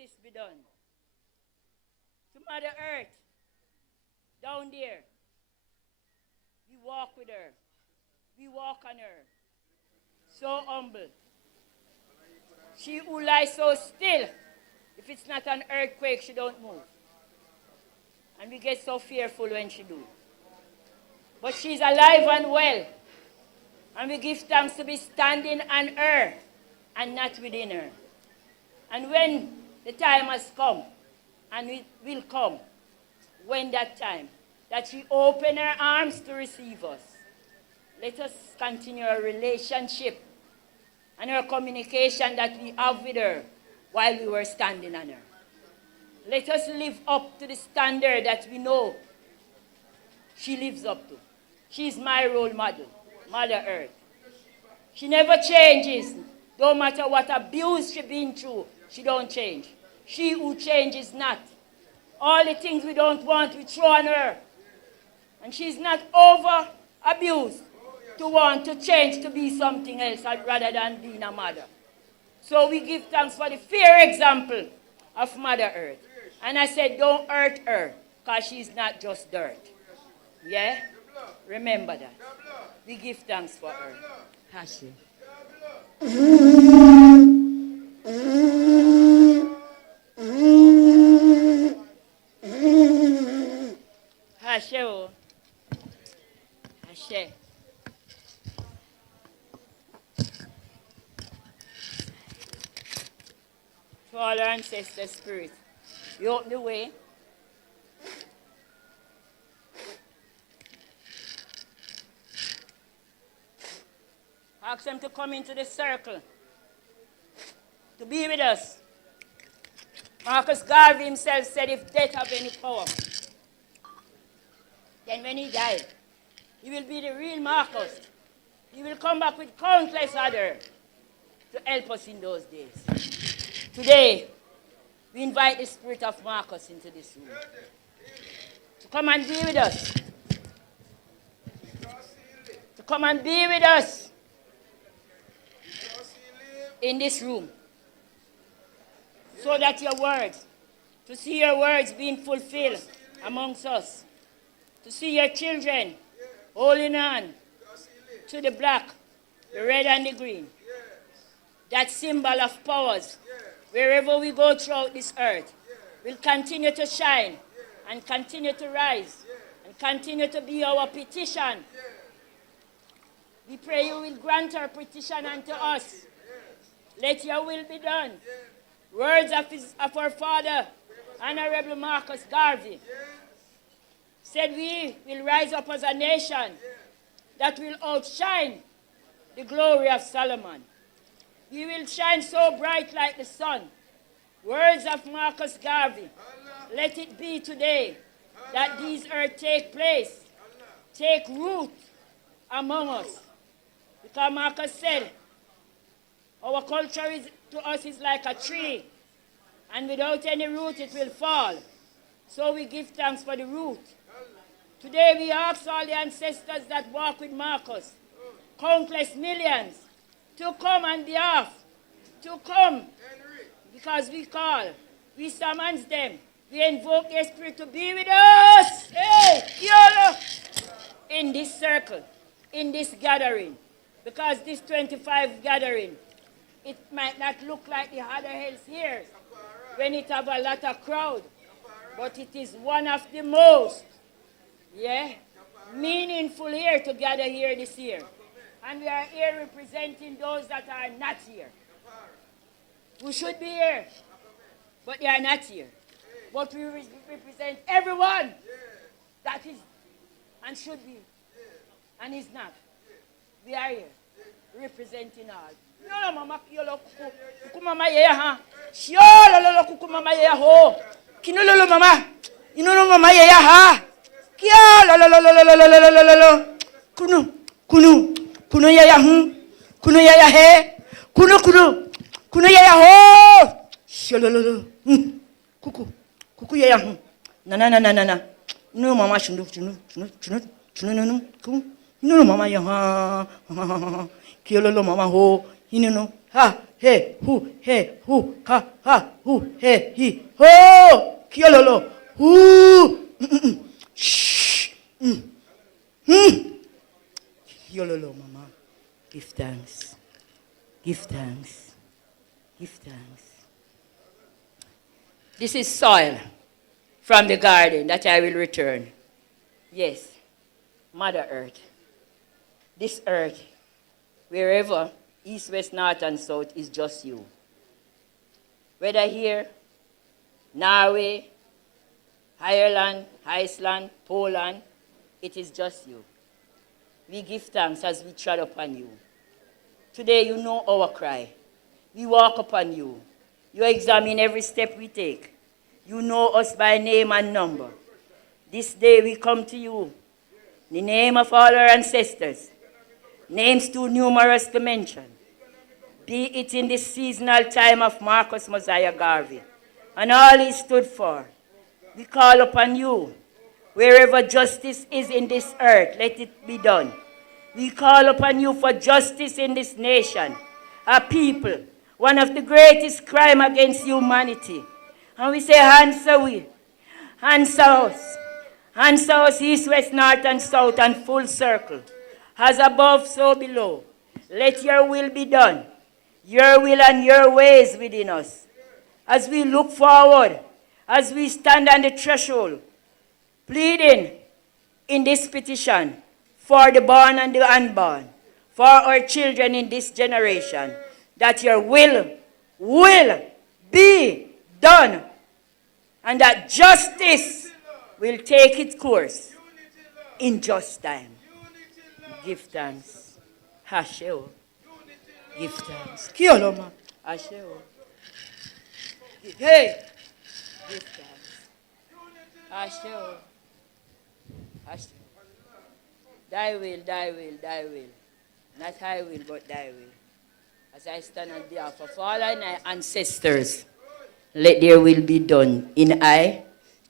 justice be done to Mother Earth down there. We walk with her. We walk on her. So humble. She who lies so still, if it's not an earthquake, she don't move. And we get so fearful when she do. But she's alive and well. And we give thanks to be standing on her and not within her. And when the time has come, and it will come, when that time, that she open her arms to receive us, let us continue our relationship and our communication that we have with her while we were standing on her. Let us live up to the standard that we know she lives up to. She's my role model, Mother Earth. She never changes. No matter what abuse she's been through, she don't change. She who changes not. All the things we don't want, we throw on her. And she's not over abused to want to change to be something else rather than being a mother. So we give thanks for the fair example of Mother Earth. And I said, don't hurt her, because she's not just dirt. Yeah? Remember that. We give thanks for her. Hashi. Hashe. Hashe. To all our ancestor spirits, you open the way. Ask them to come into the circle, to be with us. Marcus Garvey himself said, if death have any power, then when he died, he will be the real Marcus. He will come back with countless others to help us in those days. Today, we invite the spirit of Marcus into this room to come and be with us. To come and be with us in this room. So that your words, to see your words being fulfilled amongst us. To see your children holding on to the black, the red and the green. That symbol of powers, wherever we go throughout this earth, will continue to shine and continue to rise and continue to be our petition. We pray you will grant our petition unto us. Let your will be done. Words of our father, Honorable Marcus Garvey, said we will rise up as a nation that will outshine the glory of Solomon. We will shine so bright like the sun. Words of Marcus Garvey. Let it be today that these earth take place, take root among us. Because Marcus said, our culture to us is like a tree, and without any root it will fall. So we give thanks for the root. Today we ask all the ancestors that walk with Marcus, countless millions, to come on behalf, to come, because we call, we summons them, we invoke their spirit to be with us. Hey, YOLO! In this circle, in this gathering, because this 25 gathering, it might not look like the other else here when it have a lot of crowd, but it is one of the most, meaningful here to gather here this year. And we are here representing those that are not here, who should be here, but they are not here. But we represent everyone that is and should be and is not. We are here representing all. No, mama, yolo kuku mama ye ha. Shio lolo kuku mama ye ho. Kinolo mama. Inolo mama ye ha. Kia lolo. Kunu ye ya hu. Kunu ye ya he. Kunu ye ya ho. Shio lolo. Kuku ye ya hu. Na. No mama shunu. No mama ye ha. Kiololo mama ho. Hinunu, ha, he, hu, ha, hu, he, ho, kiololo, hu, shh, kiololo, mama. Give thanks. Give thanks. Give thanks. This is soil from the garden that I will return. Yes, Mother Earth. This earth, wherever, east, west, north, and south, is just you. Whether here, Norway, Ireland, Iceland, Poland, it is just you. We give thanks as we tread upon you. Today you know our cry. We walk upon you. You examine every step we take. You know us by name and number. This day we come to you in the name of all our ancestors, names too numerous to mention. Be it in this seasonal time of Marcus Mosiah Garvey and all he stood for. We call upon you. Wherever justice is in this earth, let it be done. We call upon you for justice in this nation. Our people, one of the greatest crimes against humanity. And we say, answer we. Answer us. Answer us east, west, north, and south, and full circle. As above, so below. Let your will be done. Your will and your ways within us. As we look forward, as we stand on the threshold, pleading in this petition for the born and the unborn, for our children in this generation, that your will be done, and that justice will take its course in just time. Give thanks. Hasheo. Give thanks. Kioloma. Hasheo. Hey. Give thanks. Hasheo. Hasheo. Thy will, thy will, thy will. Not I will, but thy will. As I stand on behalf of all my ancestors, let their will be done in I,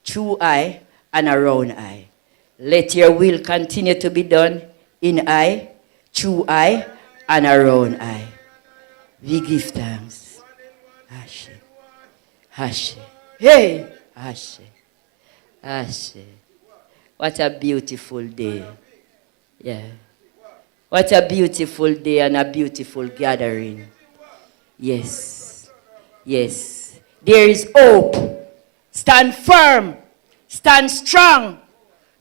through I, and around I. Let your will continue to be done in I, through I, and around I. We give thanks. Ashe. Ashe. Hey! Ashe. Ashe. What a beautiful day. Yeah. What a beautiful day and a beautiful gathering. Yes. Yes. There is hope. Stand firm. Stand strong.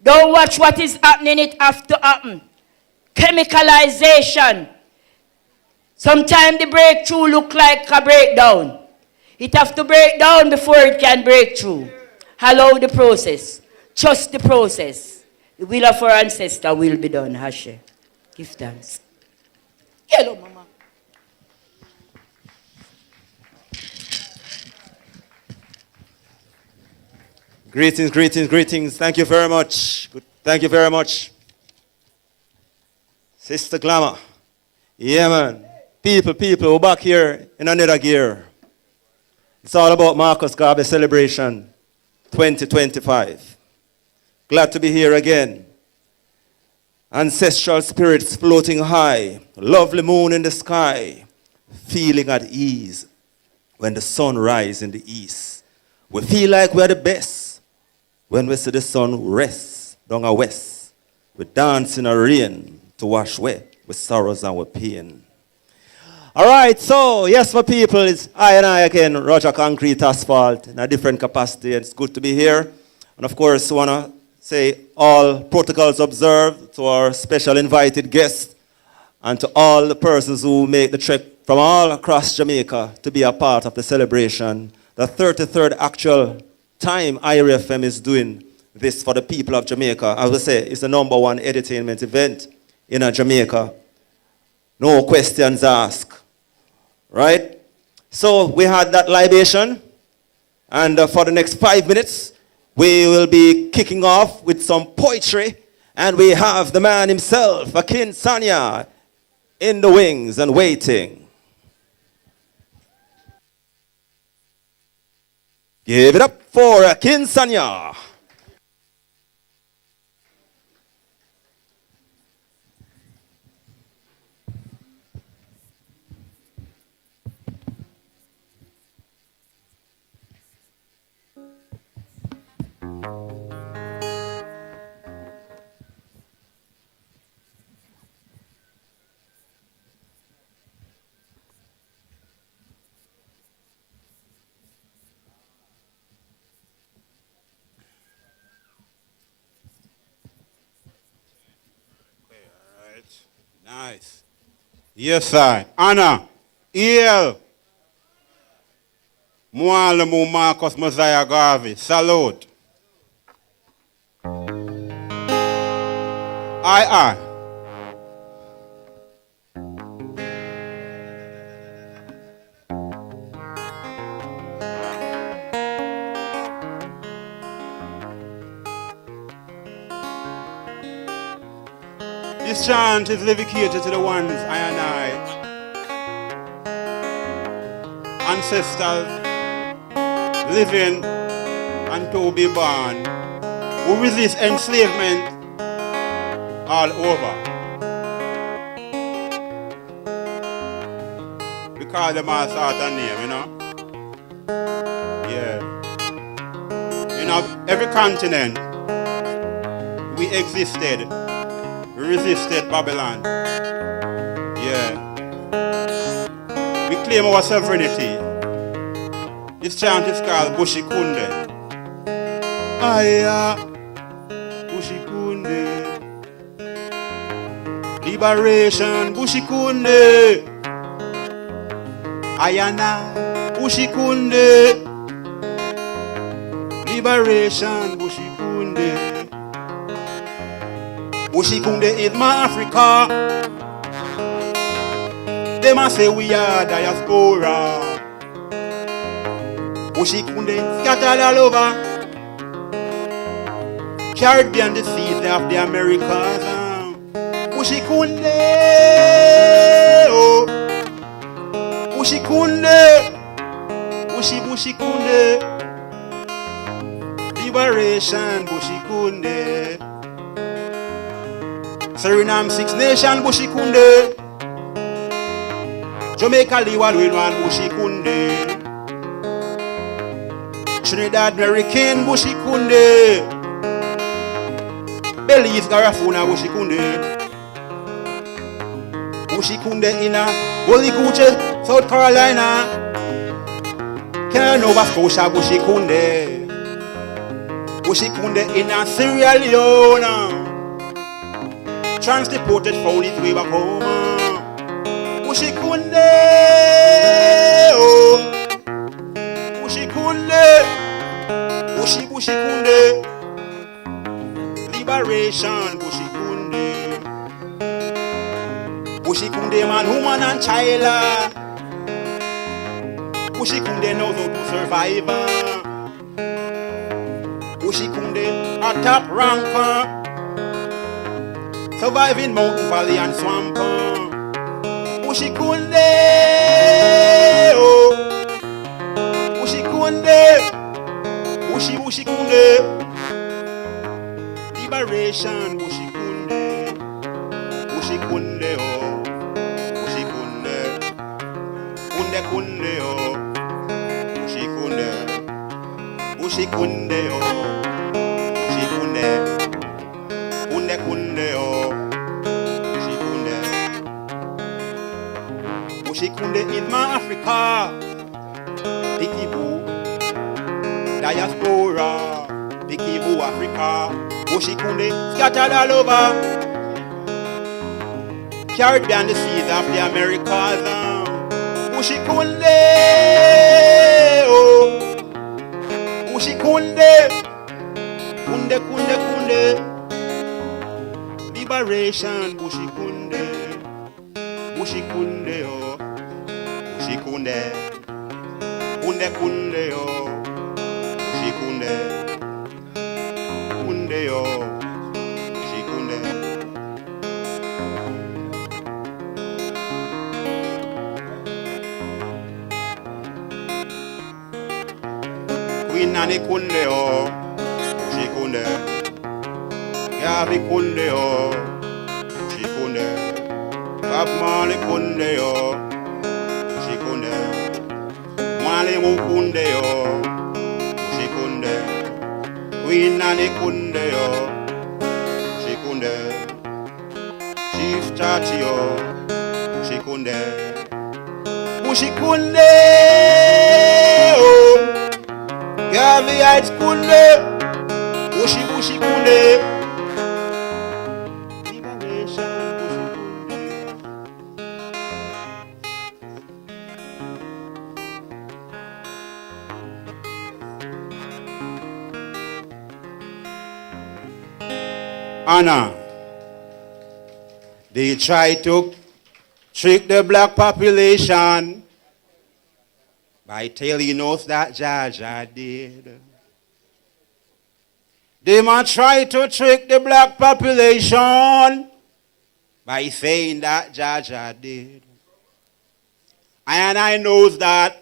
Don't watch what is happening. It has to happen. Chemicalization. Sometimes the breakthrough look like a breakdown. It has to break down before it can break through. Allow the process. Trust the process. The will of our ancestor will be done. Hashe. Give thanks. Hello, Mama. Greetings, greetings, greetings. Thank you very much. Thank you very much. Sister Glamour. Yeah, man. People, we're back here in another gear. It's all about Marcus Garvey Celebration 2025. Glad to be here again. Ancestral spirits floating high, lovely moon in the sky, feeling at ease when the sun rises in the east. We feel like we're the best when we see the sun rest down our west. We dance in a rain to wash away with sorrows and with pain. All right, so yes, my people, it's I and I again, Roger Concrete Asphalt, in a different capacity, and it's good to be here. And of course, I want to say all protocols observed to our special invited guests and to all the persons who make the trek from all across Jamaica to be a part of the celebration. The 33rd actual time IRIE FM is doing this for the people of Jamaica. I would say it's the #1 entertainment event in Jamaica. No questions asked, right? So we had that libation, and for the next 5 minutes, we will be kicking off with some poetry, and we have the man himself, Akin Sanya, in the wings and waiting. Give it up for Akin Sanya. Nice. Yes, sir. Anna, El, Mwalamu Marcus Mosiah Garvey. Salute. I. This chant is dedicated to the ones I and I, ancestors living and to be born, who resist enslavement all over. We call them all sort of name, you know? Yeah. You know, every continent we existed. We resisted Babylon. Yeah. We claim our sovereignty. This chant is called Bushikunde. Aya, Bushikunde. Liberation, Bushikunde. Ayana, Bushikunde. Liberation, Bushikunde. Bushikunde is my Africa. They must say we are diaspora. Bushikunde scattered all over. Caribbean, the seas of the Americas. Bushikunde, oh. Bushikunde, Bushikunde. Liberation, Bushikunde. Suriname, Six Nations, Bushikunde. Jamaica, Liwa, Wilman, Bushikunde. Trinidad, American, Bushikunde. Belize, Garafuna, Bushikunde. Bushikunde in Holy Gucci, South Carolina. Nova Scotia, Bushikunde. Bushikunde in Sierra Leone. Transported for his way back home. Bushikunde, oh. Bushikunde, Bushikunde. Liberation, Bushikunde. Bushikunde, man, woman and child. Bushikunde knows how to survive. Bushikunde, a top ranker. Surviving mountain, valley and swamp. Bushikunde, oh. Bushikunde, Bushikunde. Liberation, Bushikunde. Bushikunde, oh. Bushikunde. Kunde, oh. Bushikunde. Bushikunde, oh. Bushikunde. Kunde, oh. Bushikunde is my Africa. Pikibu, diaspora. Pikibu, Africa. Bushikunde scattered all over. Caribbean, the seas of the Americas. Bushikunde, oh. Bushikunde. Kunde. Liberation, Bushikunde. Bushikunde, oh. Bushikunde, kunde, oh. Bushikunde, kunde, oh. Bushikunde. Queen Nani kunde, oh. Bushikunde. Garvey kunde, oh. Bushikunde. Bob Marley kunde, oh. Bushikunde. Mwale kunde, oh. Bushikunde. Queen Nani kunde, oh. Bushikunde. Chief Chachi, oh. Bushikunde. Bushikunde, oh. Garvey Heights kunde. Bushikunde. Anna, they try to trick the black population by telling us that Jaja did. They might try to trick the black population by saying that Jaja did. And I knows that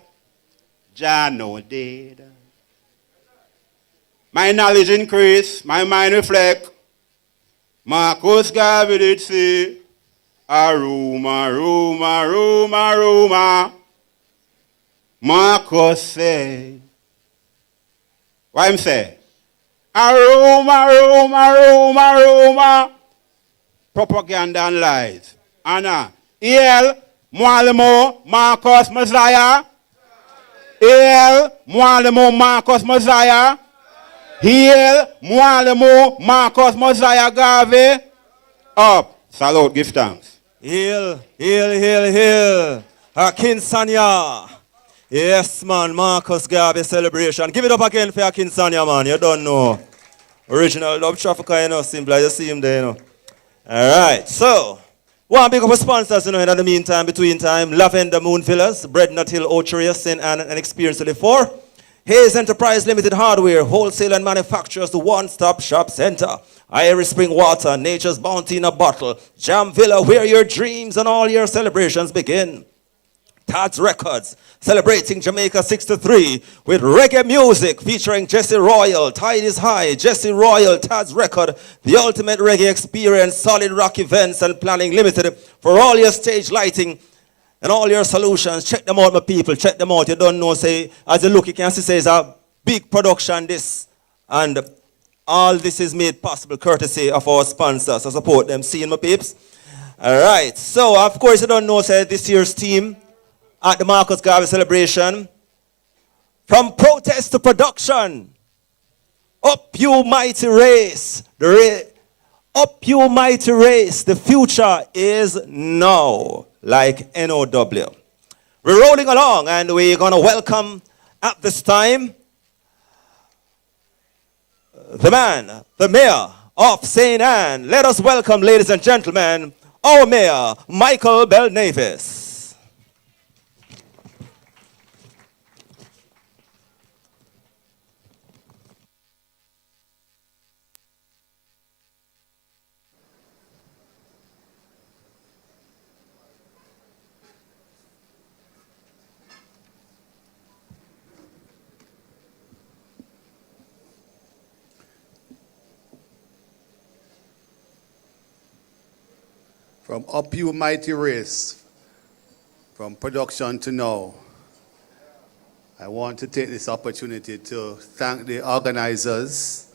Jah no did. My knowledge increase, my mind reflect. Marcus Garvey did say, Aruma, Ruma, Ruma, Ruma. Marcus say, what him say? Aruma, Ruma, Ruma, Ruma. Propaganda and lies. Anna, Mwalemo, Marcus Messiah. Mwalemo, Marcus Messiah. Mwalemo, Marcus Messiah Garvey. Up. Salute, give thanks. Hail, hail, hail, hail. Akin Sanya. Yes, man, Marcus Garvey celebration. Give it up again for Akin Sanya, man. You don't know. Original dub trafficker, you know, simple as you see him there, you know. All right, so, one big up of sponsors, you know, in the meantime, between time, Lavender Moon Villas, Bread Nut Hill Orchard, St. Anne, and Experience 34. Hayes Enterprise Limited Hardware, Wholesale and Manufacturers, the one-stop shop center. IRIE Spring Water, Nature's Bounty in a Bottle. Jam Villa, where your dreams and all your celebrations begin. Tad's Records, celebrating Jamaica 63 with reggae music featuring Jesse Royal. Tide is high, Jesse Royal, Tad's Record, the ultimate reggae experience, solid rock events and planning limited for all your stage lighting and all your solutions. Check them out, my people, check them out. You don't know, say, as you look, you can see, say, it's a big production, this, and all this is made possible courtesy of our sponsors. So support them, seeing my peeps. All right, so, of course, you don't know, say, this year's team at the Marcus Garvey celebration. From protest to production. Up you mighty race. Up you mighty race. The future is now. Like NOW. We're rolling along and we're going to welcome at this time the man, the mayor of St. Anne. Let us welcome, ladies and gentlemen, our mayor, Michael Belnavis. From up you mighty race, from production to now, I want to take this opportunity to thank the organizers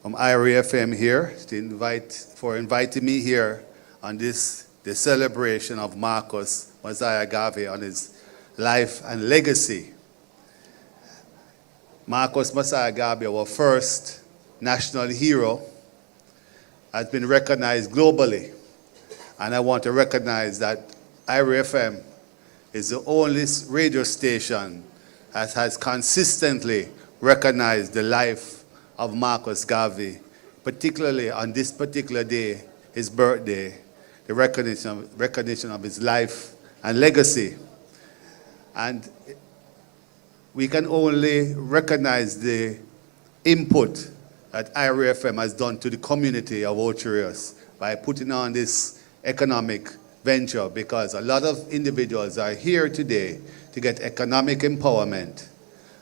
from IRIE FM here for inviting me here on the celebration of Marcus Messiah Garvey on his life and legacy. Marcus Messiah Garvey, our first national hero, has been recognized globally. And I want to recognize that IRIE FM is the only radio station that has consistently recognized the life of Marcus Garvey, particularly on this particular day, his birthday, the recognition of his life and legacy. And we can only recognize the input that IRIE FM has done to the community of Ocherius by putting on this economic venture, because a lot of individuals are here today to get economic empowerment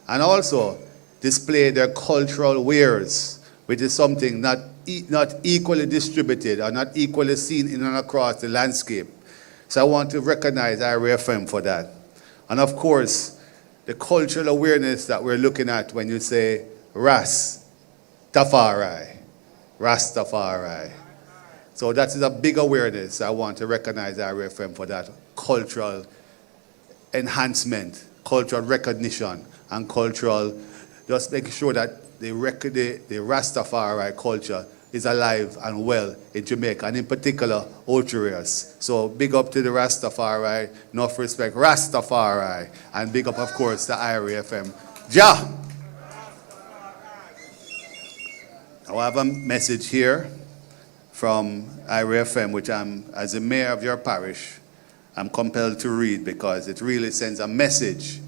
and also display their cultural wares, which is something not equally distributed or not equally seen in and across the landscape. So I want to recognize IRIE FM for that. And of course, the cultural awareness that we're looking at when you say Rastafari. So that is a big awareness. I want to recognize IRIE FM for that cultural enhancement, cultural recognition, and cultural, just making sure that the Rastafari culture is alive and well in Jamaica, and in particular, Ocherius. So big up to the Rastafari, enough respect, Rastafari, and big up, of course, the IRIE FM. Ja! I have a message here. from IRIE FM, which I'm, as the mayor of your parish, I'm compelled to read because it really sends a message,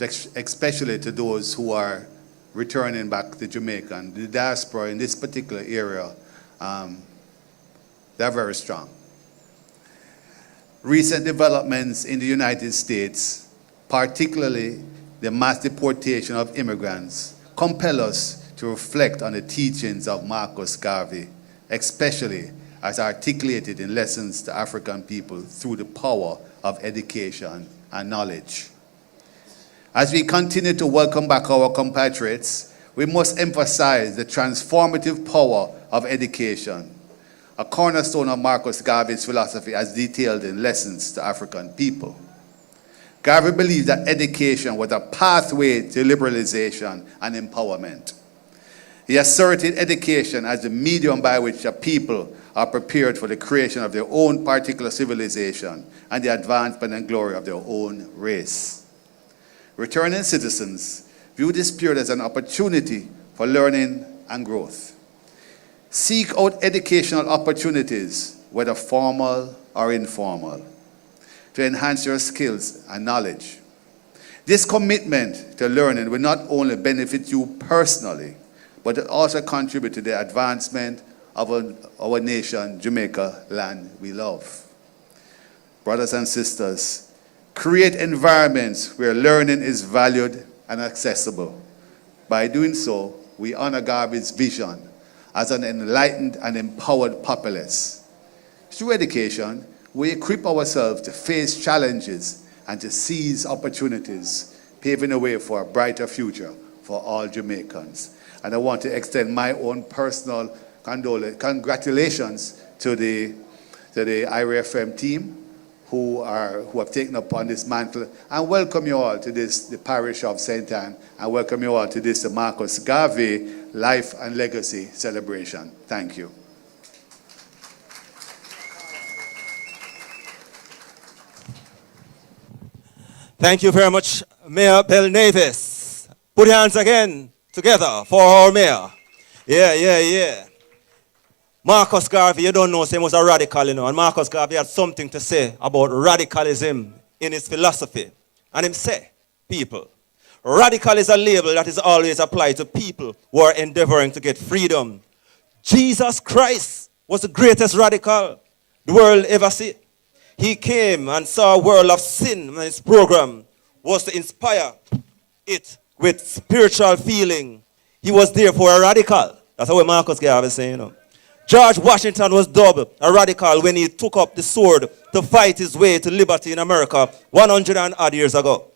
especially to those who are returning back to Jamaica. And the diaspora in this particular area, they're very strong. Recent developments in the United States, particularly the mass deportation of immigrants, compel us to reflect on the teachings of Marcus Garvey, especially as articulated in Lessons to African People through the power of education and knowledge. As we continue to welcome back our compatriots, we must emphasize the transformative power of education, a cornerstone of Marcus Garvey's philosophy as detailed in Lessons to African People. Garvey believed that education was a pathway to liberalization and empowerment. He asserted education as the medium by which a people are prepared for the creation of their own particular civilization and the advancement and glory of their own race. Returning citizens view this period as an opportunity for learning and growth. Seek out educational opportunities, whether formal or informal, to enhance your skills and knowledge. This commitment to learning will not only benefit you personally, but it also contribute to the advancement of our nation, Jamaica, land we love. Brothers and sisters, create environments where learning is valued and accessible. By doing so, we honor Garvey's vision as an enlightened and empowered populace. Through education, we equip ourselves to face challenges and to seize opportunities, paving the way for a brighter future for all Jamaicans. And I want to extend my own personal congratulations to the IRIE FM team who have taken upon this mantle, and welcome you all to the parish of St. Anne, and welcome you all to the Marcus Garvey Life and Legacy celebration. Thank you. Thank you very much, Mayor Bell Navis. Put your hands again together for our mayor. Yeah. Marcus Garvey, you don't know, he was a radical, you know, and Marcus Garvey had something to say about radicalism in his philosophy. And him say, people, radical is a label that is always applied to people who are endeavoring to get freedom. Jesus Christ was the greatest radical the world ever see. He came and saw a world of sin, and his program was to inspire it with spiritual feeling. He was therefore a radical. That's what Marcus Garvey is saying, you know. George Washington was dubbed a radical when he took up the sword to fight his way to liberty in America 100 and odd years ago.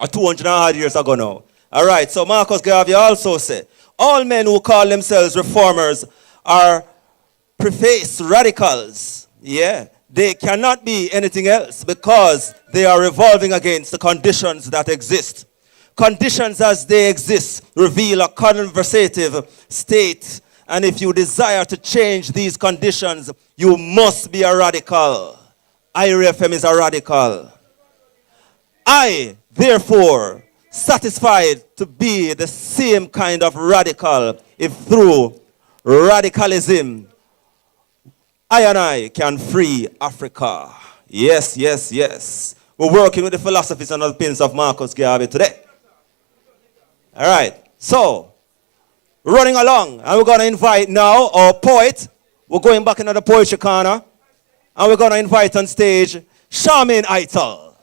Or 200 and odd years ago now. All right, so Marcus Garvey also said, all men who call themselves reformers are prefaced radicals. Yeah, they cannot be anything else because they are revolving against the conditions that exist. Conditions as they exist reveal a conversative state. And if you desire to change these conditions, you must be a radical. IRIE FM is a radical. I, therefore, satisfied to be the same kind of radical if through radicalism, I and I can free Africa. Yes. We're working with the philosophies and opinions of Marcus Garvey today. All right, so running along, and we're going to invite now our poet. We're going back into the poetry corner, and we're going to invite on stage Charmaine Eitel.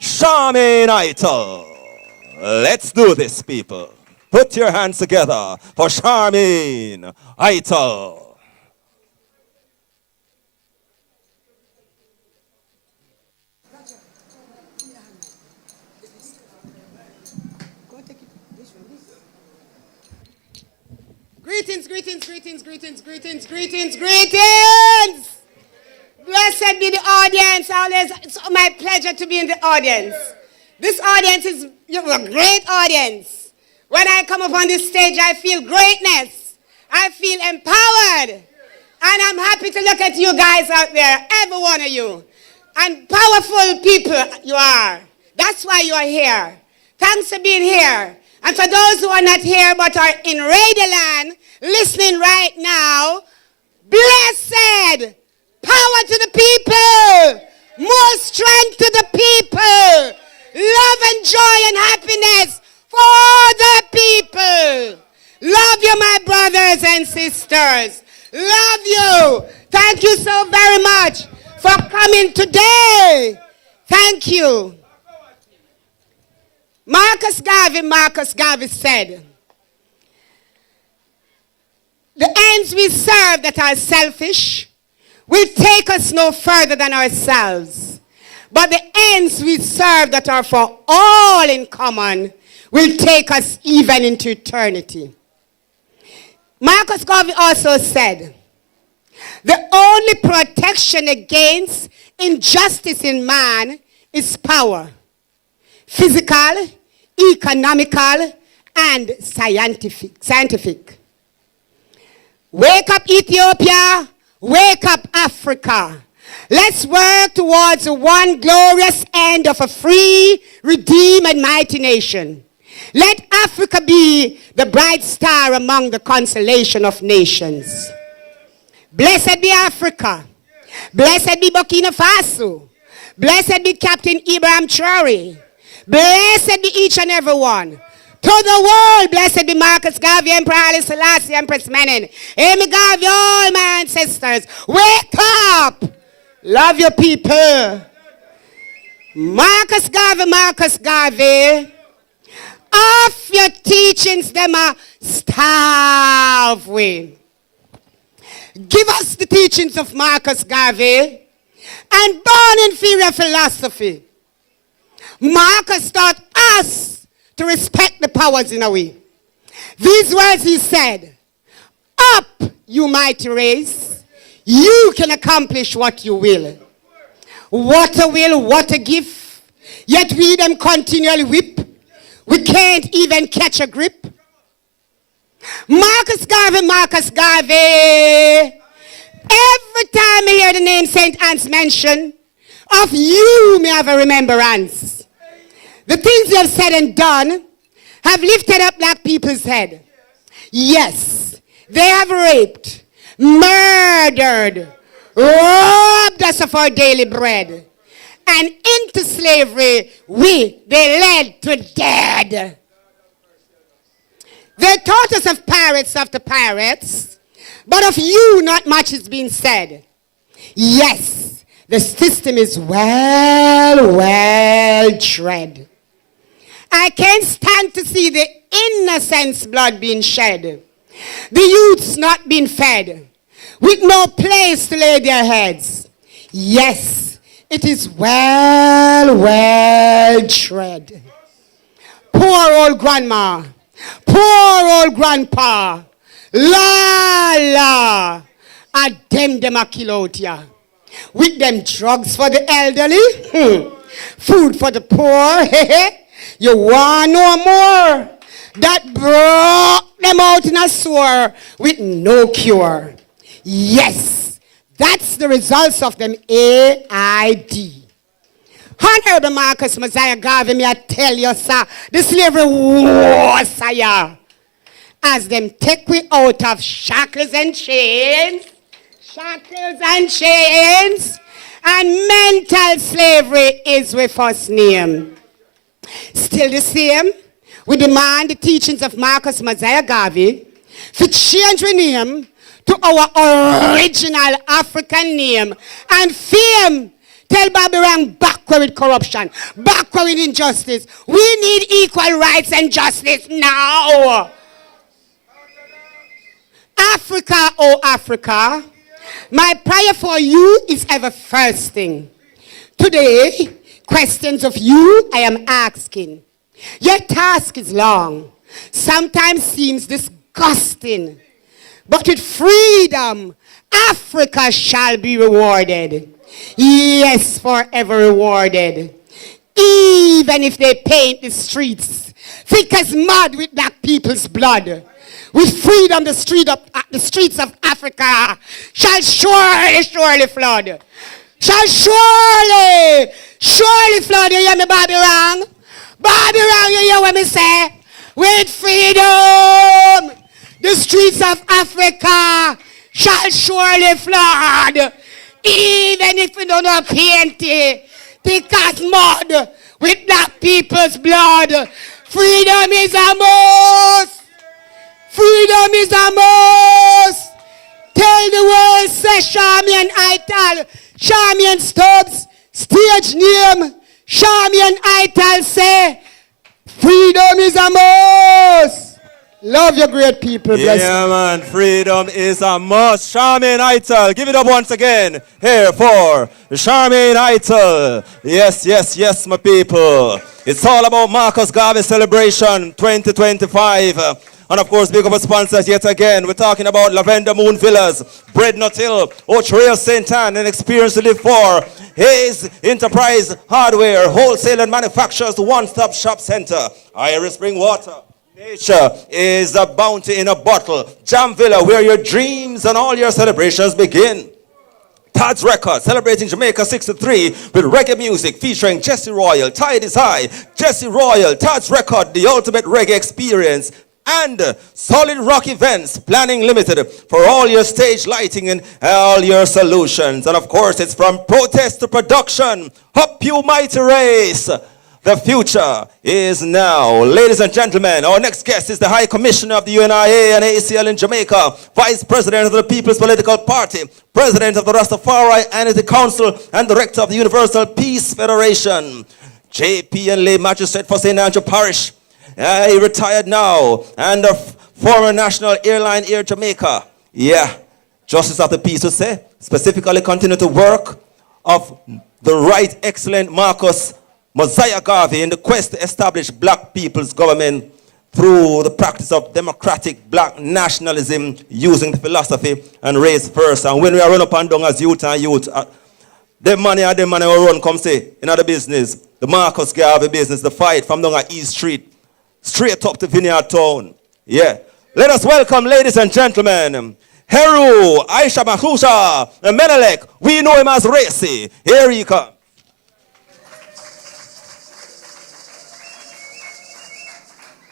Charmaine Eitel. Let's do this, people. Put your hands together for Charmaine Eitel. Greetings. Blessed be the audience. Always, it's my pleasure to be in the audience. This audience is a great audience. When I come up on this stage, I feel greatness. I feel empowered. And I'm happy to look at you guys out there, every one of you. And powerful people you are. That's why you are here. Thanks for being here. And for those who are not here but are in Radio Land, listening right now, Blessed, power to the people, more strength to the people, love and joy and happiness for the people. Love you, my brothers and sisters. Love you. Thank you so very much for coming today. Thank you. Marcus Garvey said, the ends we serve that are selfish will take us no further than ourselves. But the ends we serve that are for all in common will take us even into eternity. Marcus Garvey also said, the only protection against injustice in man is power, physical, economical, and scientific. Wake up, Ethiopia. Wake up, Africa. Let's work towards one glorious end of a free, redeemed, and mighty nation. Let Africa be the bright star among the constellation of nations. Blessed be Africa. Blessed be Burkina Faso. Blessed be Captain Ibrahim Traore. Blessed be each and every one. To the world, blessed be Marcus Garvey, Emperor Haile Selassie, Empress Menen, Amy Garvey, all my ancestors. Wake up! Love your people. Marcus Garvey, off your teachings, them are starving. Give us the teachings of Marcus Garvey and born inferior philosophy. Marcus taught us to respect the powers in a way. These words he said, up, you mighty race, you can accomplish what you will. What a will, what a gift, yet we them continually whip. We can't even catch a grip. Marcus Garvey. Every time I hear the name St. Anne's mentioned, of you may have a remembrance. The things you have said and done have lifted up black people's head. Yes, they have raped, murdered, robbed us of our daily bread. And into slavery, they led to dead. They taught us of pirates after pirates, but of you not much is being said. Yes, the system is well tread. I can't stand to see the innocent's blood being shed, the youths not being fed, with no place to lay their heads. Yes, it is well tread. Poor old grandma, poor old grandpa, la, a them a kill out ya. With them drugs for the elderly, food for the poor, you want no more? That broke them out in a sore with no cure. Yes, that's the results of them AID. Honorable Marcus Mosiah Garvey, me I tell you, sir, the slavery war, sire. As them take we out of shackles and chains, and mental slavery is with first name. Still the same, we demand the teachings of Marcus Mosiah Garvey to change the name to our original African name and fame. Tell Bobby Rang backward with corruption, backward with injustice. We need equal rights and justice now. Africa, oh Africa, my prayer for you is ever thirsting. Today, questions of you I am asking. Your task is long, sometimes seems disgusting, but with freedom, Africa shall be rewarded. Yes, forever rewarded. Even if they paint the streets thick as mud with black people's blood, with freedom the streets of Africa shall surely flood. Shall surely flood. You hear me, Bobby Rang? Bobby Rang, you hear what me say? With freedom, the streets of Africa shall surely flood, even if we don't know plenty, because mud with black people's blood. Freedom is a must. Freedom is a must. Tell the world, say Charmian Ital, Charmian Stubbs, stage name, Charmian Ital say, freedom is a must. Love your great people. Yeah, man, freedom is a must. Charmaine Ital, give it up once again. Here for Charmaine Ital. Yes, yes, yes, my people. It's all about Marcus Garvey Celebration 2025. And of course, big up our sponsors yet again. We're talking about Lavender Moon Villas, Bread Nut Hill, Otrail St. Anne, and Experience to Live For. Hayes Enterprise Hardware, Wholesale and Manufacturers One-Stop Shop Center. IRIE Spring Water. Nature is a bounty in a bottle. Jam Villa, where your dreams and all your celebrations begin. Todd's Record, celebrating Jamaica 63 with reggae music featuring Jesse Royal. Tide is High, Jesse Royal, Todd's Record, the ultimate reggae experience. And Solid Rock Events, Planning Limited, for all your stage lighting and all your solutions. And of course, it's from protest to production. Up you mighty race. The future is now. Ladies and gentlemen, our next guest is the High Commissioner of the UNIA and ACL in Jamaica, Vice President of the People's Political Party, President of the Rastafari Unity Council, and Director of the Universal Peace Federation. JP and Lay Magistrate for St. Andrew Parish. He retired now. And the former National Airline Air Jamaica. Yeah, Justice of the Peace to say, specifically continue to work of the Right Excellent Marcus Mosiah Garvey in the quest to establish black people's government through the practice of democratic black nationalism using the philosophy and race first. And when we are run up and down as youth and youth, them money will run, come say, in other business, the Marcus Garvey business, the fight from down at East Street, straight up to Vineyard Town. Yeah. Let us welcome, ladies and gentlemen, Heru, Aisha Mahusha, and Menelek. We know him as Racy. Here he comes.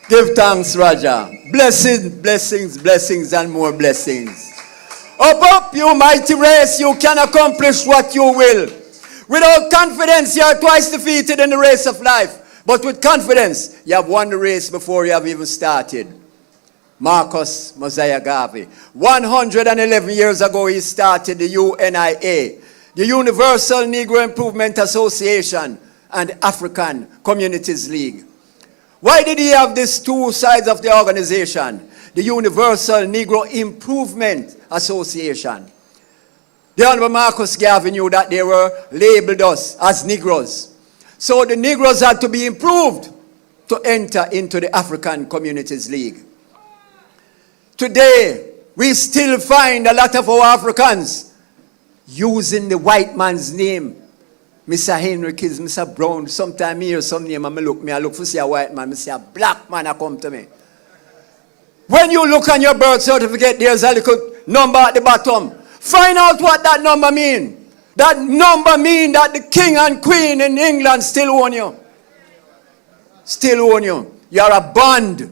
Give thanks, Raja. Blessings, blessings, blessings, and more blessings. Up, you mighty race, you can accomplish what you will. Without confidence, you are twice defeated in the race of life. But with confidence, you have won the race before you have even started. Marcus Mosiah Garvey. 111 years ago, he started the UNIA, the Universal Negro Improvement Association, and African Communities League. Why did he have these two sides of the organization? The Universal Negro Improvement Association. The Honorable Marcus Garvey knew that they were labeled us as Negroes. So the Negroes had to be improved to enter into the African Communities League. Today, we still find a lot of our Africans using the white man's name. Mr. Henry Kills, Mr. Brown, sometime here, some name, I look for see a white man, I see a black man, I come to me. When you look on your birth certificate, there's a little number at the bottom. Find out what that number means. That number means that the king and queen in England still own you. Still own you. You're a bond.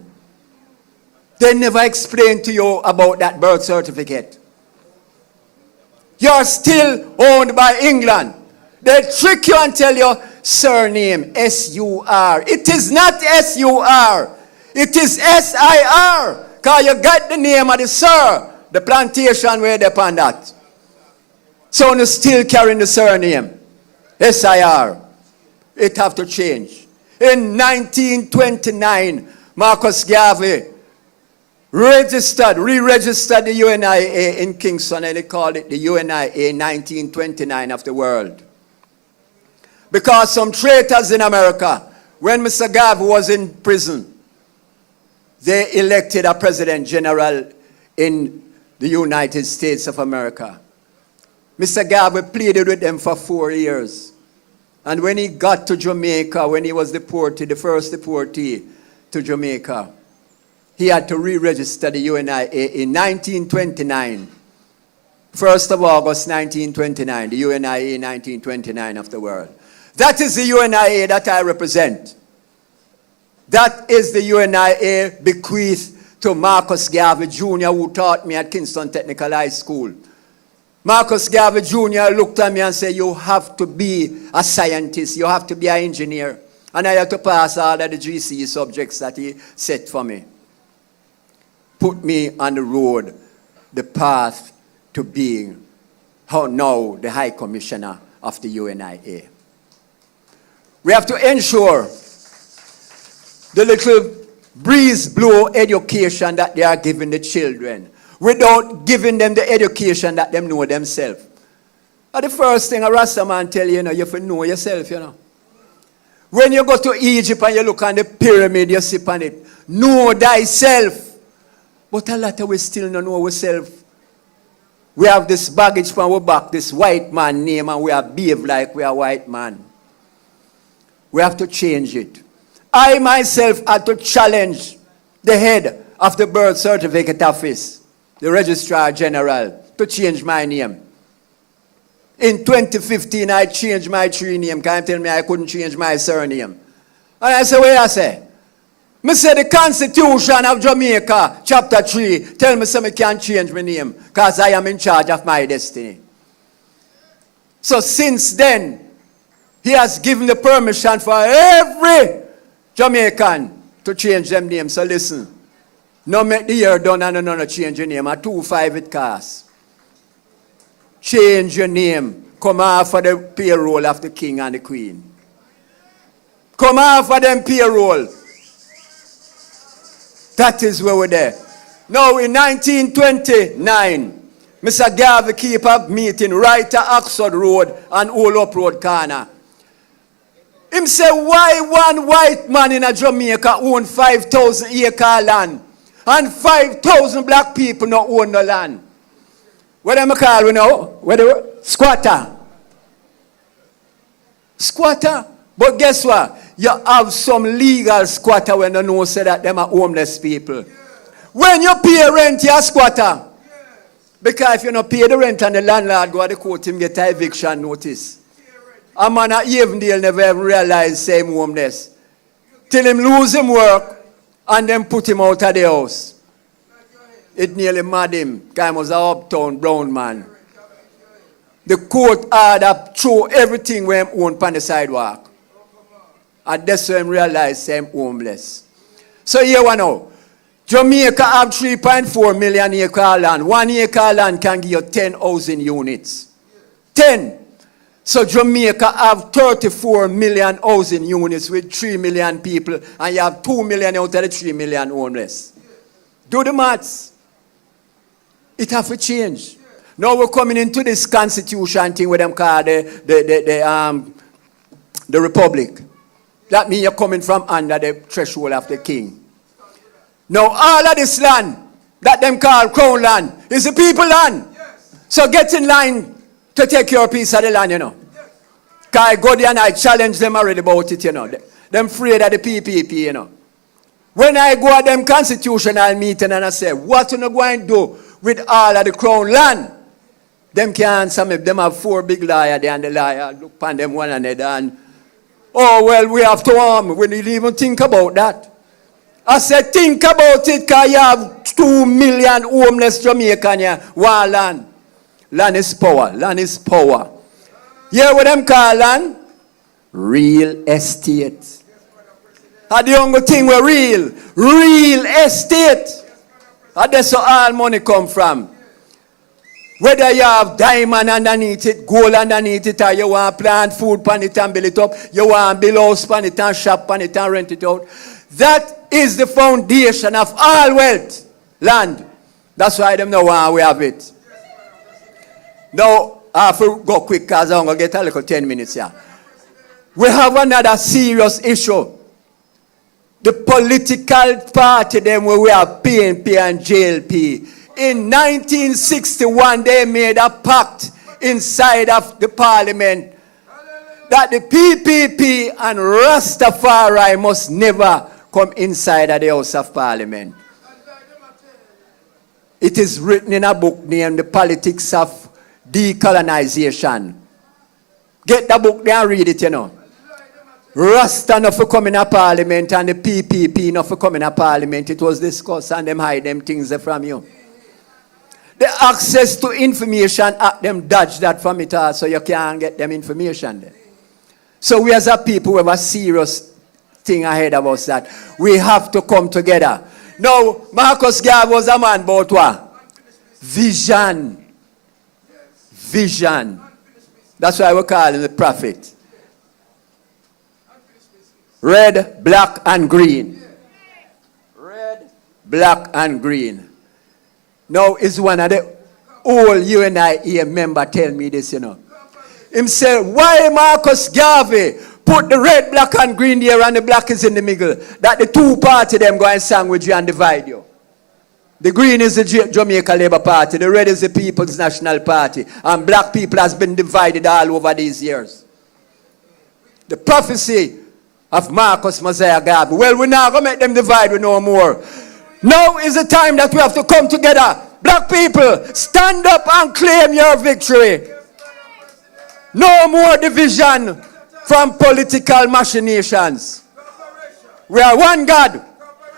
They never explained to you about that birth certificate. You're still owned by England. They trick you and tell you surname, S-U-R. It is not S-U-R. It is S-I-R. Because you got the name of the sir, the plantation where they upon that. So you're still carrying the surname, S-I-R. It have to change. In 1929, Marcus Garvey re-registered the UNIA in Kingston, and they called it the UNIA 1929 of the world. Because some traitors in America, when Mr. Garvey was in prison, they elected a president general in the United States of America. Mr. Garvey pleaded with them for 4 years. And when he got to Jamaica, when he was deported, the first deportee to Jamaica, he had to re-register the UNIA in 1929. 1st of August 1929, the UNIA 1929 of the world. That is the UNIA that I represent. That is the UNIA bequeathed to Marcus Garvey Jr., who taught me at Kingston Technical High School. Marcus Garvey Jr. looked at me and said, you have to be a scientist, you have to be an engineer. And I had to pass all of the GCE subjects that he set for me. Put me on the road, the path to being now the High Commissioner of the UNIA. We have to ensure the little breeze blow education that they are giving the children without giving them the education that they know themselves. And the first thing a Rasta man tell you, you have to know yourself, When you go to Egypt and you look on the pyramid, you sit on it. Know thyself. But a lot of we still don't know ourselves. We have this baggage from our back, this white man name, and we are behave like we are white man. We have to change it. I myself had to challenge the head of the birth certificate office, the Registrar General, to change my name. In 2015, I changed my tree name. Can't tell me I couldn't change my surname. And I said, what I say? I said the Constitution of Jamaica, chapter 3, tell me so I can't change my name because I am in charge of my destiny. So since then, he has given the permission for every Jamaican to change them names. So listen, no make the year done and no change your name. At 2.5 it costs. Change your name. Come off of the payroll of the king and the queen. Come off of them payroll. That is where we're there. Now in 1929, Mr. Garvey keep a meeting right at Oxford Road and Old Up Road corner. Him say, why one white man in a Jamaica own 5,000 acre land and 5,000 black people not own the land? What am I call you now? What do you? Squatter. Squatter. But guess what? You have some legal squatter when you know say that them are homeless people. When you pay rent, you're a squatter. Because if you don't pay the rent and the landlord go to the court, him get an eviction notice. A man at Avondale never ever realized same homeless. Till him lose him work and then put him out of the house. It nearly mad him because he was an uptown brown man. The court ordered throw everything where he owned on the sidewalk. And that's when he realized him homeless. So here we know. Jamaica have 3.4 million acre land. 1 acre land can give you 10,000 units. 10. So Jamaica have 34 million housing units with 3 million people, and you have 2 million out of the 3 million homeless. Do the maths. It have to change. Now we're coming into this constitution thing with them called the republic. That means you're coming from under the threshold of the king. Now all of this land that them call crown land is the people land. So get in line to take your piece of the land, Because I go there and I challenge them already about it, Them afraid of the PPP, When I go at them constitutional meeting and I say, what you going to do with all of the crown land? Them can't answer me. Them have 4 big liars there and the liar look upon them one another and, oh, well, we have to arm. We didn't even think about that. I said, think about it because you have 2 million homeless Jamaicans here. One land. Land is power. Land is power. You hear what them call land? Real estate. And the only thing we're real estate. And that's where all money come from. Whether you have diamond underneath it, gold underneath it, or you want to plant food on it and build it up, you want to build a house on it and shop on it and rent it out. That is the foundation of all wealth. Land. That's why them know why we have it. Now, I have to go quick because I'm going to get a little 10 minutes here. We have another serious issue. The political party, them where we have PNP and JLP. In 1961, they made a pact inside of the parliament that the PPP and Rastafari must never come inside of the House of Parliament. It is written in a book named The Politics of Decolonization. Get the book there and read it, Rasta not for coming to parliament and the PPP not for coming to parliament. It was discussed and them hide them things from you. The access to information, them dodge that from it all so you can't get them information there. So we as a people, we have a serious thing ahead of us that we have to come together. Now, Marcus Garvey was a man about what? Vision. Vision. That's why we call him the prophet. Red, black, and green. Red, black, and green. Now, is one of the old UNIA member tell me this, you know. Him say, why Marcus Garvey put the red, black, and green there and the black is in the middle? That the two party them go and sandwich you and divide you. The green is the Jamaica Labour Party. The red is the People's National Party. And black people has been divided all over these years. The prophecy of Marcus Messiah Garvey. Well, we're not going to make them divide no more. Now is the time that we have to come together. Black people, stand up and claim your victory. No more division from political machinations. We are one God,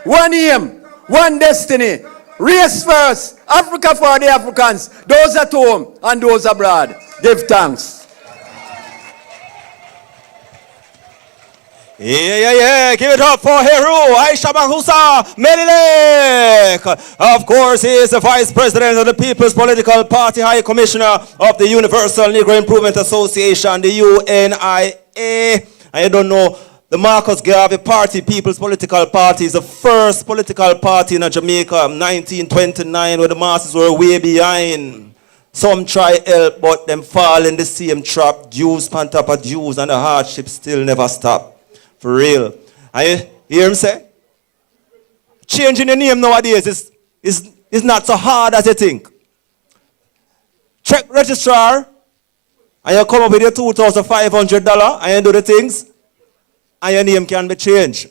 one aim, one destiny. Race first, Africa for the Africans, those at home and those abroad. Give thanks. Yeah. Give it up for Heru Aisha Mahusa Melilek. Of course, he is the Vice President of the People's Political Party, High Commissioner of the Universal Negro Improvement Association, the UNIA. I don't know, the Marcus Garvey Party, People's Political Party, is the first political party in Jamaica, 1929, where the masses were way behind. Some try help, but them fall in the same trap. Dues on top of dues, and the hardship still never stop. For real. I hear him say, changing the name nowadays is not so hard as you think. Check registrar, and you come up with your $2,500, and you do the things, and your name can be changed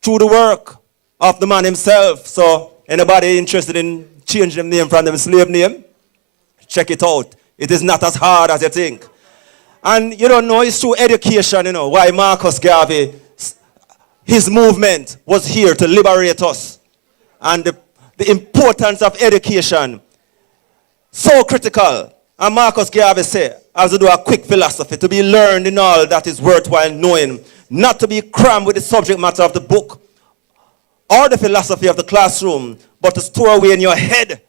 through the work of the man himself. So anybody interested in changing the name from the slave name, check it out. It is not as hard as you think. And you don't know, it's through education, you know, why Marcus Garvey, his movement was here to liberate us. And the importance of education, so critical. And Marcus Garvey said, I have to do a quick philosophy, to be learned in all that is worthwhile knowing, not to be crammed with the subject matter of the book or the philosophy of the classroom, but to store away in your head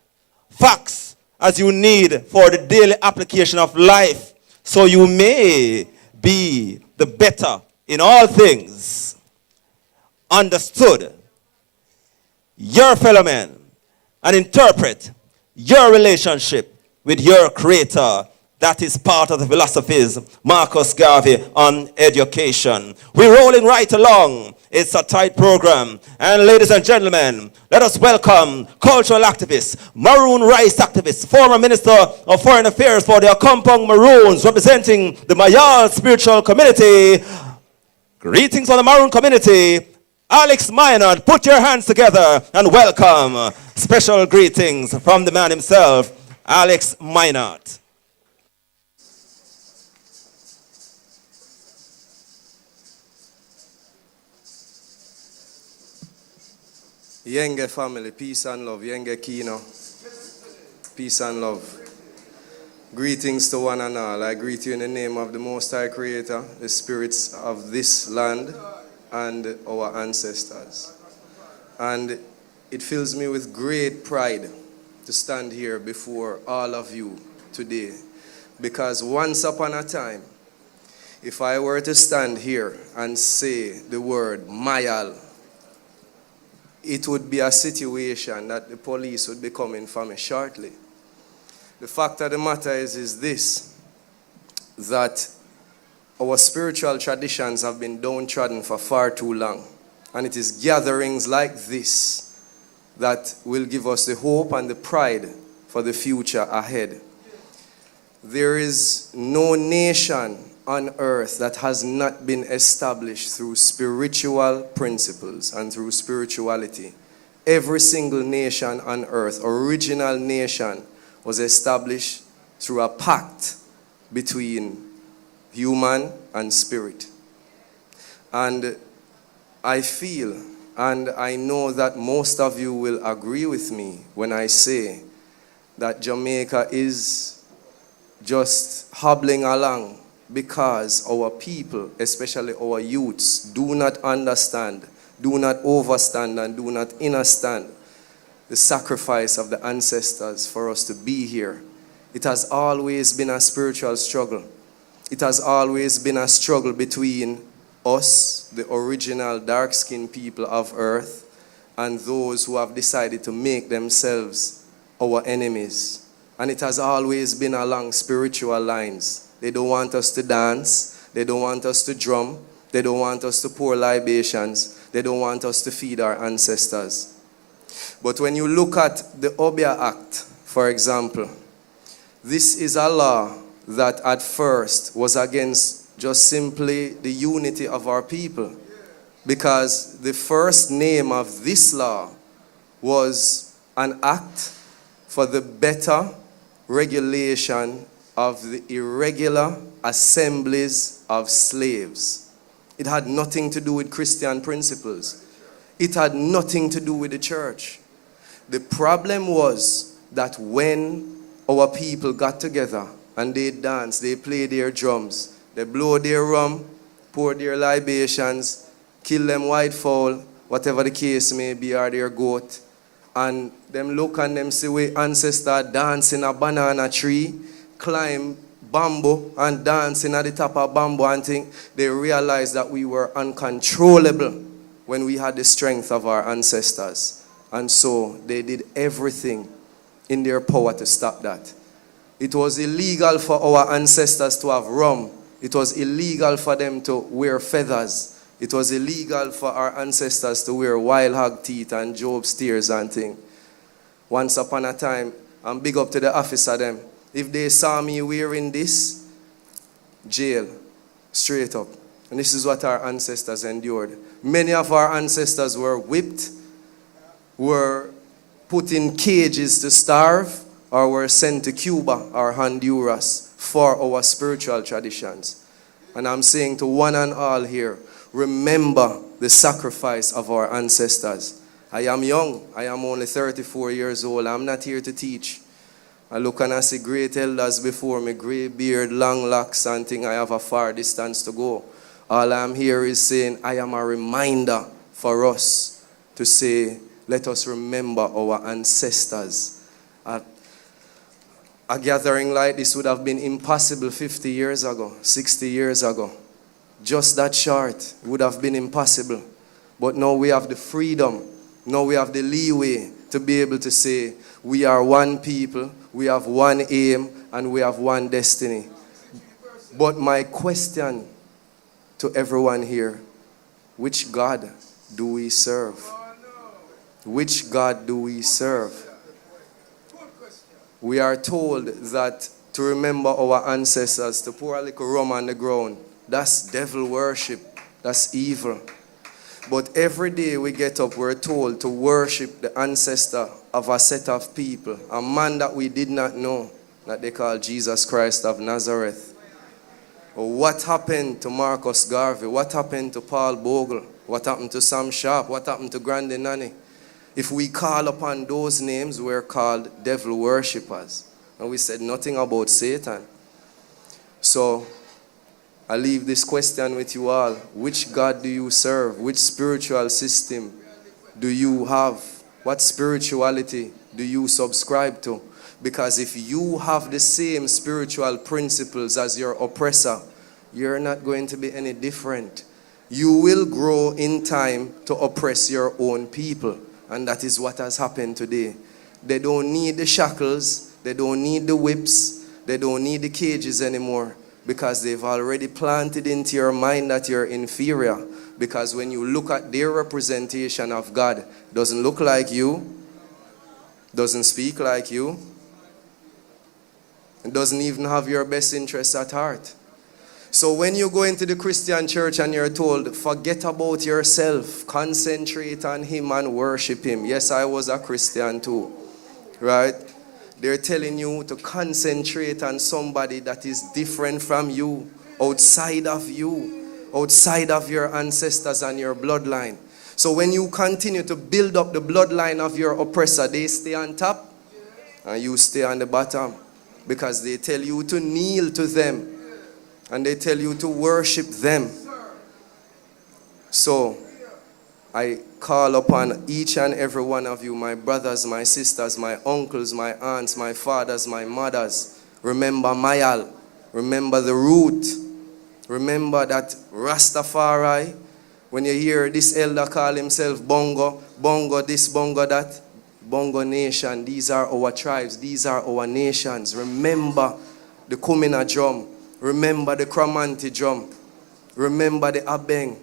facts as you need for the daily application of life, so you may be the better in all things. Understood your fellow man and interpret your relationship with your creator. That is part of the philosophies Marcus Garvey on education. We're rolling right along. It's a tight program. And ladies and gentlemen, let us welcome cultural activist, Maroon rights activist, former Minister of Foreign Affairs for the Akompong Maroons, representing the Mayal spiritual community. Greetings from the Maroon community. Alex Maynard, put your hands together and welcome. Special greetings from the man himself, Alex Maynard. Yenge family, peace and love. Yenge Kino, peace and love. Greetings to one and all. I greet you in the name of the Most High Creator, the spirits of this land, and our ancestors. And it fills me with great pride to stand here before all of you today. Because once upon a time, if I were to stand here and say the word Mayal, it would be a situation that the police would be coming for me shortly. The fact of the matter is this, that our spiritual traditions have been downtrodden for far too long. And it is gatherings like this that will give us the hope and the pride for the future ahead. There is no nation on earth that has not been established through spiritual principles and through spirituality. Every single nation on earth, original nation, was established through a pact between human and spirit. And I feel, and I know that most of you will agree with me when I say that Jamaica is just hobbling along because our people, especially our youths, do not understand, do not overstand, and do not understand the sacrifice of the ancestors for us to be here. It has always been a spiritual struggle. It has always been a struggle between us, the original dark-skinned people of earth, and those who have decided to make themselves our enemies. And it has always been along spiritual lines. They don't want us to dance. They don't want us to drum. They don't want us to pour libations. They don't want us to feed our ancestors. But when you look at the Obia Act, for example, this is a law that at first was against just simply the unity of our people. Because the first name of this law was an act for the better regulation of the irregular assemblies of slaves. It had nothing to do with Christian principles. It had nothing to do with the church. The problem was that when our people got together and they danced, they played their drums, they blow their rum, pour their libations, kill them white fowl, whatever the case may be, or their goat, and them look and them see we ancestor dance in a banana tree, climb bamboo and dancing at the top of bamboo and thing, they realized that we were uncontrollable when we had the strength of our ancestors. And so they did everything in their power to stop that. It was illegal for our ancestors to have rum. It was illegal for them to wear feathers. It was illegal for our ancestors to wear wild hog teeth and Job's tears and thing. Once upon a time, and big up to the officer them, if they saw me wearing this, jail, straight up. And this is what our ancestors endured. Many of our ancestors were whipped, were put in cages to starve, or were sent to Cuba or Honduras for our spiritual traditions. And I'm saying to one and all here, remember the sacrifice of our ancestors. I am young. I am only 34 years old. I'm not here to teach. I look and I see great elders before me, gray beard, long locks, and think I have a far distance to go. All I'm here is saying I am a reminder for us to say, let us remember our ancestors. A gathering like this would have been impossible 50 years ago, 60 years ago. Just that short would have been impossible. But now we have the freedom, now we have the leeway to be able to say, we are one people, we have one aim, and we have one destiny. But my question to everyone here, which God do we serve? Which God do we serve? We are told that to remember our ancestors, to pour a little rum on the ground, that's devil worship, that's evil. But every day we get up, we're told to worship the ancestor of a set of people, a man that we did not know, that they call Jesus Christ of Nazareth. What happened to Marcus Garvey? What happened to Paul Bogle? What happened to Sam Sharp? What happened to Grande Nanny? If we call upon those names, we're called devil worshippers. And we said nothing about Satan. So I leave this question with you all. Which God do you serve? Which spiritual system do you have? What spirituality do you subscribe to? Because if you have the same spiritual principles as your oppressor, you're not going to be any different. You will grow in time to oppress your own people. And that is what has happened today. They don't need the shackles. They don't need the whips. They don't need the cages anymore. Because they've already planted into your mind that you're inferior. Because when you look at their representation of God, it doesn't look like you. Doesn't speak like you. It doesn't even have your best interests at heart. So when you go into the Christian church and you're told, forget about yourself, concentrate on him and worship him. Yes, I was a Christian too, right? They're telling you to concentrate on somebody that is different from you, outside of you. outside of your ancestors and your bloodline. So when you continue to build up the bloodline of your oppressor, they stay on top and you stay on the bottom, because they tell you to kneel to them and they tell you to worship them. So I call upon each and every one of you, my brothers, my sisters, my uncles, my aunts, my fathers, my mothers. Remember Mayal. Remember the root. Remember that Rastafari. When you hear this elder call himself Bongo, Bongo this, Bongo that, Bongo Nation, these are our tribes, these are our nations. Remember the Kumina drum. Remember the Kramanti drum. Remember the Abeng.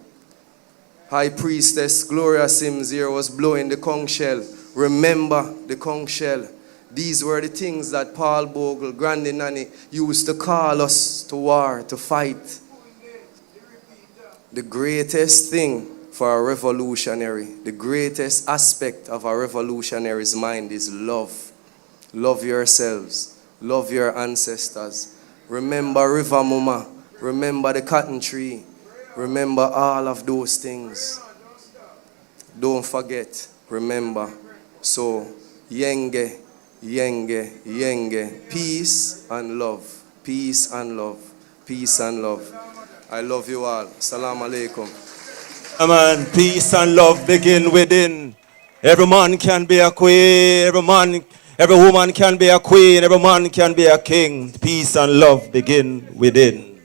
High Priestess Gloria Sims here was blowing the conch shell. Remember the conch shell. These were the things that Paul Bogle, Grandy Nanny, used to call us to war, to fight. The greatest thing for a revolutionary, the greatest aspect of a revolutionary's mind is love. Love yourselves. Love your ancestors. Remember River Muma. Remember the cotton tree. Remember all of those things. Don't forget. Remember. So, yenge, yenge, yenge. Peace and love. Peace and love. Peace and love. I love you all. Assalamu alaikum. Amen. Peace and love begin within. Every man can be a queen. Every woman can be a queen. Every man can be a king. Peace and love begin within.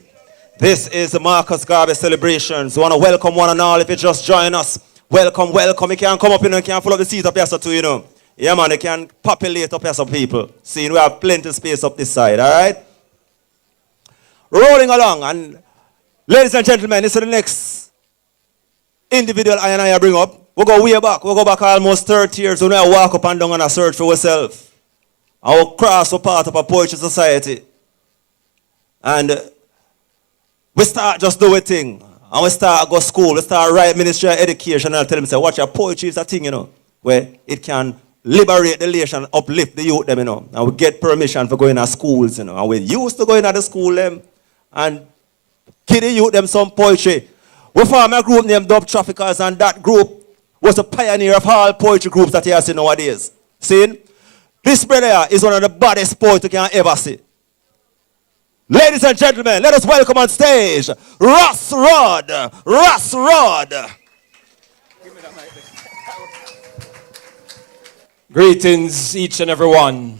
This is the Marcus Garvey celebrations. We want to welcome one and all. If you just join us, welcome, welcome. You can come up, you can fill up the seat up here so too, Yeah, man, you can populate up here some people. See, we have plenty of space up this side, all right? Rolling along, and ladies and gentlemen, this is the next individual I bring up. We go way back. We go back almost 30 years when we walk up and down and a search for ourselves. Our cross were part of a poetry society. And we start just do a thing. And we start go school. We start write Ministry of Education. And I tell them, say, watch your poetry is a thing, where it can liberate the nation, uplift the youth, them, And we get permission for going to schools, And we used to go into the school, them, and kid the youth, them some poetry. We formed a group named Dub Traffickers, and that group was the pioneer of all poetry groups that you have seen nowadays. See? This brother is one of the baddest poets you can ever see. Ladies and gentlemen, let us welcome on stage Ross Rod. Ross Rod. Greetings, each and every one.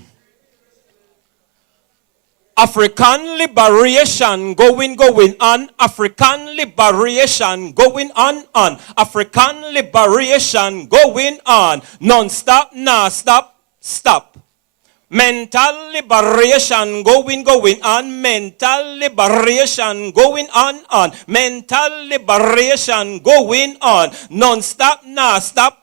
African liberation going on. African liberation going on. African liberation going on. Non-stop, nah, stop. Mental liberation going on. Mental liberation going on. Mental liberation going on. Non-stop, nah, stop.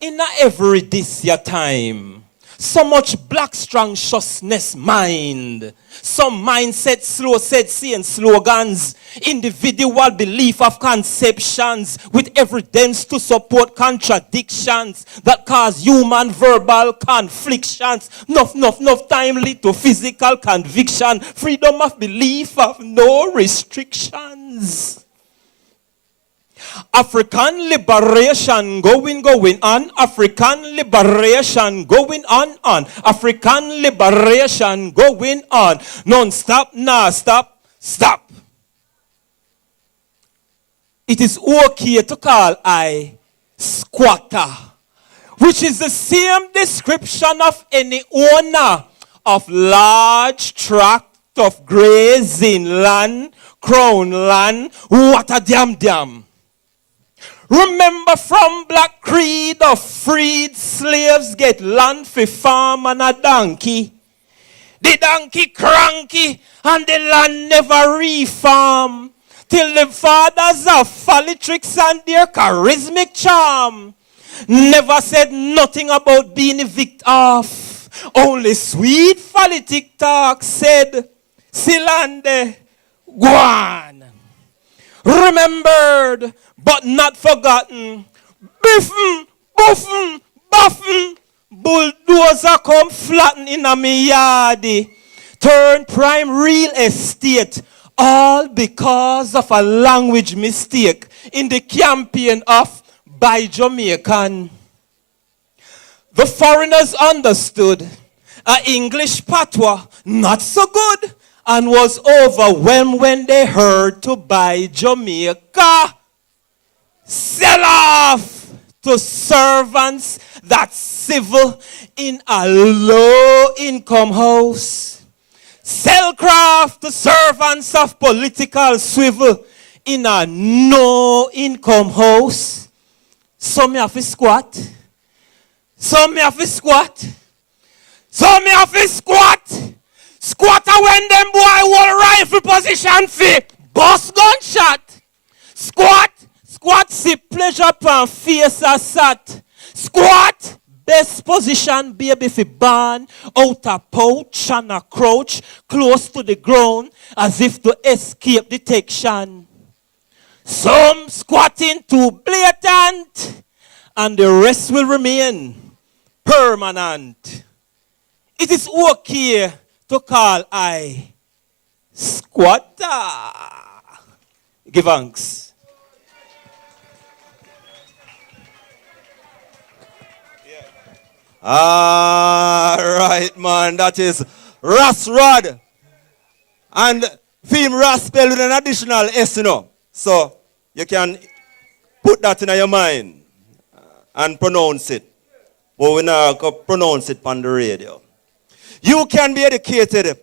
In every this year time, so much black strangiousness mind. Some mindset slow said saying slogans. Individual belief of conceptions with evidence to support contradictions that cause human verbal conflictions. Enough time lead to physical conviction. Freedom of belief of no restrictions. African liberation going on. African liberation going on. African liberation going on. Non-stop, nah, stop. It is okay to call I squatter, which is the same description of any owner of large tract of grazing land, crown land. What a damn. Remember from Black Creed of freed slaves get land for farm and a donkey. The donkey cranky and the land never reform. Till the fathers of folly tricks and their charismatic charm. Never said nothing about being evicted off. Only sweet folly TikTok said, Silande, Guan. Remembered, but not forgotten. Biffin, buffin. Bulldozer come flatten in a me yardy. Turn prime real estate All because of a language mistake in the campaign of Buy Jamaican. The foreigners understood an English patois not so good and was overwhelmed when they heard to buy Jamaica. Sell off to servants that civil in a low-income house. Sell craft to servants of political swivel in a no-income house. Some me have to squat. Some me have to squat. Some me have to squat. Squatter when them boy will rifle position fit. Boss gunshot. Squat. Squat see pleasure pan face as sat. Squat. Best position baby fi burn out a pouch and a crouch close to the ground as if to escape detection. Some squatting too blatant and the rest will remain permanent. It is okay to call I squatter. Give thanks. All right, man. That is Ras Rod. And theme Ras spelled with an additional S, you know. So you can put that in your mind and pronounce it. But we're not going to pronounce it on the radio. You can be educated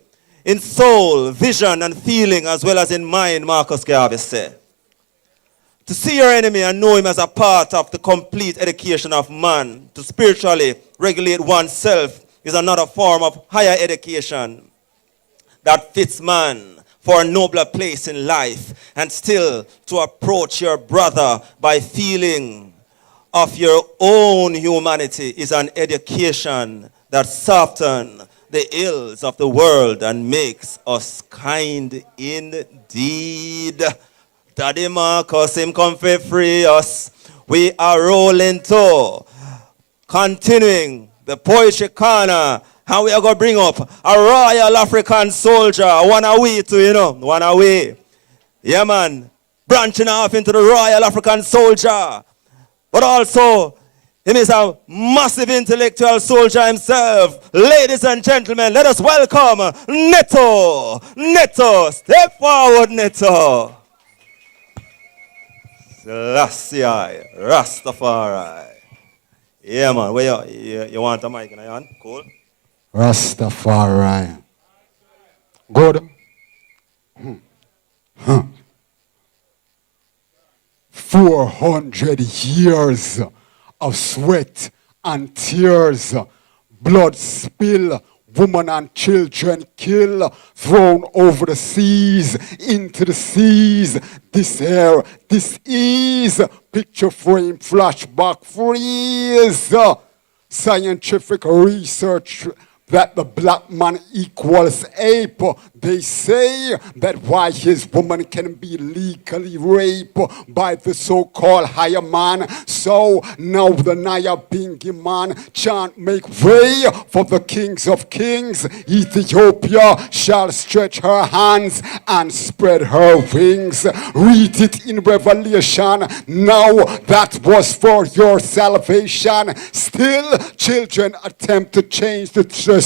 in soul, vision, and feeling as well as in mind, Marcus Garvey said. To see your enemy and know him as a part of the complete education of man, to spiritually regulate oneself is another form of higher education that fits man for a nobler place in life, and still to approach your brother by feeling of your own humanity is an education that softens the ills of the world and makes us kind indeed. Daddy Marcus, him come for free us. We are rolling to continuing the poetry corner, and we are going to bring up a Royal African soldier, one away to, you know, one away. Yeah, man, branching off into the Royal African soldier. But also, he is a massive intellectual soldier himself. Ladies and gentlemen, let us welcome Neto. Neto, step forward, Neto. Selassie, Rastafari. Yeah, man. Where you want a mic in your hand? Cool. Rastafari. Good. 400 years of sweat and tears, blood spill, women and children kill, thrown over the seas, into the seas. This air, this is, picture frame, flashback, freeze. Scientific research that the black man equals ape. They say that why his woman can be legally raped by the so-called higher man. So now the Naya Bingi man chant make way for the kings of kings. Ethiopia shall stretch her hands and spread her wings. Read it in Revelation. Now that was for your salvation. Still children attempt to change the Triscon.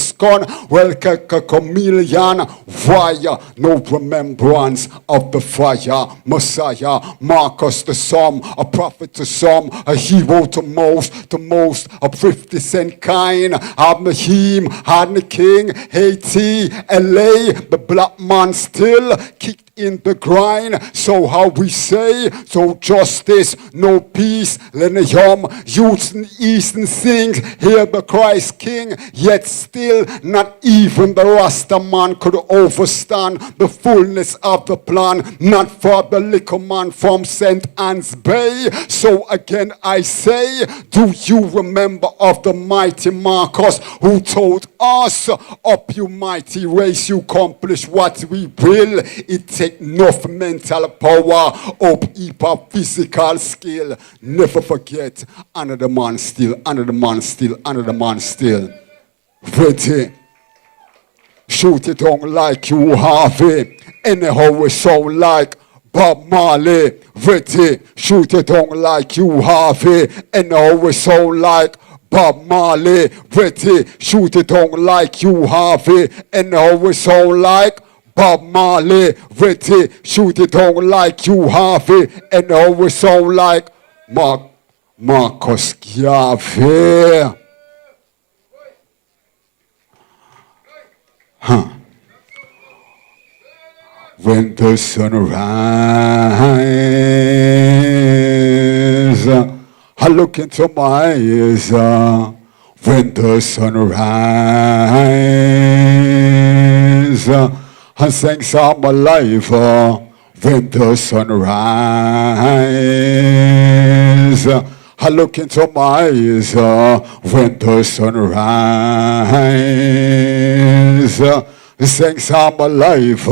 Well, chameleon. Why no remembrance of the fire? Messiah, Marcus the Psalm, a prophet to some, a hero to most, a 50 cent kind. Abnahim, had the king, Haiti, LA, the black man still kicked in the grind. So how we say, so justice, no peace, Lenayom, youths and eastern sings, hear the Christ King, yet still not even the Rasta man could overstand the fullness of the plan, not for the liquor man from St. Anne's Bay. So again I say, do you remember of the mighty Marcus who told us, up you mighty race, you accomplish what we will. It take enough mental power, up hip-hop physical skill. Never forget, another man still, another man still, another man still. Ready. shoot it on like you Harvey. Anyhow we sound like Bob Marley. Ready, shoot it on like you Harvey. Anyhow we sound like Bob Marley. Ready, shoot it on like you Harvey. Anyhow we sound like Bob Marley. Ready, shoot it on like you Harvey. Anyhow we sound like Marcus Garvey. When the sun rises, I look into my eyes. When the sun rises, I sing some alive. When the sun rises, I look into my eyes. When the sun rises, I sing some alive.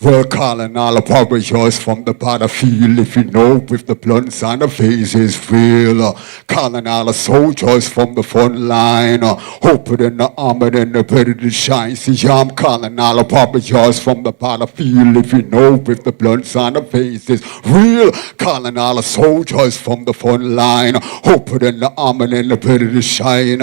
We're calling all the publishers from the battlefield. If you know if the blunts on the face is real. Calling all the soldiers from the front line. Hoping in the armor and the better to shine. See, I'm calling all the publishers from the battlefield. If you know if the blunts on the face is real. Calling all the soldiers from the front line. Hoping in the armor and the better to shine.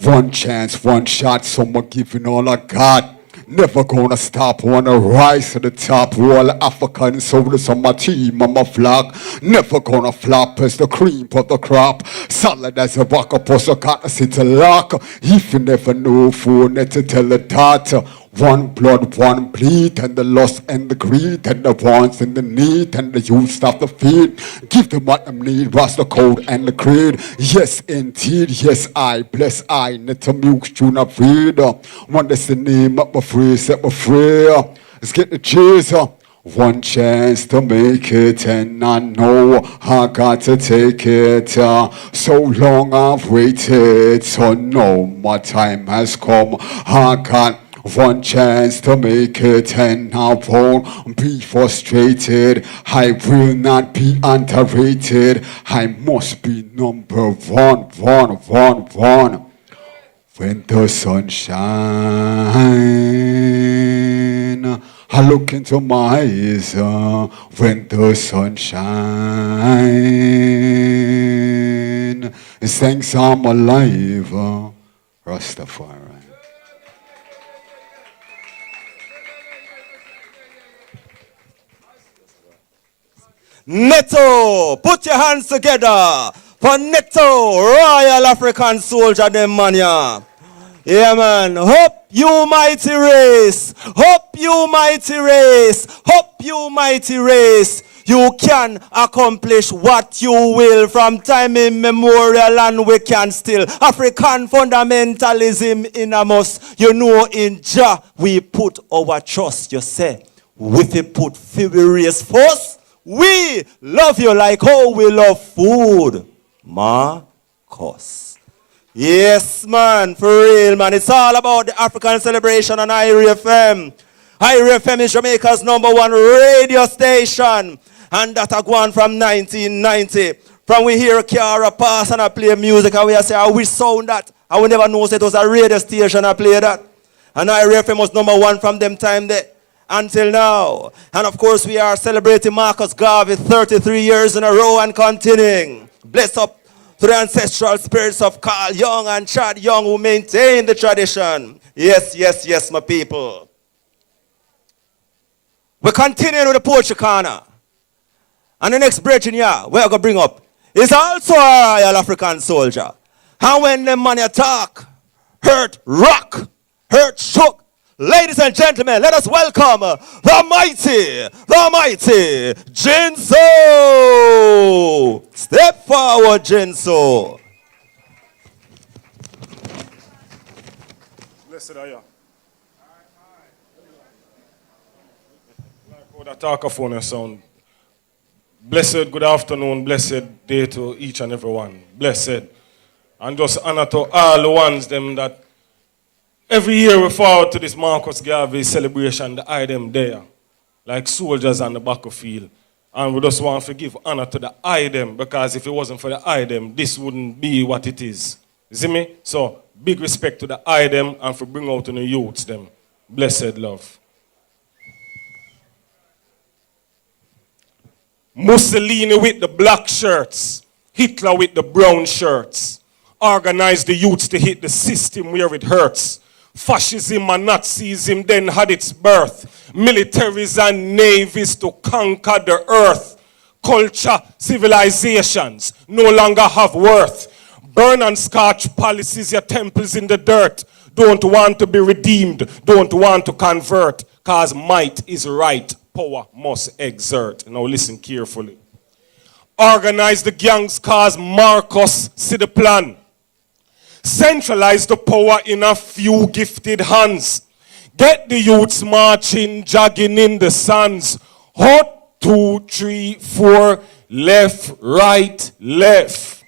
One chance, one shot, someone giving all I got. Never gonna stop, wanna rise to the top. All African soldiers on my team, on my flag. Never gonna flop as the cream of the crop. Solid as a rock, a poster, got us into lock. If you never know, for net to tell the dot. One blood, one bleed, and the loss and the greed, and the wants and the need, and the use of the feed. Give them what they need, was the code and the creed. Yes, indeed, yes, I bless I, net to milk, tune up, read. One that's the name up my free, set my free. Let's get the cheers. One chance to make it, and I know I got to take it. So long I've waited, so no, my time has come. I got one chance to make it, and I won't be frustrated. I will not be underrated. I must be number one. When the sun shines, I look into my eyes. When the sun shines, it thanks I'm alive. Rastafari. Neto, put your hands together for Neto, Royal African Soldier, them man, yeah. Yeah, man. Hope you mighty race. Hope you mighty race. Hope you mighty race. You can accomplish what you will from time immemorial, and we can still. African fundamentalism in us. You know, in Jah we put our trust. You say, if we put furious force, we love you like how we love food. Marcus. Yes, man, for real, man. It's all about the African celebration on IRIE FM. IRIE FM is Jamaica's #1 radio station. And that a gone from 1990. From we hear Kiara pass and I play music, and we say, I wish sound that. I will never know it was a radio station I play that. And IRIE FM was #1 from them time there until now. And of course, we are celebrating Marcus Garvey 33 years in a row and continuing. Bless up to the ancestral spirits of Carl Young and Chad Young who maintain the tradition. Yes, yes, yes, my people. We're continuing with the Poetry Corner. And the next brethren here, we're going to bring up, is also a Royal African soldier. And when the money talk, hurt rock, hurt shook. Ladies and gentlemen, let us welcome the mighty Jinso. Step forward, Jinso. Blessed are you. Like how that talkaphone sound. Blessed good afternoon, blessed day to each and every one. Blessed. And just honor to all the ones them that every year we forward to this Marcus Garvey celebration, the item there, like soldiers on the battlefield. And we just want to give honor to the item, because if it wasn't for the item, this wouldn't be what it is. You see me? So, Big respect to the eye them and for bring out to the youths them. Blessed love. Mussolini with the black shirts, Hitler with the brown shirts. Organized the youths to hit the system where it hurts. Fascism and Nazism then had its birth. Militaries and navies to conquer the earth. Culture, civilizations no longer have worth. Burn and scorch policies, your temples in the dirt. Don't want to be redeemed, don't want to convert. Cause might is right, power must exert. Now listen carefully. Organize the gangs cause Marcus see the plan. Centralize the power in a few gifted hands. Get the youths marching, jogging in the sands. Hot 2, 3, 4, left, right, left.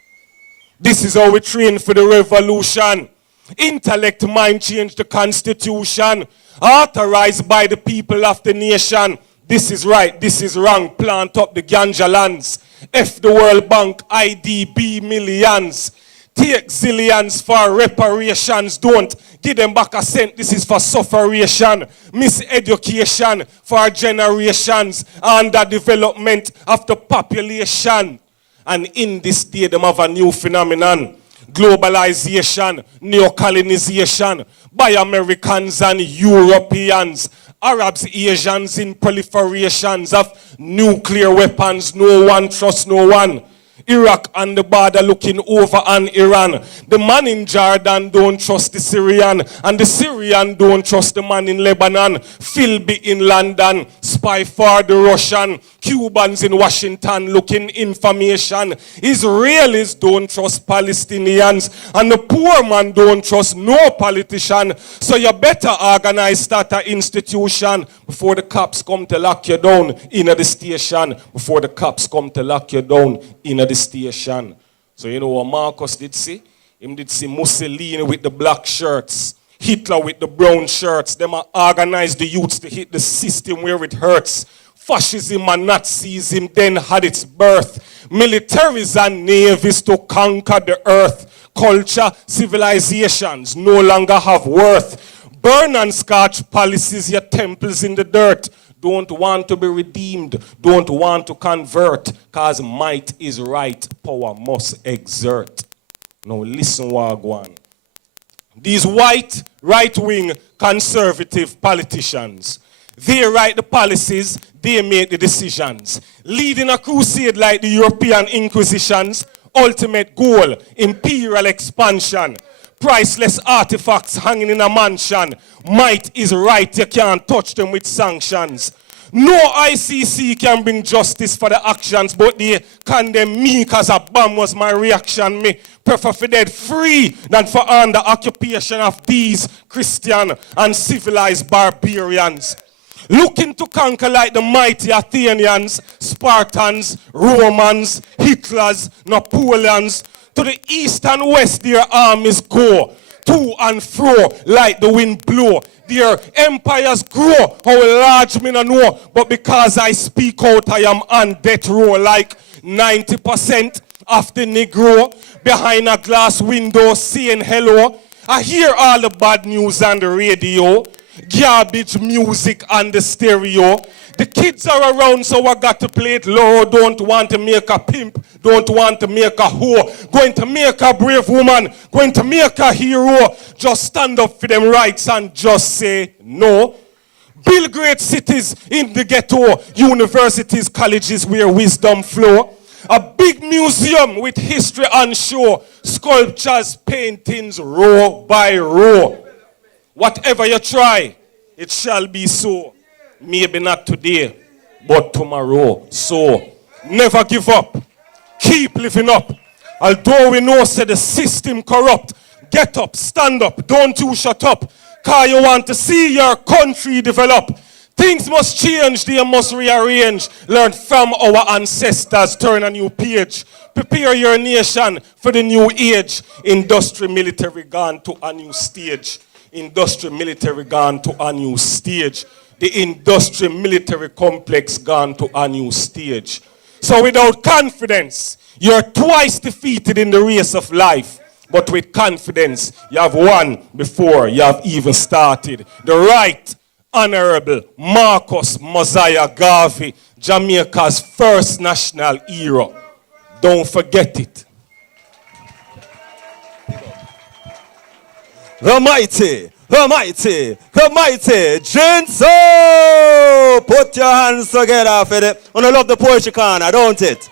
This is how we train for the revolution. Intellect, mind change the constitution. Authorized by the people of the nation. This is right, this is wrong. Plant up the ganja lands. F the World Bank, IDB millions. Take zillions for reparations. Don't give them back a cent. This is for sufferation. Miseducation for generations. Underdevelopment of the population. And in this day, them have a new phenomenon. Globalization, neo-colonization by Americans and Europeans. Arabs, Asians in proliferations of nuclear weapons. No one trusts no one. Iraq and the border looking over on Iran. The man in Jordan don't trust the Syrian. And the Syrian don't trust the man in Lebanon. Philby in London. Spy for the Russian. Cubans in Washington looking information. Israelis don't trust Palestinians. And the poor man don't trust no politician. So you better organize, start an institution before the cops come to lock you down in the station. Before the cops come to lock you down in the station. So you know what Marcus did see? Him did see Mussolini with the black shirts, Hitler with the brown shirts. Them organized the youths to hit the system where it hurts. Fascism and Nazism then had its birth. Militaries and navies to conquer the earth. Culture, civilizations no longer have worth. Burn and scorch policies, your temples in the dirt. Don't want to be redeemed, don't want to convert, cause might is right, power must exert. Now listen, Wagwan. These white, right-wing, conservative politicians, they write the policies, they make the decisions. Leading a crusade like the European Inquisitions, ultimate goal, imperial expansion. Priceless artifacts hanging in a mansion. Might is right, you can't touch them with sanctions. No ICC can bring justice for the actions, but they condemn me cause a bomb was my reaction. Me prefer for dead free than for under occupation of these Christian and civilized barbarians. Looking to conquer like the mighty Athenians, Spartans, Romans, Hitlers, Napoleons. To the east and west their armies go, to and fro like the wind blow. Their empires grow, how large me no know, but because I speak out I am on death row like 90% of the Negro behind a glass window saying hello. I hear all the bad news on the radio, garbage music on the stereo. The kids are around, so I got to play it low. Don't want to make a pimp, don't want to make a whore. Going to make a brave woman, going to make a hero. Just stand up for them rights and just say no. Build great cities in the ghetto, universities, colleges where wisdom flow. A big museum with history on show, sculptures, paintings, row by row. Whatever you try, it shall be so. Maybe not today, but tomorrow. So, never give up. Keep living up. Although we know say the system corrupt, get up, stand up, don't you shut up. Cause you want to see your country develop. Things must change, they must rearrange. Learn from our ancestors, turn a new page. Prepare your nation for the new age. Industry military gone to a new stage. Industry military gone to a new stage. The industrial military complex gone to a new stage. So without confidence, you're twice defeated in the race of life. but with confidence. You have won before you have even started. The Right Honorable Marcus Mosiah Garvey, Jamaica's first national hero. Don't forget it. The mighty, Chants. Put your hands together for it. And I love the poetry corner, don't it?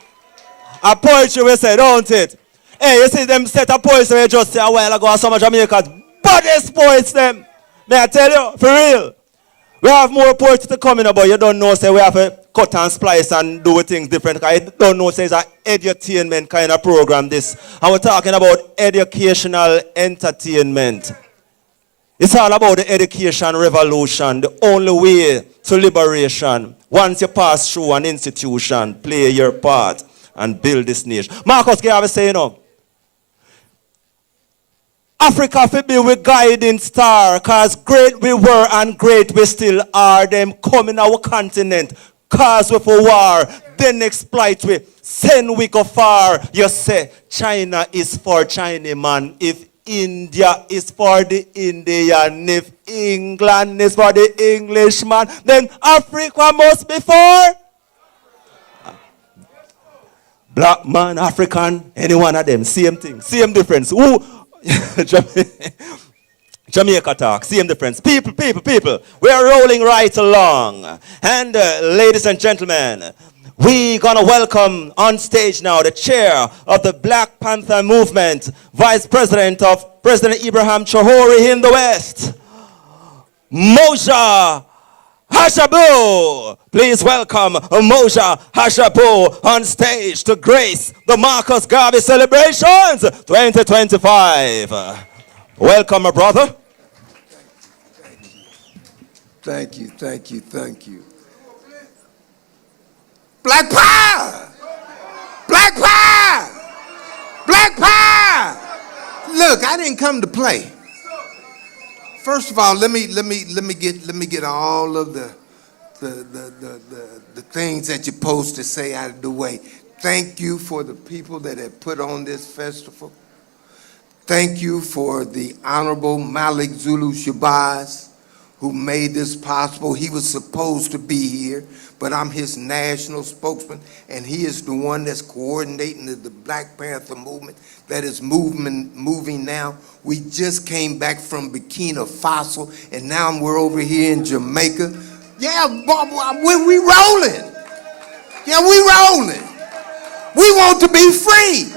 A poetry we say, don't it? Hey, you see them set of poetry we just say a while ago, some of Jamaica's baddest poets them. May I tell you, for real. We have more poetry to come in, but you don't know, say we have to cut and splice and do things different. Because you don't know, say it's an edutainment kind of program, this. And we're talking about educational entertainment. It's all about the education revolution, the only way to liberation. Once you pass through an institution, play your part and build this nation. Marcus Garvey say, you know, Africa will be with guiding star, because great we were and great we still are. Them come in our continent, cause we for war, then exploit we, send we go far. You say China is for China man, if India is for the Indian, if England is for the Englishman, then Africa must be for black man, African, any one of them, same thing, same difference. Who? Jamaica talk, same difference. People, we are rolling right along. And ladies and gentlemen, we're gonna welcome on stage now the chair of the Black Panther Movement, Vice President of President Ibrahim Traore in the West, Moja Hashabu. Please welcome Moja Hashabu on stage to grace the Marcus Garvey celebrations 2025. Welcome, my brother. Thank you. Black power! Black power! Black power! Look, I didn't come to play. First of all, let me get all of the things that you're supposed to say out of the way. Thank you for the people that have put on this festival. Thank you for the Honorable Malik Zulu Shabazz, who made this possible. He was supposed to be here, but I'm his national spokesman, and he is the one that's coordinating the Black Panther movement that is moving now. We just came back from Burkina Faso, and now we're over here in Jamaica. Yeah, we rolling. Yeah, we rolling. We want to be free.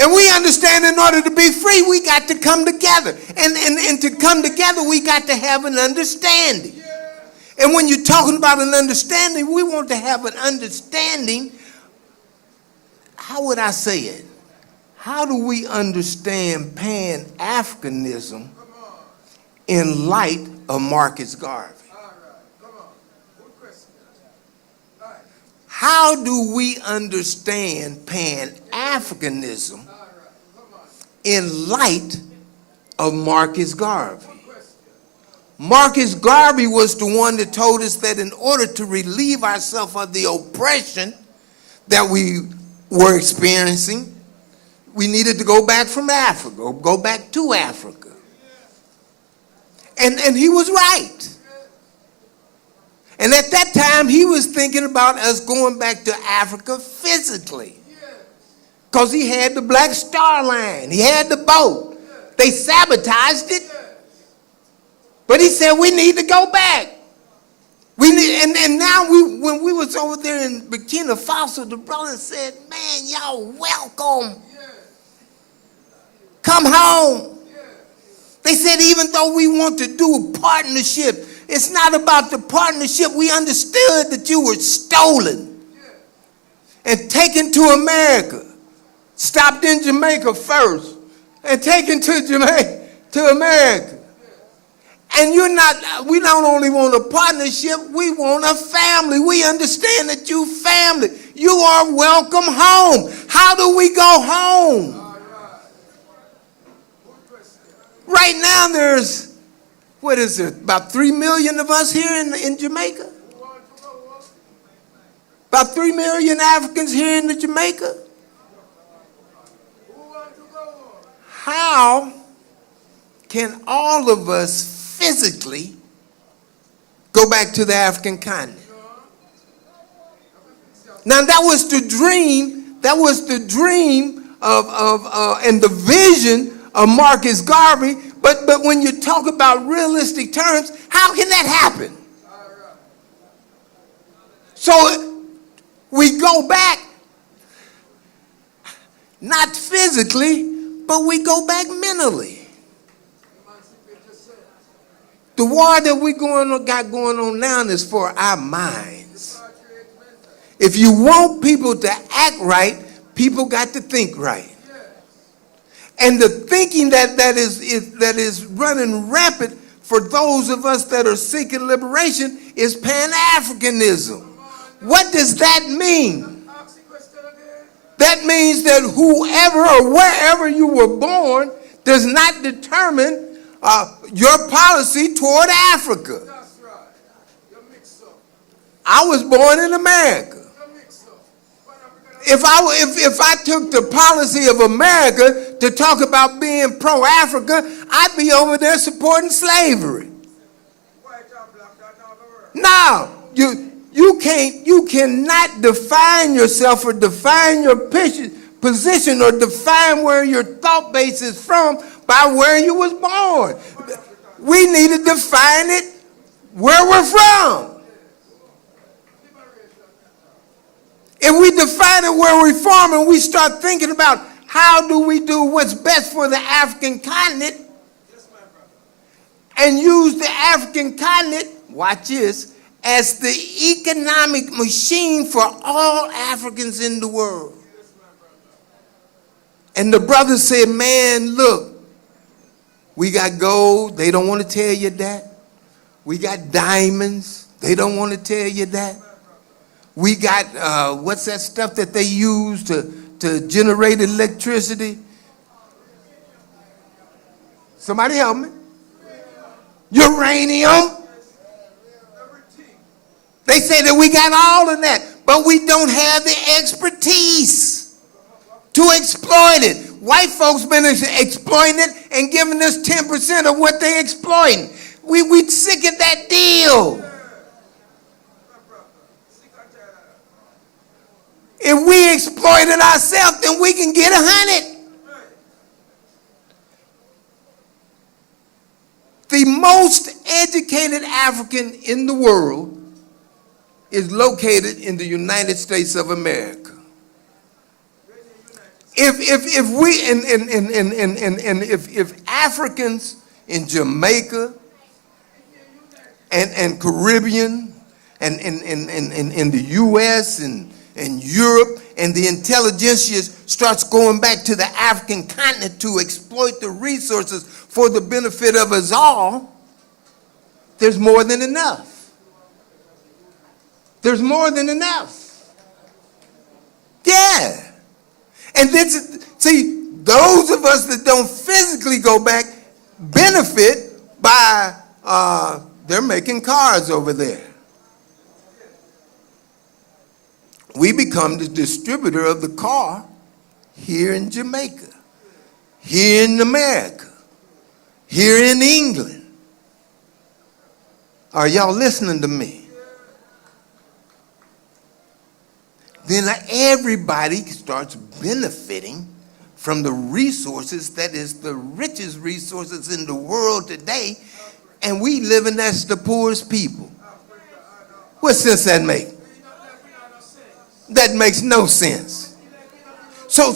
And we understand in order to be free, we got to come together. And to come together, we got to have an understanding. And when you're talking about an understanding, we want to have an understanding. How would I say it? How do we understand Pan-Africanism in light of Marcus Garvey? How do we understand Pan-Africanism in light of Marcus Garvey? Marcus Garvey was the one that told us that in order to relieve ourselves of the oppression that we were experiencing, we needed to go back from Africa, or go back to Africa. And he was right. And at that time, he was thinking about us going back to Africa physically. Because he had the Black Star Line. He had the boat. They sabotaged it. But he said, we need to go back. And now when we was over there in Burkina Faso, the brother said, man, y'all welcome. Come home. They said, even though we want to do a partnership, it's not about the partnership. We understood that you were stolen and taken to America. Stopped in Jamaica first and taken to America. And we don't only want a partnership, we want a family. We understand that you family. You are welcome home. How do we go home? Right now there's, what is it, about 3 million of us here in Jamaica? About 3 million Africans here in Jamaica? how can all of us physically go back to the African continent? Now that was the dream. That was the dream of and the vision of Marcus Garvey. But when you talk about realistic terms, how can that happen? So we go back, not physically, but we go back mentally. The war that we got going on now is for our minds. If you want people to act right, people got to think right. And the thinking that is running rampant for those of us that are seeking liberation is Pan-Africanism. What does that mean? That means that whoever or wherever you were born does not determine your policy toward Africa. I was born in America. If I took the policy of America to talk about being pro-Africa, I'd be over there supporting slavery. Now, you cannot define yourself or define your position or define where your thought base is from by where you was born. We need to define it where we're from. If we define it where we're from and we start thinking about how do we do what's best for the African continent and use the African continent, watch this, as the economic machine for all Africans in the world. And the brother said, man, look, we got gold, they don't want to tell you that. We got diamonds, they don't want to tell you that. We got, what's that stuff that they use to generate electricity? Somebody help me. Uranium. They say that we got all of that, but we don't have the expertise to exploit it. White folks been exploiting it and giving us 10% of what they exploiting. We sick of that deal. If we exploit it ourselves, then we can get 100. The most educated African in the world is located in the United States of America. If Africans in Jamaica and Caribbean and in the U.S. and Europe and the intelligentsia starts going back to the African continent to exploit the resources for the benefit of us all, there's more than enough. There's more than enough. Yeah. And this, see, those of us that don't physically go back benefit by they're making cars over there. We become the distributor of the car here in Jamaica, here in America, here in England. Are y'all listening to me? Then everybody starts benefiting from the resources that is the richest resources in the world today, and we living as the poorest people. What sense that make? That makes no sense. So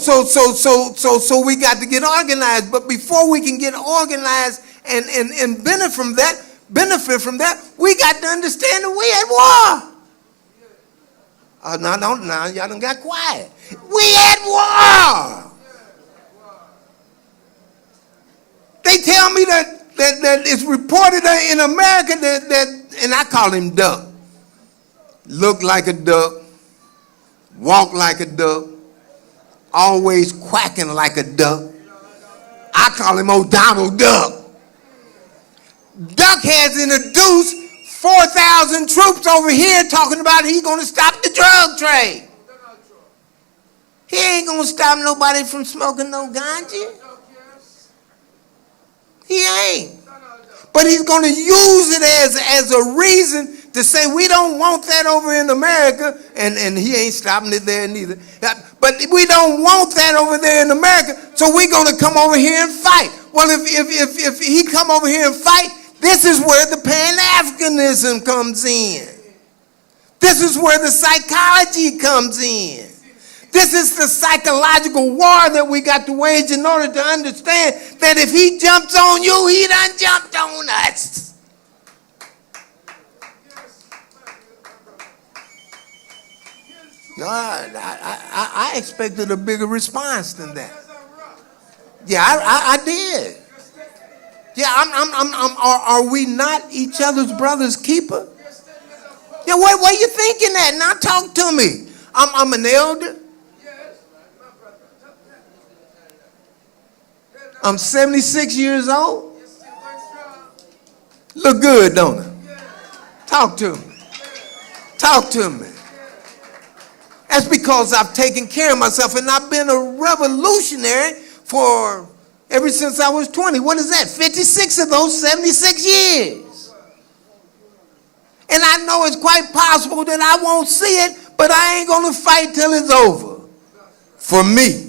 we got to get organized. But before we can get organized and benefit from that, we got to understand that we at war. Oh, no, y'all done got quiet. We at war. They tell me that it's reported in America that, and I call him Duck, look like a duck, walk like a duck, always quacking like a duck. I call him old Donald Duck. Duck has introduced 4,000 troops over here talking about he's going to stop the drug trade. He ain't going to stop nobody from smoking no ganja. He ain't. But he's going to use it as a reason to say we don't want that over in America, and he ain't stopping it there neither. But we don't want that over there in America, so we're going to come over here and fight. Well, if he come over here and fight, this is where the Pan-Africanism comes in. This is where the psychology comes in. This is the psychological war that we got to wage in order to understand that if he jumps on you, he done jumped on us. I expected a bigger response than that. Yeah, I did. Yeah, are we not each other's brother's keeper? Yeah, where you thinking that? Now talk to me. I'm an elder. I'm 76 years old. Look good, don't I? Talk to me. Talk to me. That's because I've taken care of myself, and I've been a revolutionary for ever since I was 20. What is that? 56 of those 76 years. And I know it's quite possible that I won't see it, but I ain't going to fight till it's over. For me.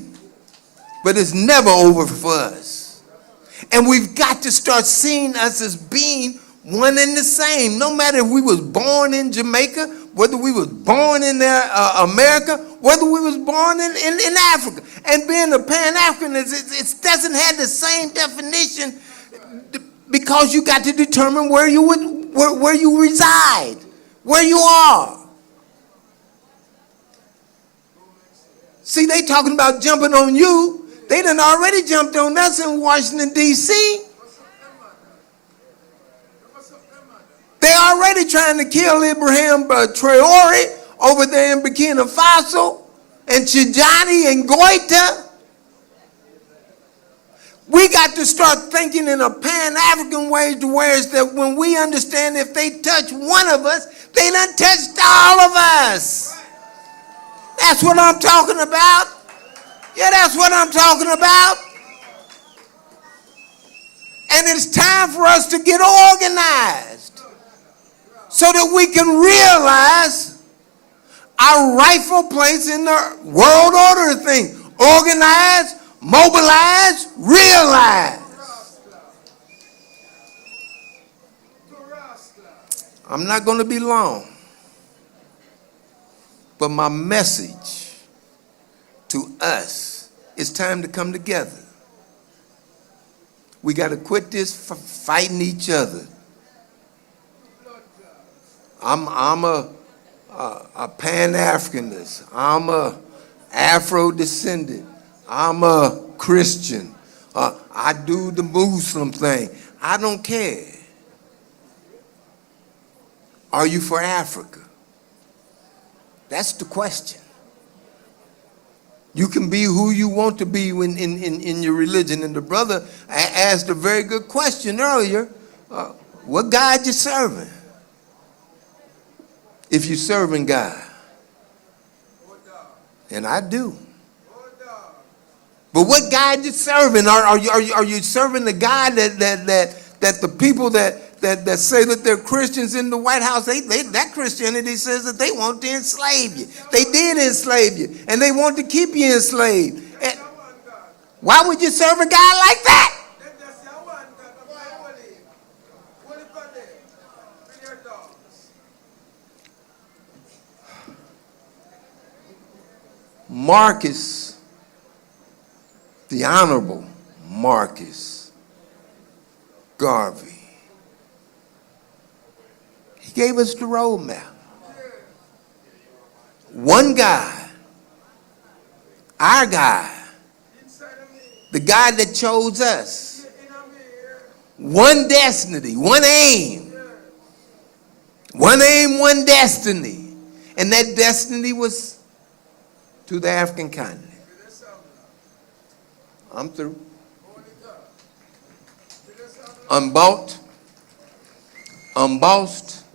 But it's never over for us. And we've got to start seeing us as being one and the same. No matter if we was born in Jamaica, whether we was born in America, whether we was born in Africa. And being a Pan-Africanist, it doesn't have the same definition because you got to determine where you reside, where you are. See, they talking about jumping on you. They done already jumped on us in Washington, D.C. They already trying to kill Ibrahim Traore over there in Burkina Faso and Tijani and Goita. We got to start thinking in a Pan-African way to where it's that when we understand if they touch one of us, they done touched all of us. That's what I'm talking about. Yeah, that's what I'm talking about. And it's time for us to get organized so that we can realize our rightful place in the world order thing. Organize, mobilize, realize. I'm not going to be long, but my message to us, it's time to come together. We got to quit this fighting each other. I'm a Pan-Africanist. I'm a Afro-descendant. I'm a Christian. I do the Muslim thing. I don't care. Are you for Africa? That's the question. You can be who you want to be in your religion. And the brother asked a very good question earlier. What God you serving? If you're serving God. And I do. But what God you serving? Are you serving the God that the people that say that they're Christians in the White House, that Christianity says that they want to enslave you. They did enslave you, and they want to keep you enslaved. And why would you serve a guy like that? Marcus, the Honorable Marcus Garvey, he gave us the roadmap. One guy, our guy, the guy that chose us. One destiny, one aim. One aim, one destiny. And that destiny was to the African continent. I'm through. Unbought, unbossed,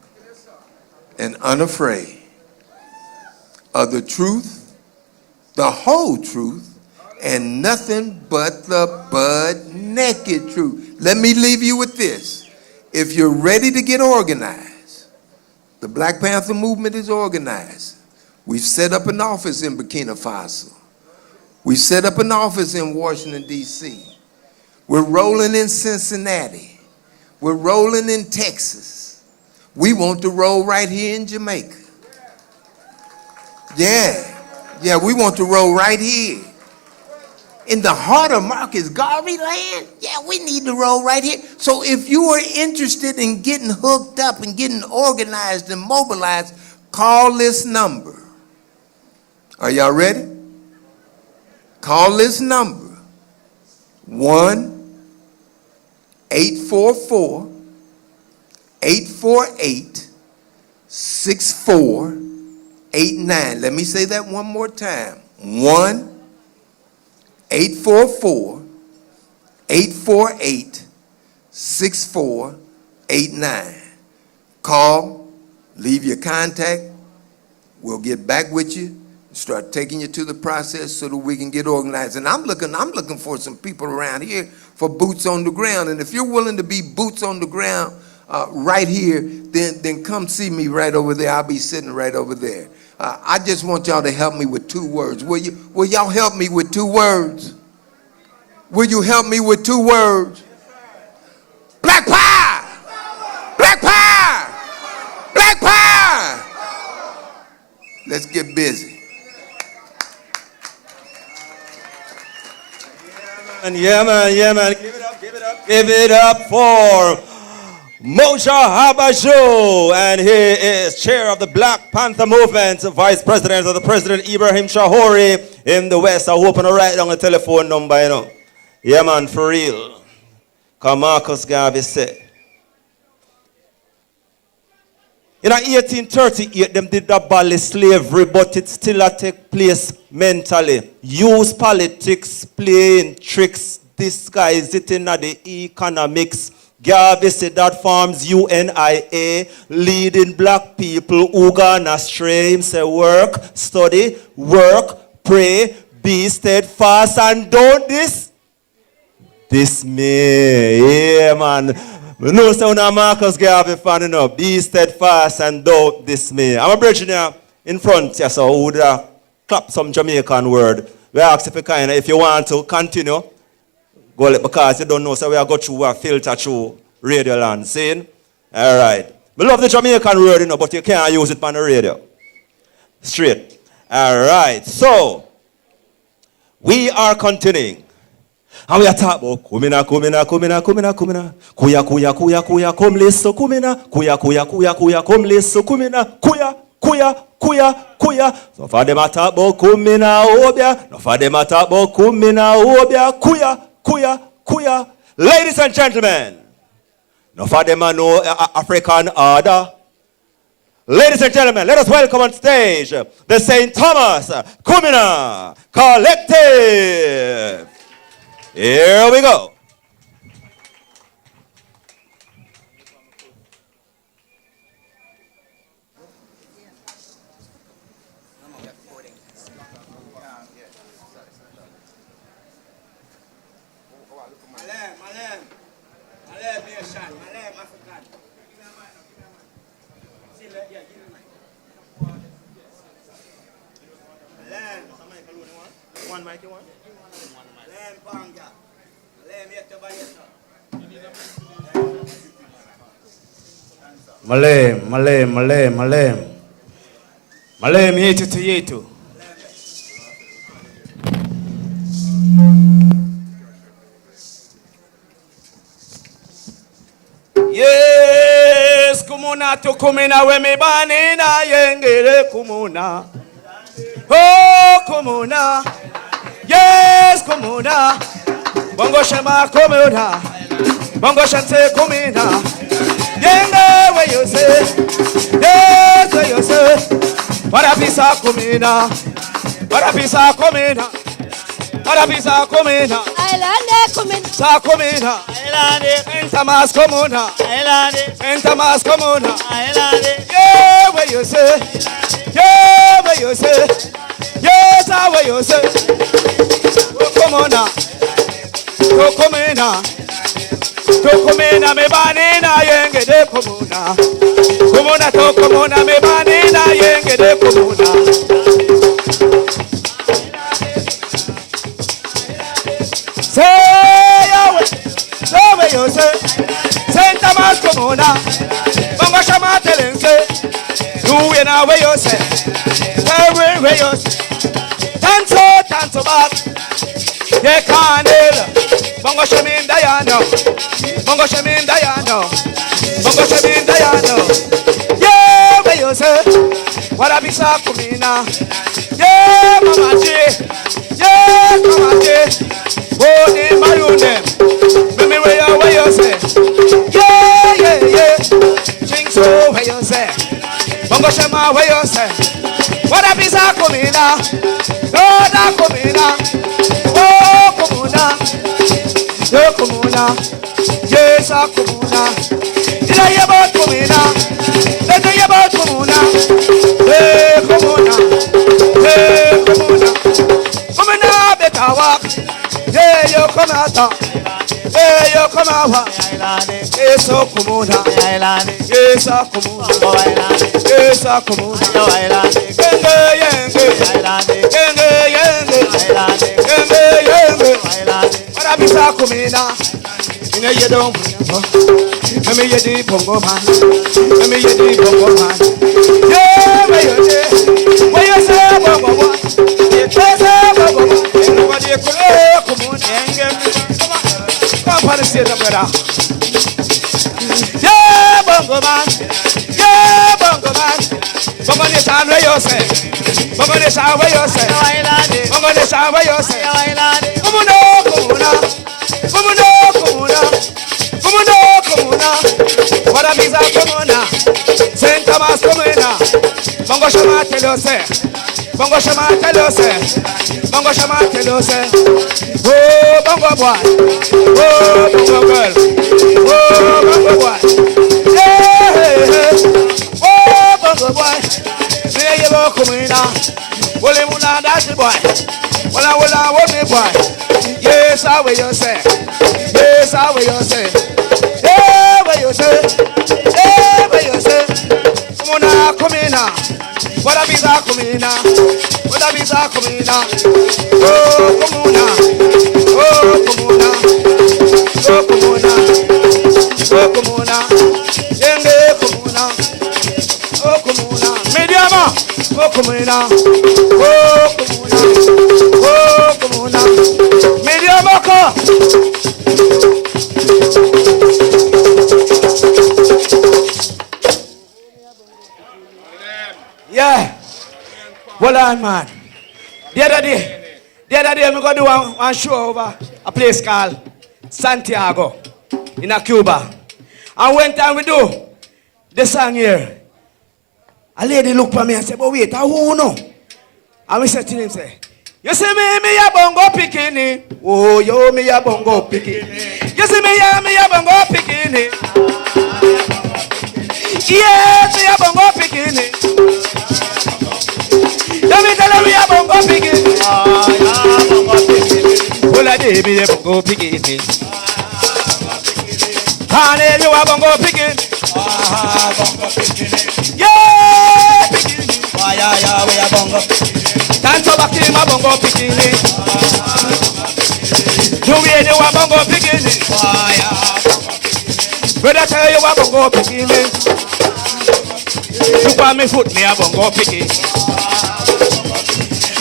and unafraid of the truth, the whole truth, and nothing but the butt naked truth. Let me leave you with this. If you're ready to get organized, the Black Panther movement is organized. We've set up an office in Burkina Faso. We've set up an office in Washington, D.C. We're rolling in Cincinnati. We're rolling in Texas. We want to roll right here in Jamaica. Yeah, we want to roll right here. In the heart of Marcus Garvey land, yeah, we need to roll right here. So if you are interested in getting hooked up and getting organized and mobilized, call this number. Are y'all ready? Call this number, 1-844-848-6489. Let me say that one more time. 1-844-848-6489. Call, leave your contact. We'll get back with you. Start taking you to the process so that we can get organized. And I'm looking for some people around here for boots on the ground. And if you're willing to be boots on the ground right here, then come see me right over there. I'll be sitting right over there. I just want y'all to help me with 2 words. Will y'all help me with 2 words? Will you help me with 2 words? Black power! Black power! Black power! Let's get busy. Yeah, man. Give it up for Moshe Habashu. And he is chair of the Black Panther Movement, vice president of the President Ibrahim Traore in the West. I hope to write down the telephone number, you know. Yeah, man, for real. Because Marcus Garvey said, in 1838, them did abolish slavery, but it still take place mentally. Use politics, playing tricks, disguise it in the economics. Garvey said that forms UNIA, leading black people who gone astray. Him say work, study, work, pray, be steadfast, and don't dismay. Yeah, man. No sound of Marcus Garvey fan, you know. Be steadfast and don't dismay. I'm a bridge here in front, yes, so who would clap some Jamaican word. We ask if you want to continue, go because you don't know, so we are go through a filter through radio land. See? All right. We love the Jamaican word, you know, but you can't use it on the radio. Straight. All right. So, we are continuing. And we are talking about kumina, kuya, come listen, kumina, kuya, come listen, kumina, kuya. So for them a talk about kumina obia, no for them a talk about kumina obia, kuya. Ladies and gentlemen, no for them a know African order. Ladies and gentlemen, let us welcome on stage the St. Thomas Kumina Collective. Here we go. One mic you want? Malem yetu. Yes, kumuna to kumina we me banina yengere kumuna. Oh, kumuna. Yes, kumuna. Bongo shema kumuna. Bongo shante kumina. Yenge where you say. Yes, where you say. Para pisa kumina. Para pisa kumina. Para pisa kumina. Ailande kumina. Sa kumina. Ailande. Entamas kumuna. Ailande. Entamas kumuna. Ailande. Yeah, where you say. Yeah, where you say. Yes, where you say. Tokomena, Tokomena, me banina, yenge de komuna. Komuna, Tokomona, me banina, yenge de komuna. Say Yahweh, you say, Santa Mas komuna. Bongo shama telense, do na way you say, where you say, tanto back, ye can't. Bongo shamin Diano, Bongo shamin Diano, Bongo shamin Diano. Yeah, where you say, what a bisa kumina. Yeah, Mama J, yeah, Mama J. Oh, in my own name, me where you say, yeah. Think so where you say, Bongo shama where you say, what a bisa kumina, oh da kumina, oh kumuna. Yo komuna, yes a komuna. Ila yaba komuna, ila yaba komuna. Hey komuna, hey komuna. Komuna betawa, hey yo komata, hey yo komawa. Yes a komuna, yes a komuna, yes a komuna. Yenge. Bisa kumina, ina yedom, me yedi bongo man, me yedi bongo man. Yeah, where you say bongo man, you say bongo man. Everybody come on, come on, say the brother. Yeah, bongo man, bongo the sound where you say, bongo the sound where you say, bongo the sound where you say. Komuna, what a visa komuna, Saint Thomas komuna, Bongo Shama telose, Bongo Shama telose, Bongo Shama telose, oh Bongo boy, oh Bongo girl, oh Bongo boy, yeah, oh Bongo boy, say you go komuna, wole muna that's the boy, wala wole boy, yes I will you say, yes I will you say. You say, where you say, Komuna, Komina, what a visa Komina, what a visa Komina, oh Komuna, oh Komuna, oh Komuna, oh Komuna, Yenge Komuna, oh Komuna, Mediama, oh Komuna, oh Komuna, oh Komuna, Mediama ko. Yeah, well on man. The other day I'm going to do one show over a place called Santiago in Cuba. And when time we do the song here, a lady looked for me and said, but wait, who know? And we said to him, say, you see me a bongo pikini. Oh, yo, me a bongo pikini. You see me a bongo pikini. Yes, me a bongo pikini. Let me tell you, we are bongo pikini. Bongo pikini. Ola de me a bongo pikini. Kane you a bongo pikini. Bongo pikini. Yeah, pikini. Yeah, we are bongo pikini. Tanto baki ma bongo pikini. Juwie you a bongo pikini. Brother tell you a bongo pikini. Look at me foot, me a bongo pikini.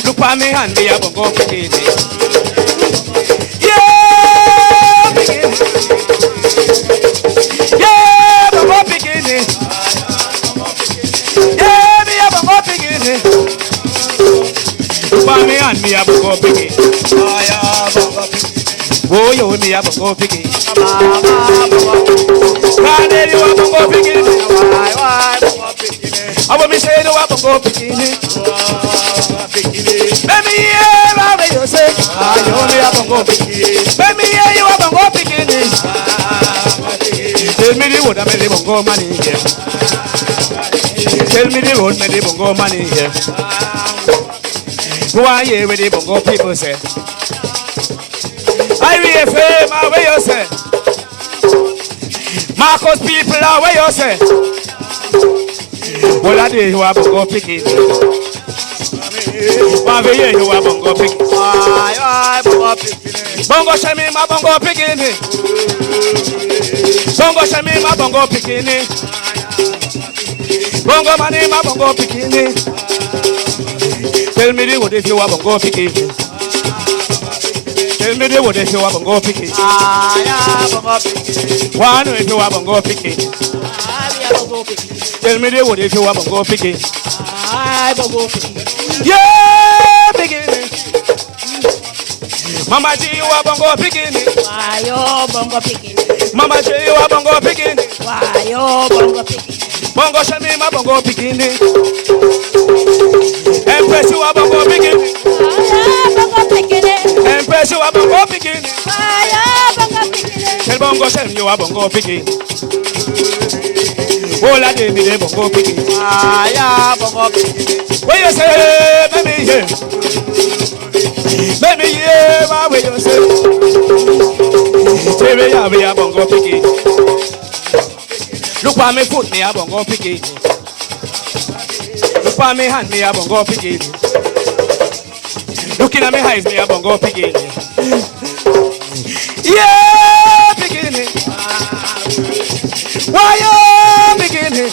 Look at me hand, me a bongo pikini. Yeah, pikini. Yeah, bongo pikini. Yeah, me a bongo pikini. Look at me hand, me a bongo pikini. Oh yeah, bongo pikini. Oh yo, me a bongo pikini. Kane you a bongo pikini. Why bongo pikini? I want me say you a bongo pikini. Let me hear what you say. You me a bongo pikini. Let me hear you a bongo pikini. Tell me the road, me the bongo money here. Tell me the road, me the bongo money here. Go on here with the bongo people say. IRIE FM, where you say? Marcus people, where you say? Well, I did you have bongo picking. Bongo picking. Bongo shami ma bongo picking. Bongo shami ma bongo picking. Bongo mani ma bongo picking. Tell me the what if you have bongo picking. Tell me the what if you have bongo picking. One if you have bongo picking. Tell me the what if you have bongo picking. Yeah, beginning. Mama G, you are bongo picking. Why yo bongo picking? Mama G, you are bongo picking. Why yo bongo picking? Bongo shami ma bongo picking. Empress, you are bongo picking. Why bongo picking? Empress, you are bongo picking. Why bongo picking? Tell bongo shami you are bongo picking. Oh, la de mi de bongo picking. Why bongo picking? What you say, baby, yeah. Baby, yeah, what you say? Baby, yeah, we are bongo picking. Look at me foot, me a bongo picking. Look at me hand, me a bongo picking. Looking at me eyes, me a bongo picking. Yeah, picking. Why you picking?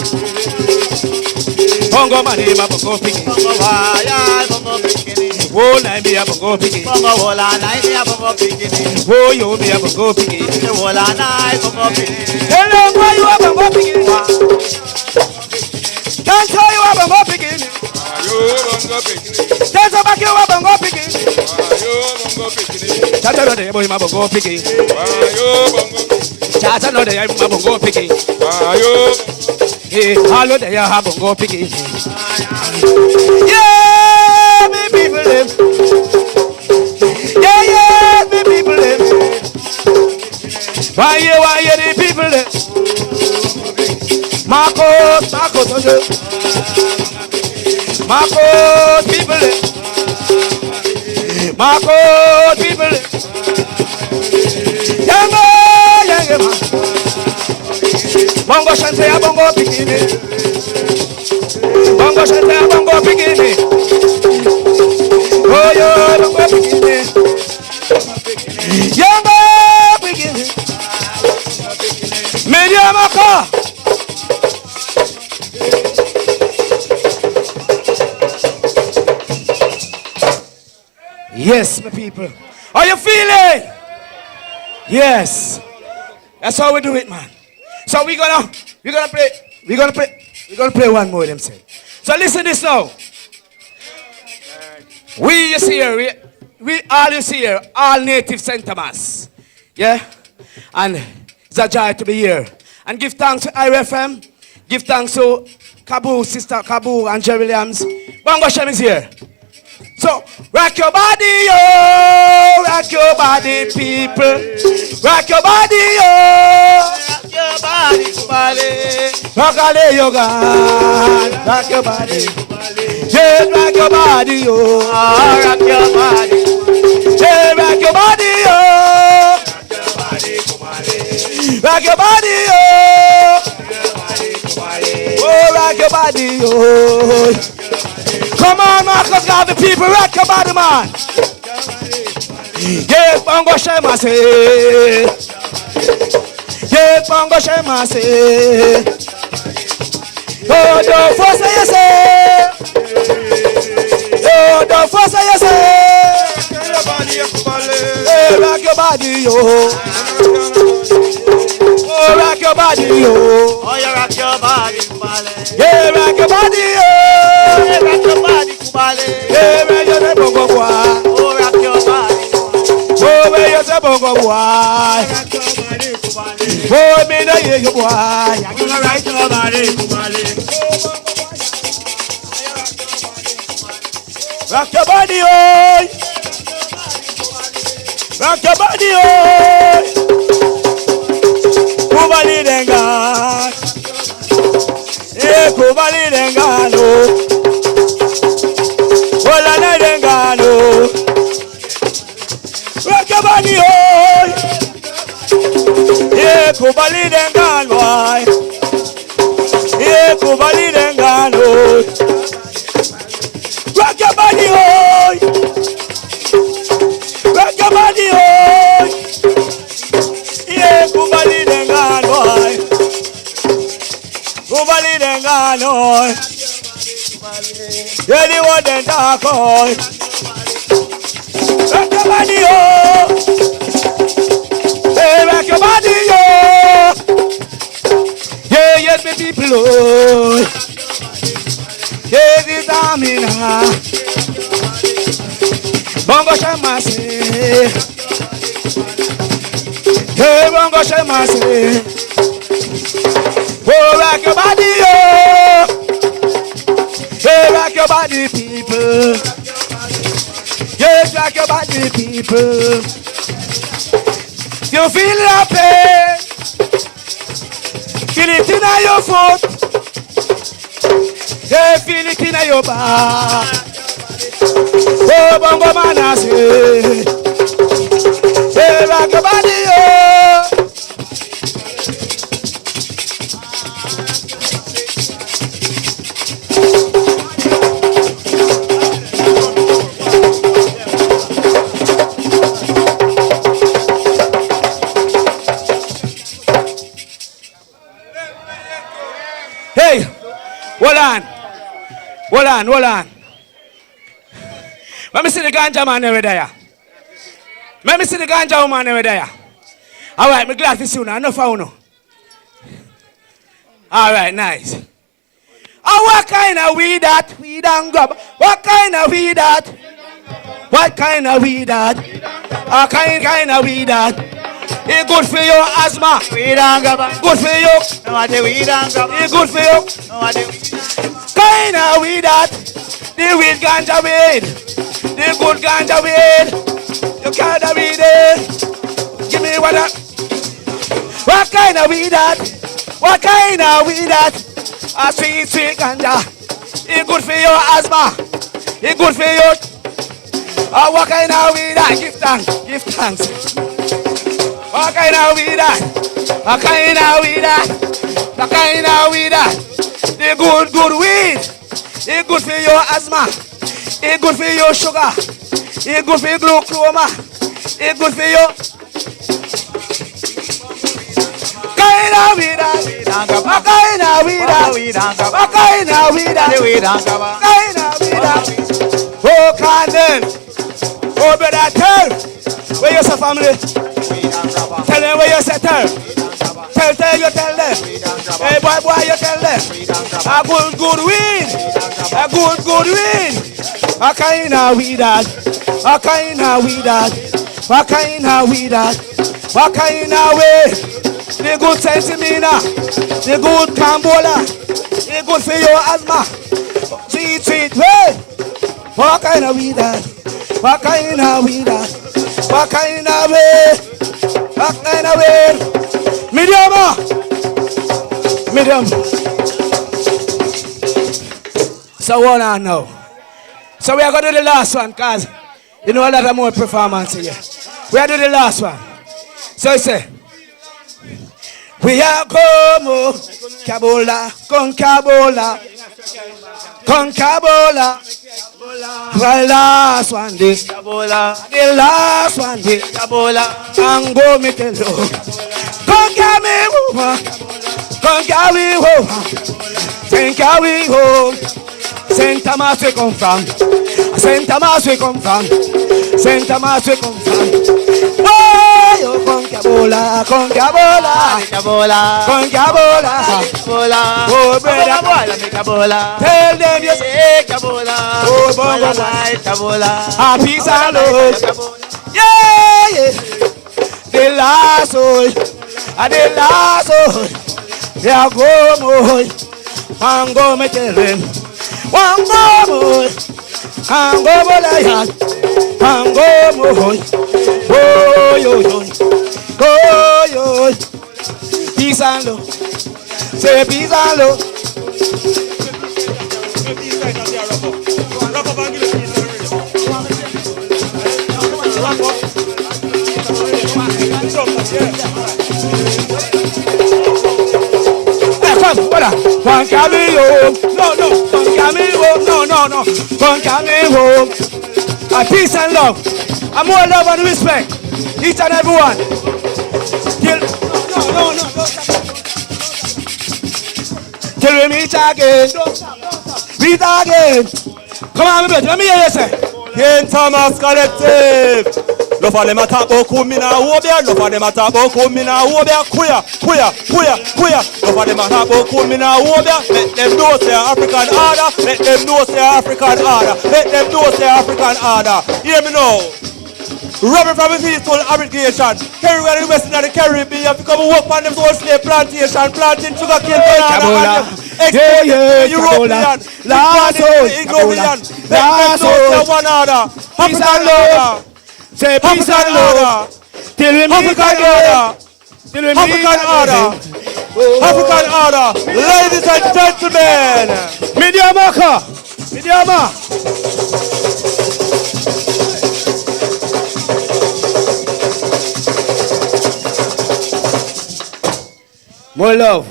Bongo money, my bongo picking. Oh, I be a bongo picking. Oh, you be a bongo picking. Hello, why you a bongo picking? Can't tell you a bongo picking. Can't tell back you a bongo picking. Can't tell you my bongo picking. Can't tell you my bongo picking. Hey, hello there, you have bongo picking. Yeah, me people live. Yeah, me people live. Why you the people live? Marcos, people live. Marcos, people live. Young man. Bongo shante ya bongo picking. Bongo shante ya bongo picking. Oh yo, bongo picking. Yamba picking. Media maka. Yes, my people. Are you feeling? Yes. That's how we do it, man. So we're gonna play one more of them say. So listen this now. We all you see here, all native St. Thomas. Yeah? And it's a joy to be here. And give thanks to IRFM. Give thanks to Kabu, Sister Kabu and Jerry Williams. Bongo Shem is here. So, rock your body, yo! Rock your body, people! Rock your body, yo! Rock your body, body! Rock your body, rock your body! Yeah, rock your body, yo! Rock your body! Yeah, rock your body, yo! Rock your body, yo! Oh, rock your body, yo! Come on, Marcus, Garvey people, rock your body, man. Yeah, bongo shema say. Yeah, bongo shema say. Oh, don't force you say. Oh, don't force you say. Yeah, rock your body, yo. Oh, rock your body, yo. Oh, you rock your body, Kubale. Yeah, rock your body, yo. Yeah, rock your body, Kubale. Yeah, rock your bongo boy. Oh, rock your body. Oh, where you say bongo boy? Rock your body, Kubale. Oh, me no hear you boy. You gonna rock your body, Kubale. Rock your body, oh. Rock your body, oh. Kubali denga. Eh, kubali denga, no. Ola na denga, no. Rock your body, oh. Kubali them gone, boy. Yeah, Kubali them gone, oh. Rock your body, oh. Rock your body, oh. Yeah, Kubali them gone, boy. Kubali them gone, oh. Yeah, the one them talk, oh. Rock your body, oh. Hey, rock your body, oh. Yeah, yes, me people, oh. Yeah, this army now. Bongo Shamasi. Hey, Bongo Shamasi. Oh, rock your body, oh. Hey, rock your body, people. Yes, rock your body, people. You feel the pain. Feel it in your foot. Yeah, feel it in your back. Oh, bongo man, I say. Hey, rock your body, oh. Hey, hold on. Let me see the ganja man over there. Let me see the ganja woman over there. All right, I'm glad to see you now. Enough for you. All right, nice. Oh, what kind of weed that? Weed and grub. What kind of weed that? What kind of weed that? What kind of weed that? It's good for your asthma. Weed and grub. Good for you. No, I do weed and grub. It's good for you. No, I do. Kind of weed that? The weed ganja weed. The good ganja weed. You can't weed it. Give me what that. What kind of weed that? What kind of weed that? A sweet ganja. It's good for your asthma. It's good for you. What kind of weed that? Give thanks. What kind of weed that? What kind of weed that? What kind of weed that? The good weed. It's good for your asthma. It's good for your sugar. It's good for your glaucoma. It's good for your kind of weed that. What kind of weed that? What kind of weed that? Kind of weed that. Oh, Candle. Oh, brother, tell. Where you say, family? Tell them where you say, tell. Tell you tell them. Hey, boy, you tell them. A good weed. A good weed. What kind of weed that? What kind of weed that? What kind of weed that? What kind of way? The good sensimina. The good cambola. The good for your asthma. Sweet way. What kind of weed that? What kind of weed that? What kind of way? What kind of way? Medium. So hold on now. So we are going to do the last one, because you know a lot of more performance here. We are doing the last one. So I say, we are como Kabola, con Kabola. The last one day, the last one day, and go me tell you. Come carry me home, Saint carry home. Saint Thomas we come from, Saint Thomas we come from, Saint Thomas we come from. Oh, you con Kabola, oh brother, tell them you say Kabola, oh bongo boy, peace and love, yeah. The last soul, the last soul, yeah go boy, and go me tell them, one go boy, and go boy, and go boy, oh yo, peace and love, say peace and love. me home. No, no, come carry me home. No, no, no, come carry me home. A peace and love, and more love and respect, each and every one. Till, no. Till we meet again. Meet again. Come on, baby, let me hear you say. King Thomas Collective. No for them attack about Kumina Wobia. No for them attack about Kumina Wobia. Queer. No for them attack about Kumina Wobia. Let them know say African order. Let them know say African order. Let them know say African order. Hear me now. Robert from the peaceful abrogation. Everywhere in the West and the Caribbean. Become work on them whole slave plantation. Planting sugar cane banana. Yeah, European. Last One order. Peace and love. Say peace and love. Till we meet again. Till we meet order. African order. Ladies and gentlemen. Mediama. More love.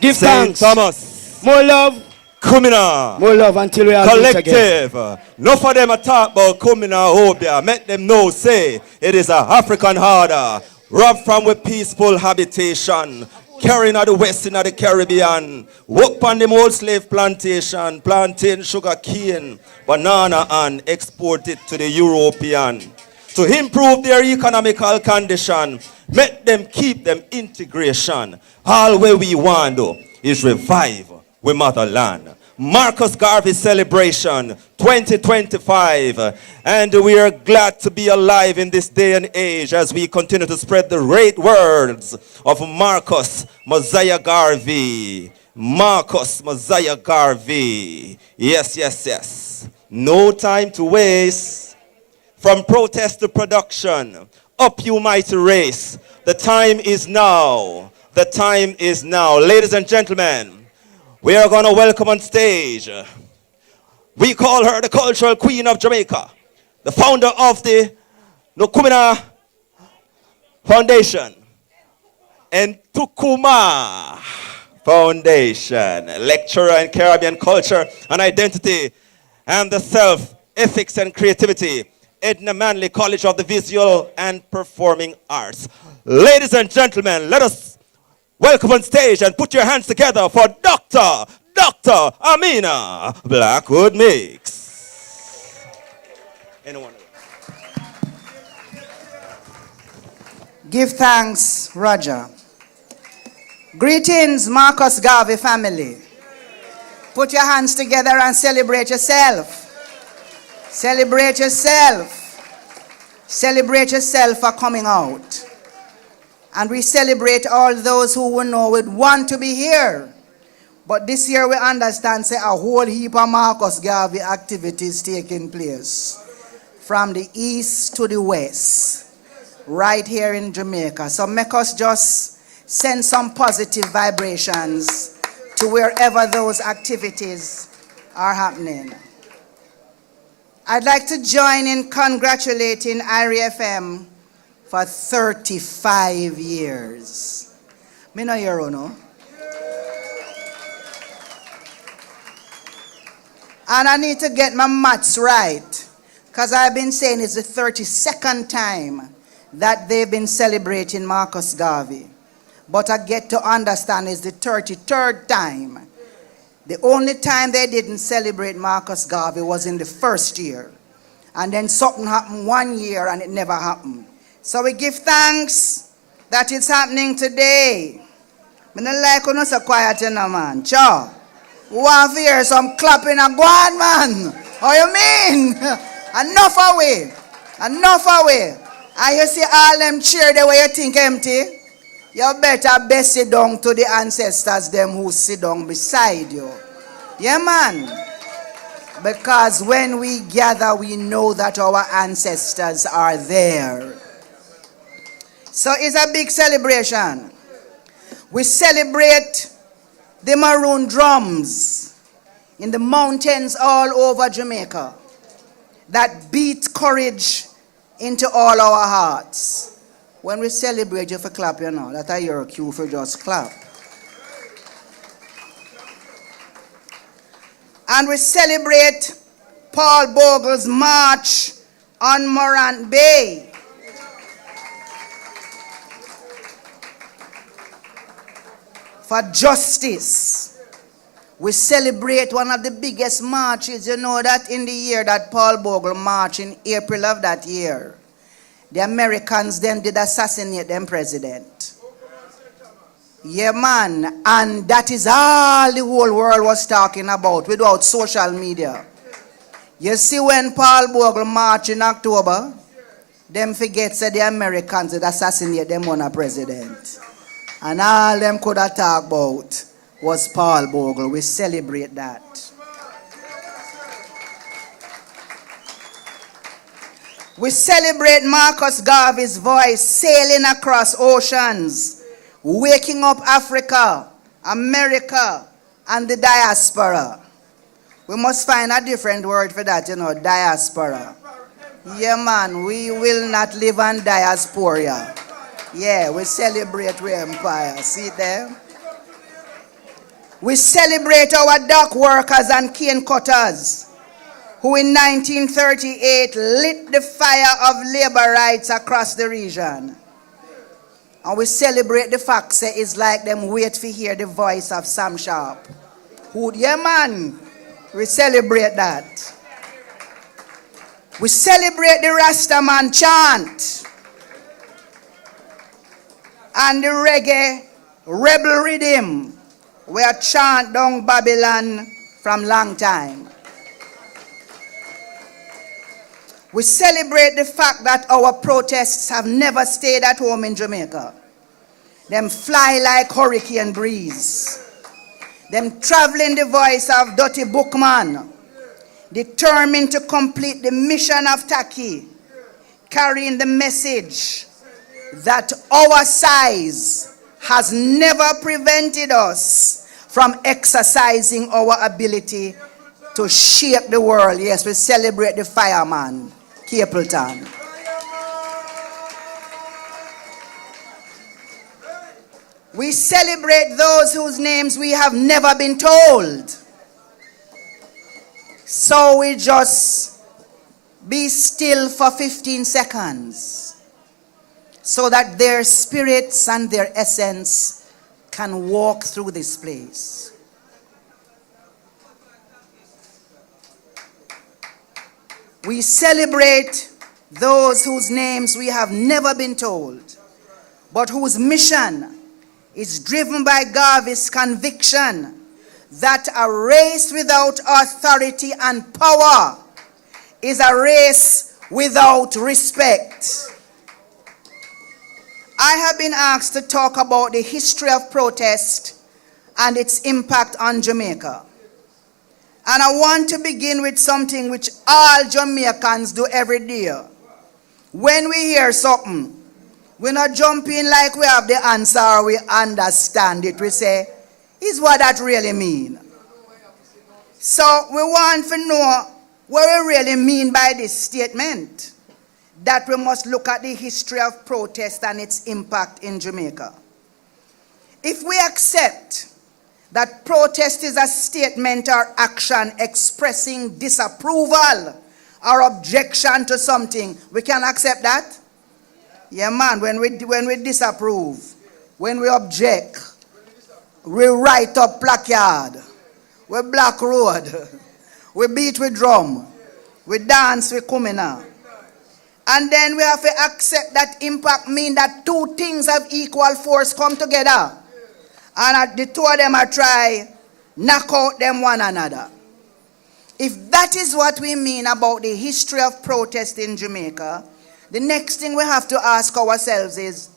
Give thanks. Thomas. More love. Kumina. More love until we are Collective. No for them a talk about Kumina Obia. Make them know, say, it is a African harder. Robbed from with peaceful habitation. Carrying out the West in the Caribbean. Work on them old slave plantation. Plantain, sugar cane, banana and export it to the European. To improve their economical condition. Make them keep them integration. All where we want though is revive with motherland. Marcus Garvey celebration 2025, and we are glad to be alive in this day and age as we continue to spread the great words of Marcus Mosiah Garvey. Marcus Mosiah Garvey. Yes. No time to waste. From protest to production, up you mighty race. The time is now. The time is now. Ladies and gentlemen, we are going to welcome on stage. We call her the cultural queen of Jamaica, the founder of the Kumina Foundation and Tukuma Foundation, lecturer in Caribbean culture and identity and the self, ethics and creativity, Edna Manley College of the Visual and Performing Arts. Ladies and gentlemen, let us welcome on stage and put your hands together for Dr. Amina Blackwood Mix. Anyone? Give thanks, Roger. Greetings, Marcus Garvey family. Put your hands together and celebrate yourself. Celebrate yourself. Celebrate yourself for coming out. And we celebrate all those who we know would want to be here. But this year we understand, say, a whole heap of Marcus Garvey activities taking place. From the east to the west. Right here in Jamaica. So make us just send some positive vibrations to wherever those activities are happening. I'd like to join in congratulating IRIE FM for 35 years. Me no hear no. And I need to get my maths right, because I've been saying it's the 32nd time that they've been celebrating Marcus Garvey. But I get to understand it's the 33rd time. The only time they didn't celebrate Marcus Garvey was in the first year. And then something happened one year and it never happened. So we give thanks that it's happening today. I don't like when you're so quiet, you know, man. Sure. We want to hear some clapping and go on, man. How you mean? Enough away. Enough away. And you see all them cheer the way you think empty? You better best sit down to the ancestors, them who sit down beside you. Yeah, man. Because when we gather, we know that our ancestors are there. So it's a big celebration. We celebrate the maroon drums in the mountains all over Jamaica that beat courage into all our hearts. When we celebrate, you for clap, you know. That's your cue for just clap. And we celebrate Paul Bogle's march on Morant Bay. For justice. We celebrate one of the biggest marches. You know that in the year that Paul Bogle marched, in April of that year, the Americans then did assassinate them president. Yeah, man. And that is all the whole world was talking about without social media. You see, when Paul Bogle marched in October, them forget that the Americans did assassinate them on a president. And all them could have talked about was Paul Bogle. We celebrate that. We celebrate Marcus Garvey's voice sailing across oceans, waking up Africa, America, and the diaspora. We must find a different word for that, diaspora. Yeah, man, we will not live on diaspora. Yeah, we celebrate our empire. See there? We celebrate our dock workers and cane cutters who in 1938 lit the fire of labor rights across the region. And we celebrate the fact that it's like them wait to hear the voice of Sam Sharp. Yeah, man, we celebrate that. We celebrate the Rastaman chant and the reggae rebel rhythm we are chant down Babylon from long time. We celebrate the fact that our protests have never stayed at home in Jamaica. Them fly like hurricane breeze. Them traveling the voice of Dirty Bookman, determined to complete the mission of Taki, carrying the message that our size has never prevented us from exercising our ability to shape the world. Yes, we celebrate the fireman, Capleton. We celebrate those whose names we have never been told. So we just be still for 15 seconds so that their spirits and their essence can walk through this place. We celebrate those whose names we have never been told, but whose mission is driven by Garvey's conviction that a race without authority and power is a race without respect. I have been asked to talk about the history of protest and its impact on Jamaica. And I want to begin with something which all Jamaicans do every day. When we hear something, we not jump in like we have the answer or we understand it. We say, is what that really mean? So we want to know what we really mean by this statement, that we must look at the history of protest and its impact in Jamaica. If we accept that protest is a statement or action expressing disapproval or objection to something, we can accept that? Yeah, man, when we disapprove, when we object, we write up placard, we block road, we beat with drum, we dance with kumina. And then we have to accept that impact mean that two things of equal force come together. And the two of them are try knock out them one another. If that is what we mean about the history of protest in Jamaica, the next thing we have to ask ourselves is,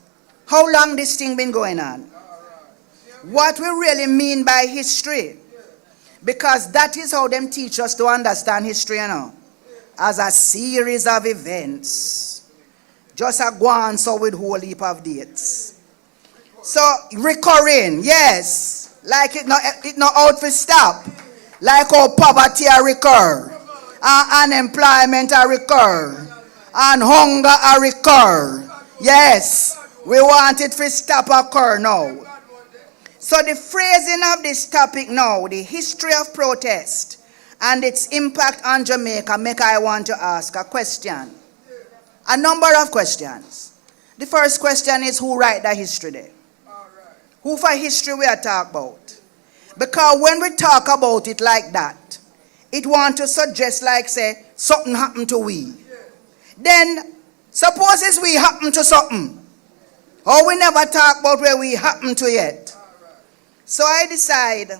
how long this thing been going on? What we really mean by history. Because that is how them teach us to understand history, as a series of events. Just a go on so with whole heap of dates. So recurring, yes. Like it not out for stop. Like how poverty recur. And unemployment recur. And hunger recur. Yes. We want it to stop occur now. So the phrasing of this topic now, the history of protest and its impact on Jamaica make I want to ask a question. A number of questions. The first question is, who write the history there? Who for history we are talking about? Because when we talk about it like that, it want to suggest like say something happened to we. Then suppose it's we happen to something. Or we never talk about where we happen to yet. So I decide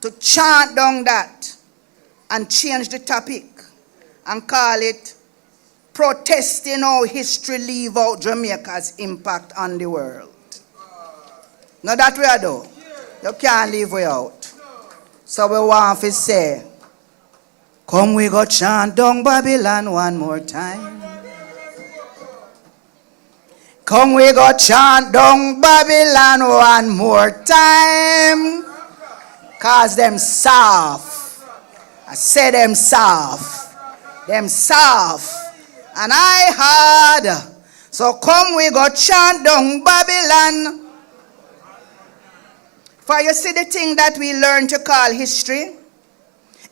to chant down that and change the topic and call it protesting how history leave out Jamaica's impact on the world. Now that we are do, you can't leave we out. So we want to say, come we go chant down Babylon one more time. Come we go chant down Babylon one more time. Cause them soft. I say them soft. Them soft. And I hard. So come we go chant down Babylon. For you see the thing that we learn to call history,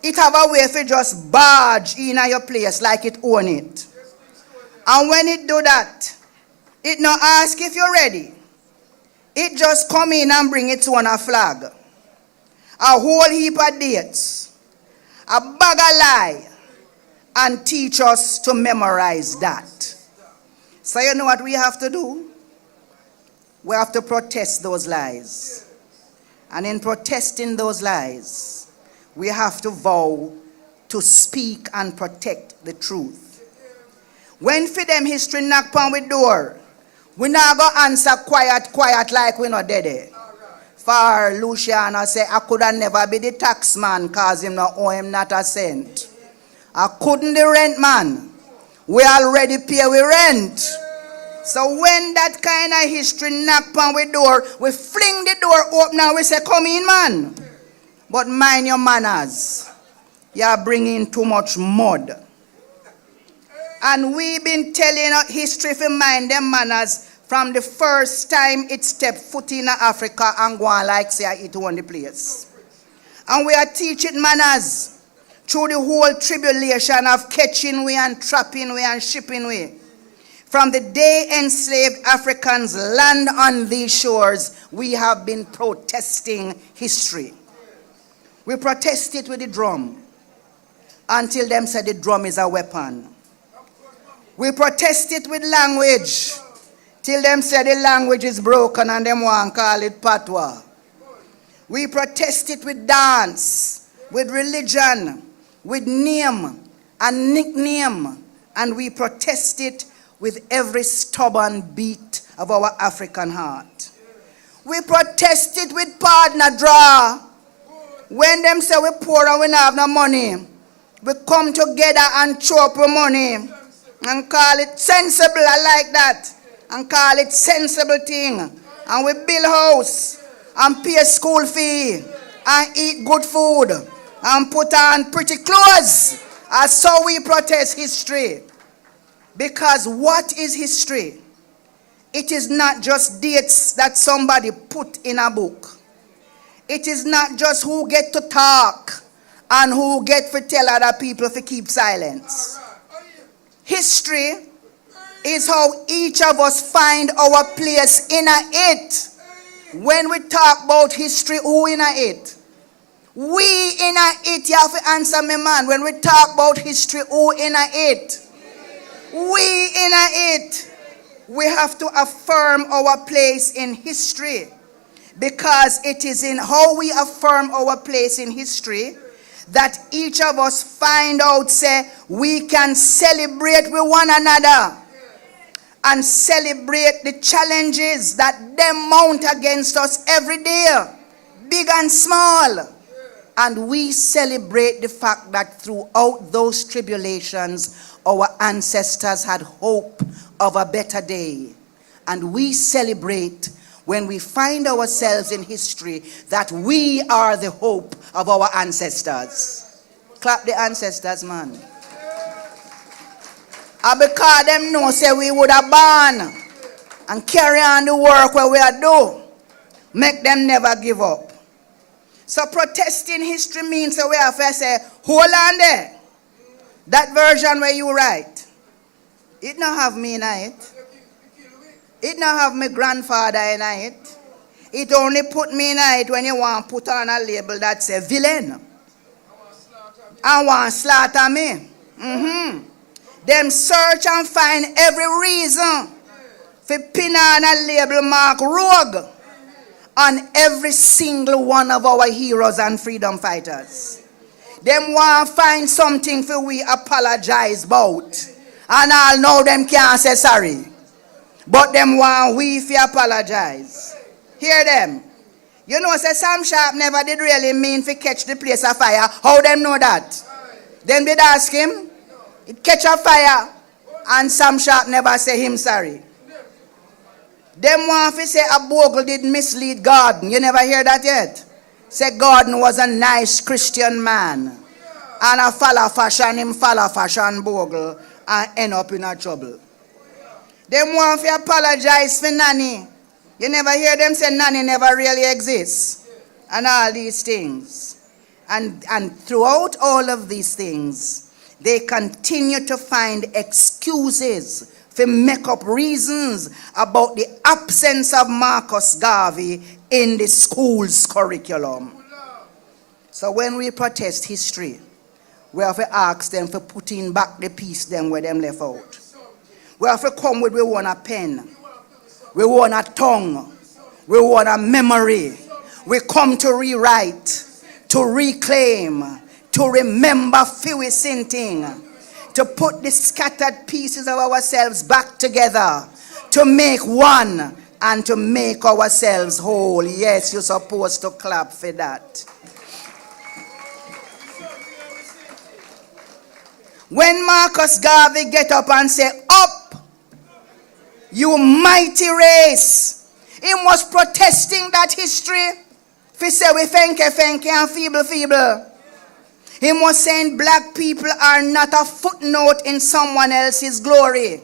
it have a way for just barge in your place like it own it. And when it do that, it not ask if you're ready. It just come in and bring its own a flag. A whole heap of dates. A bag of lie. And teach us to memorize that. So you know what we have to do? We have to protest those lies. And in protesting those lies, we have to vow to speak and protect the truth. When for them history knock on with door, we not go answer quiet like we not dead. For Luciano say, I could have never be the tax man cause him not owe him not a cent. I couldn't the rent man. We already pay we rent. So when that kind of history knock on with door, we fling the door open and we say, come in man. But mind your manners. You are bringing too much mud. And we've been telling history to mind them manners from the first time it stepped foot in Africa and go on like say it won the place. And we are teaching manners through the whole tribulation of catching we and trapping we and shipping we. From the day enslaved Africans land on these shores, we have been protesting history. We protest it with the drum until them say the drum is a weapon. We protest it with language till them say the language is broken and them want to call it patois. We protest it with dance, with religion, with name and nickname, and we protest it with every stubborn beat of our African heart. We protest it with partner draw. When them say we poor and we don't have no money, we come together and chop our money and call it sensible. I like that. And call it sensible thing. And we build house and pay school fee and eat good food and put on pretty clothes. And so we protest history. Because what is history? It is not just dates that somebody put in a book. It is not just who get to talk and who get to tell other people to keep silence. History is how each of us find our place in it. When we talk about history, who in it? We in it. You have to answer me, man. When we talk about history, who in it? We in it. We have to affirm our place in history. Because it is in how we affirm our place in history that each of us find out, say, we can celebrate with one another and celebrate the challenges that them mount against us every day, big and small. And we celebrate the fact that throughout those tribulations, our ancestors had hope of a better day. And we celebrate when we find ourselves in history that we are the hope of our ancestors. Clap the ancestors, man. And because them know say we would have born and carry on the work where we are do, make them never give up. So protesting history means we have to say, hold on there. That version where you write, it not have me in it. It not have my grandfather in it. It only put me in it when you want to put on a label that say villain. I want to slaughter me. Them search and find every reason for pin on a label mark rogue on every single one of our heroes and freedom fighters. Them want to find something for we apologize about. And I'll know them can't say sorry. But them want we fi apologize. Hear them. You know, say Sam Sharp never did really mean to catch the place of fire. How them know that? Them did ask him. It catch a fire. And Sam Sharp never say him sorry. Them want to say a bogle did mislead Gordon. You never hear that yet? Say Gordon was a nice Christian man. And a follow fashion bogle and end up in a trouble. Them want to apologize for Nanny. You never hear them say Nanny never really exists. And all these things. And throughout all of these things, they continue to find excuses to make up reasons about the absence of Marcus Garvey in the school's curriculum. So when we protest history, we have to ask them for putting back the piece them where them left out. We have to come with we want a pen. We want a tongue. We want a memory. We come to rewrite, to reclaim, to remember few thing, to put the scattered pieces of ourselves back together, to make one and to make ourselves whole. Yes, you're supposed to clap for that. When Marcus Garvey get up and say, up, you mighty race, he was protesting that history. He say we fenke and feeble. He was saying black people are not a footnote in someone else's glory.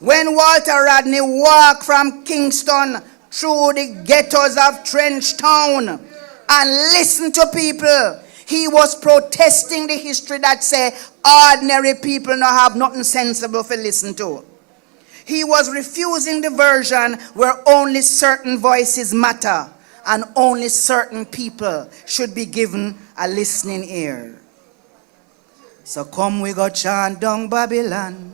When Walter Rodney walked from Kingston through the ghettos of Trench Town and listened to people, he was protesting the history that say ordinary people not have nothing sensible to listen to. He was refusing the version where only certain voices matter and only certain people should be given a listening ear. So come we go chant down Babylon.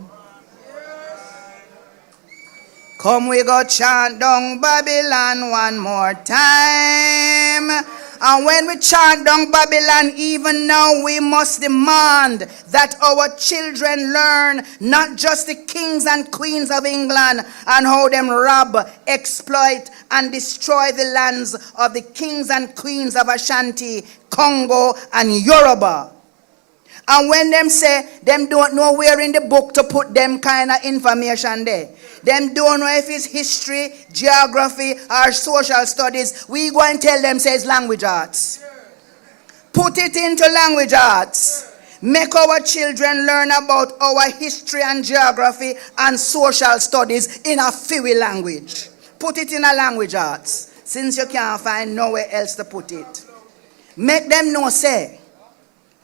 Come we go chant down Babylon one more time. And when we chant down Babylon, even now we must demand that our children learn not just the kings and queens of England and how them rob, exploit, and destroy the lands of the kings and queens of Ashanti, Congo, and Yoruba. And when them say them don't know where in the book to put them kind of information there, them don't know if it's history, geography, or social studies, we go and tell them says language arts. Put it into language arts. Make our children learn about our history and geography and social studies in a fewy language. Put it in a language arts, since you can't find nowhere else to put it. Make them know, say,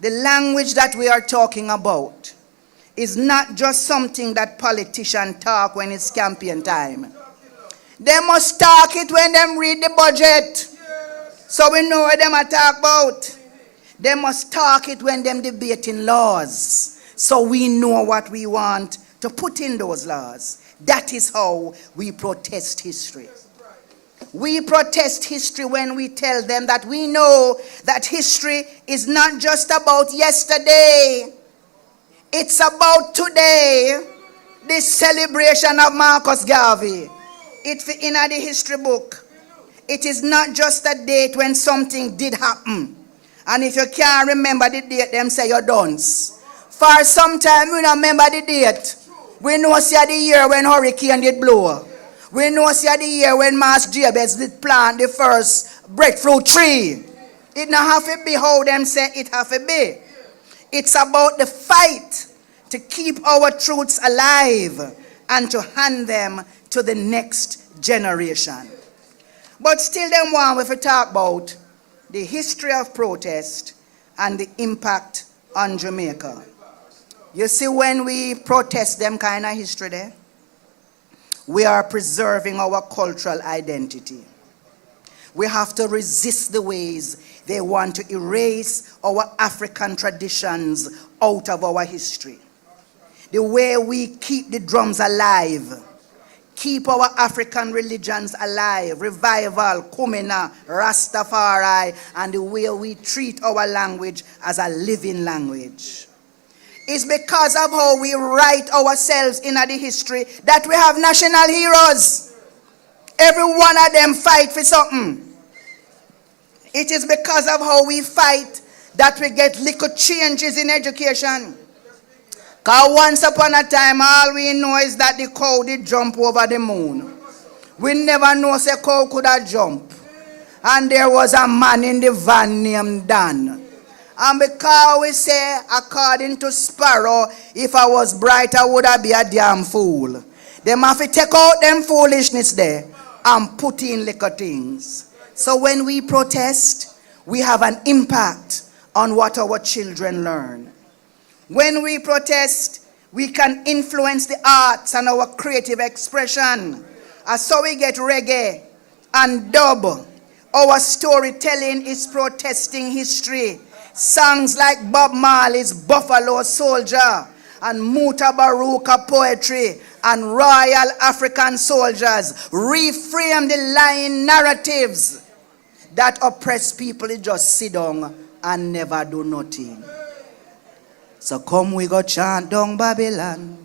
the language that we are talking about is not just something that politicians talk when it's campaign time. They must talk it when they read the budget, so we know what them are talk about. They must talk it when them debating laws, so we know what we want to put in those laws. That is how we protest history. We protest history when we tell them that we know that history is not just about yesterday. It's about today. This celebration of Marcus Garvey. It's in the history book. It is not just a date when something did happen. And if you can't remember the date, them say you're done. For some time, we don't remember the date. We know see the year when hurricane did blow. We know see the year when Mass Jabez did plant the first breadfruit tree. It not have to be how them say it have to be. It's about the fight to keep our truths alive and to hand them to the next generation. But still them want we talk about the history of protest, and the impact on Jamaica. You see, when we protest them kind of history there, we are preserving our cultural identity. We have to resist the ways they want to erase our African traditions out of our history. The way we keep the drums alive, keep our African religions alive, revival, Kumina, Rastafari, and the way we treat our language as a living language. It's because of how we write ourselves in the history that we have national heroes. Every one of them fight for something. It is because of how we fight that we get little changes in education. Because once upon a time, all we know is that the cow did jump over the moon. We never know say cow could have jumped. And there was a man in the van named Dan. And because we say, according to Sparrow, if I was bright, I would have been a damn fool. They have to take out them foolishness there and put in little things. So when we protest, we have an impact on what our children learn. When we protest, we can influence the arts and our creative expression. And so we get reggae and dub. Our storytelling is protesting history. Songs like Bob Marley's Buffalo Soldier and Muta Baruka poetry and Royal African Soldiers reframe the lying narratives that oppress people. They just sit down and never do nothing. So come we go chant down Babylon.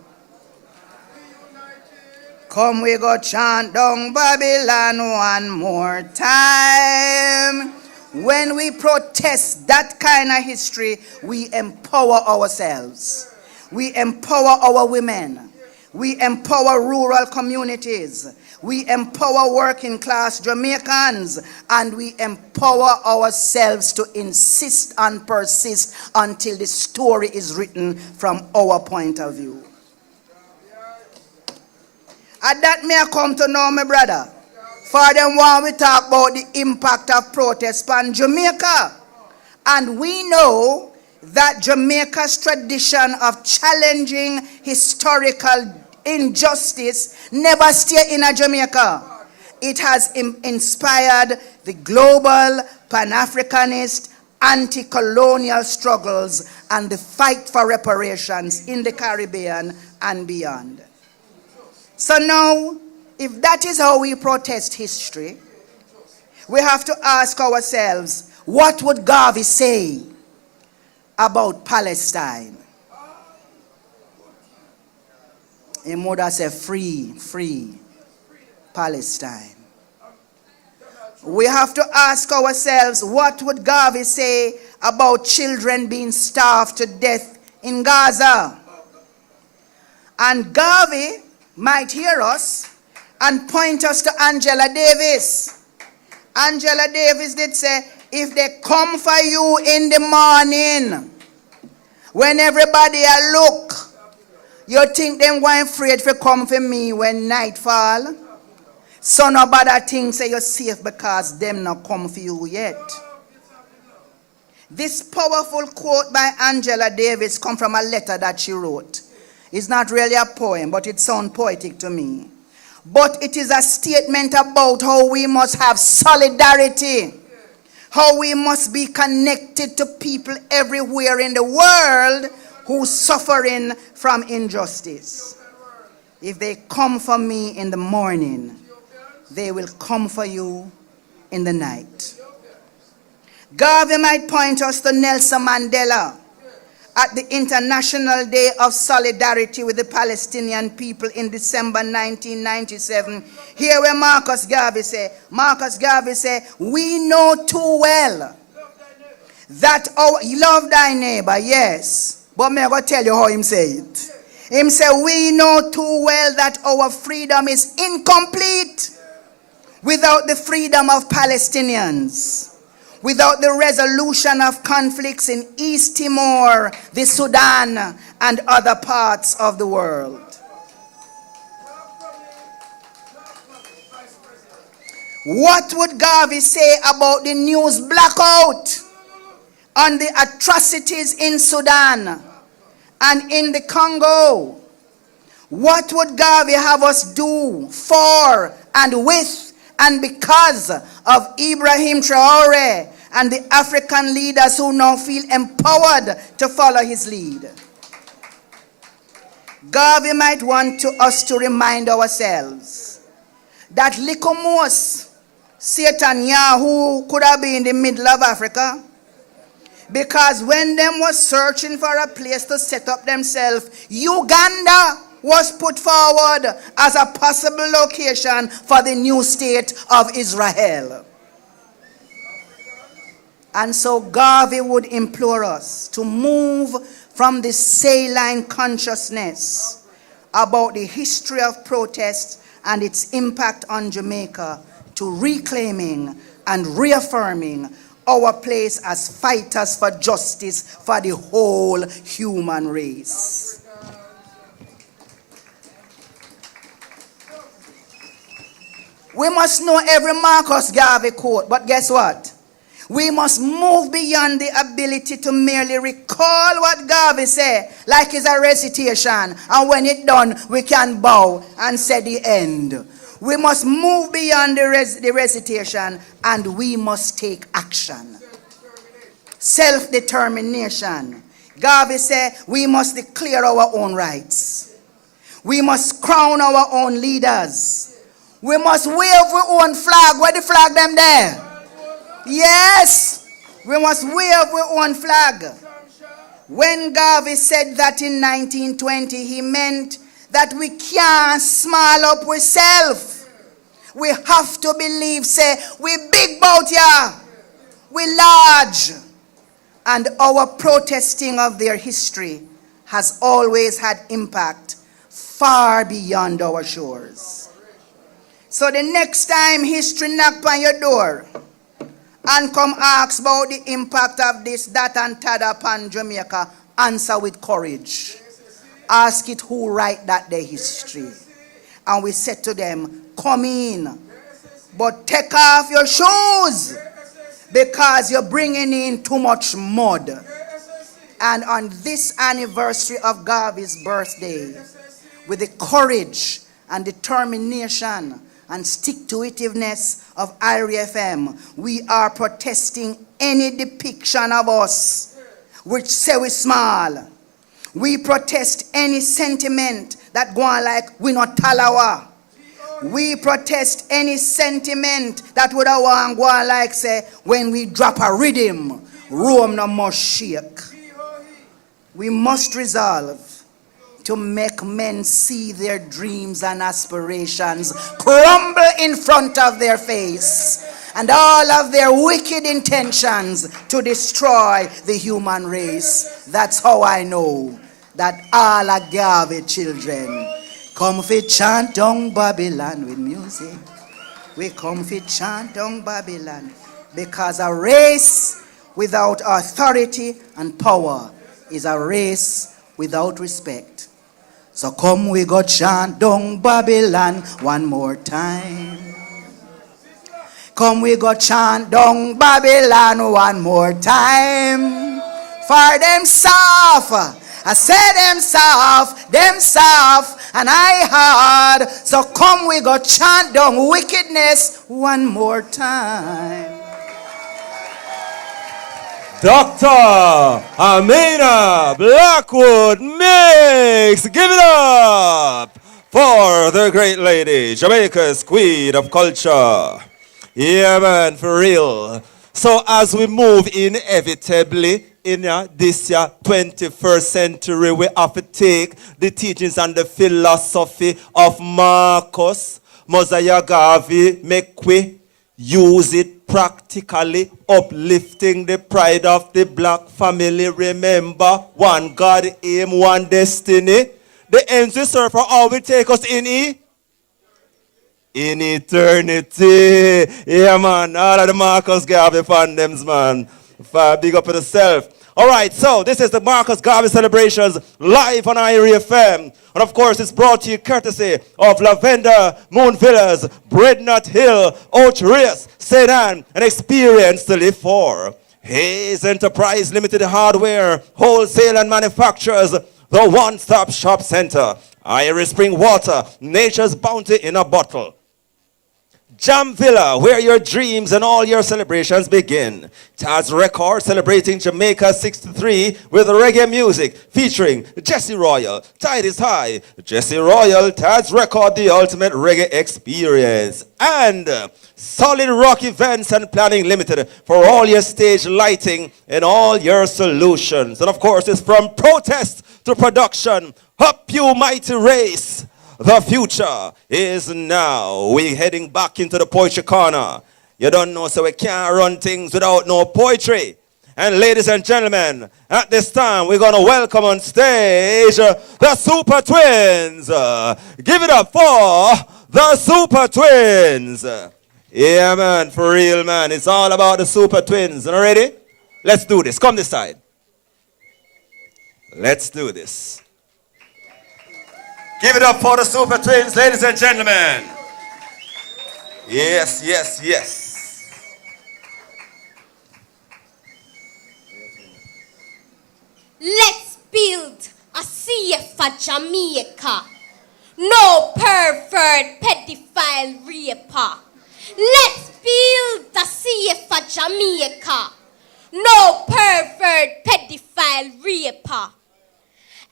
Come we go chant down Babylon one more time. When we protest that kind of history, we empower ourselves. We empower our women. We empower rural communities. We empower working class Jamaicans. And we empower ourselves to insist and persist until the story is written from our point of view. And that may come to know, my brother. For them, when we talk about the impact of protest on Jamaica, and we know that Jamaica's tradition of challenging historical injustice never stay in a Jamaica. It has inspired the global Pan-Africanist anti-colonial struggles and the fight for reparations in the Caribbean and beyond. So now, if that is how we protest history, we have to ask ourselves, what would Garvey say about Palestine? He would have said, free Palestine. We have to ask ourselves, what would Garvey say about children being starved to death in Gaza? And Garvey might hear us and point us to Angela Davis. Angela Davis did say, if they come for you in the morning, when everybody a look, you think them going afraid to come for me when night fall? So nobody thinks say you're safe because them not come for you yet. This powerful quote by Angela Davis comes from a letter that she wrote. It's not really a poem, but it sounds poetic to me. But it is a statement about how we must have solidarity, how we must be connected to people everywhere in the world who are suffering from injustice. If they come for me in the morning, they will come for you in the night. Garvey might point us to Nelson Mandela at the International Day of Solidarity with the Palestinian people in December 1997. Here where Marcus Garvey say, we know too well that our, love thy neighbor, yes, but may I go tell you how him say it. Him say, we know too well that our freedom is incomplete without the freedom of Palestinians, without the resolution of conflicts in East Timor, the Sudan, and other parts of the world. What would Garvey say about the news blackout on the atrocities in Sudan and in the Congo? What would Garvey have us do for and with and because of Ibrahim Traore and the African leaders who now feel empowered to follow his lead? Garvey might want us to remind ourselves that Likomos, Satan Yahoo, could have been in the middle of Africa, because when them was searching for a place to set up themselves, Uganda was put forward as a possible location for the new state of Israel. And so Garvey would implore us to move from this saline consciousness about the history of protest and its impact on Jamaica to reclaiming and reaffirming our place as fighters for justice for the whole human race. We must know every Marcus Garvey quote, but guess what? We must move beyond the ability to merely recall what Garvey said, like it's a recitation, and when it's done, we can bow and say the end. We must move beyond the recitation, and we must take action. Self-determination. Garvey said we must declare our own rights. We must crown our own leaders. We must wave our own flag. Where the flag them there? Yes, we must wave our own flag. When Garvey said that in 1920, he meant that we can't smile up ourselves. We have to believe, say, we big bout ya, we large. And our protesting of their history has always had impact far beyond our shores. So the next time history knock on your door and come ask about the impact of this, that, and that upon Jamaica, answer with courage. Ask it who write that day history. And we said to them, come in, but take off your shoes, because you're bringing in too much mud. And on this anniversary of Garvey's birthday, with the courage and determination and stick-to-itiveness of IRIE FM, we are protesting any depiction of us which say we small. We protest any sentiment that go on like we not talawa. We protest any sentiment that would go on like say when we drop a rhythm, Rome no must shake. We must resolve to make men see their dreams and aspirations crumble in front of their face, and all of their wicked intentions to destroy the human race. That's how I know that all are Garvey children come fi chant down Babylon with music. We come fi chant down Babylon, because a race without authority and power is a race without respect. So come we go chant down Babylon one more time. Come we go chant down Babylon one more time. For them soft, I say them soft, and I hard. So come we go chant down wickedness one more time. Dr. Amina Blackwood Mix. Give it up for the great lady, Jamaica's queen of culture. Yeah, man, for real. So as we move inevitably in this 21st century, we have to take the teachings and the philosophy of Marcus Mosiah Garvey, make we use it practically, uplifting the pride of the black family. Remember, one God, aim, one destiny. The ends we serve for all will take us in eternity. Yeah, man, all of the Marcus Garvey fandoms, man. Big up for yourself. All right, so this is the Marcus Garvey celebrations live on IRIE FM. And of course, it's brought to you courtesy of Lavender, Moon Villas, Breadnut Hill, Oach Race, St. Anne, and Experience to Live For. Hayes Enterprise Limited Hardware, Wholesale and Manufacturers, the one-stop shop center. IRIE Spring Water, nature's bounty in a bottle. Jam Villa, where your dreams and all your celebrations begin. Taz Records celebrating Jamaica 63 with reggae music featuring Jesse Royal. Tide is high. Jesse Royal, Taz Record, the ultimate reggae experience. And Solid Rock Events and Planning Limited for all your stage lighting and all your solutions. And of course, it's from protest to production. Up you mighty race. The future is now. We're heading back into the poetry corner. You don't know, so we can't run things without no poetry. And ladies and gentlemen, at this time, we're going to welcome on stage the Super Twins. Give it up for the Super Twins. Yeah, man, for real, man. It's all about the Super Twins. Are you ready? Let's do this. Come this side. Let's do this. Give it up for the Super Twins, ladies and gentlemen. Yes, yes, yes. Let's build a safer Jamaica. No pervert, pedophile, raper. Let's build a safer Jamaica. No pervert, pedophile, raper.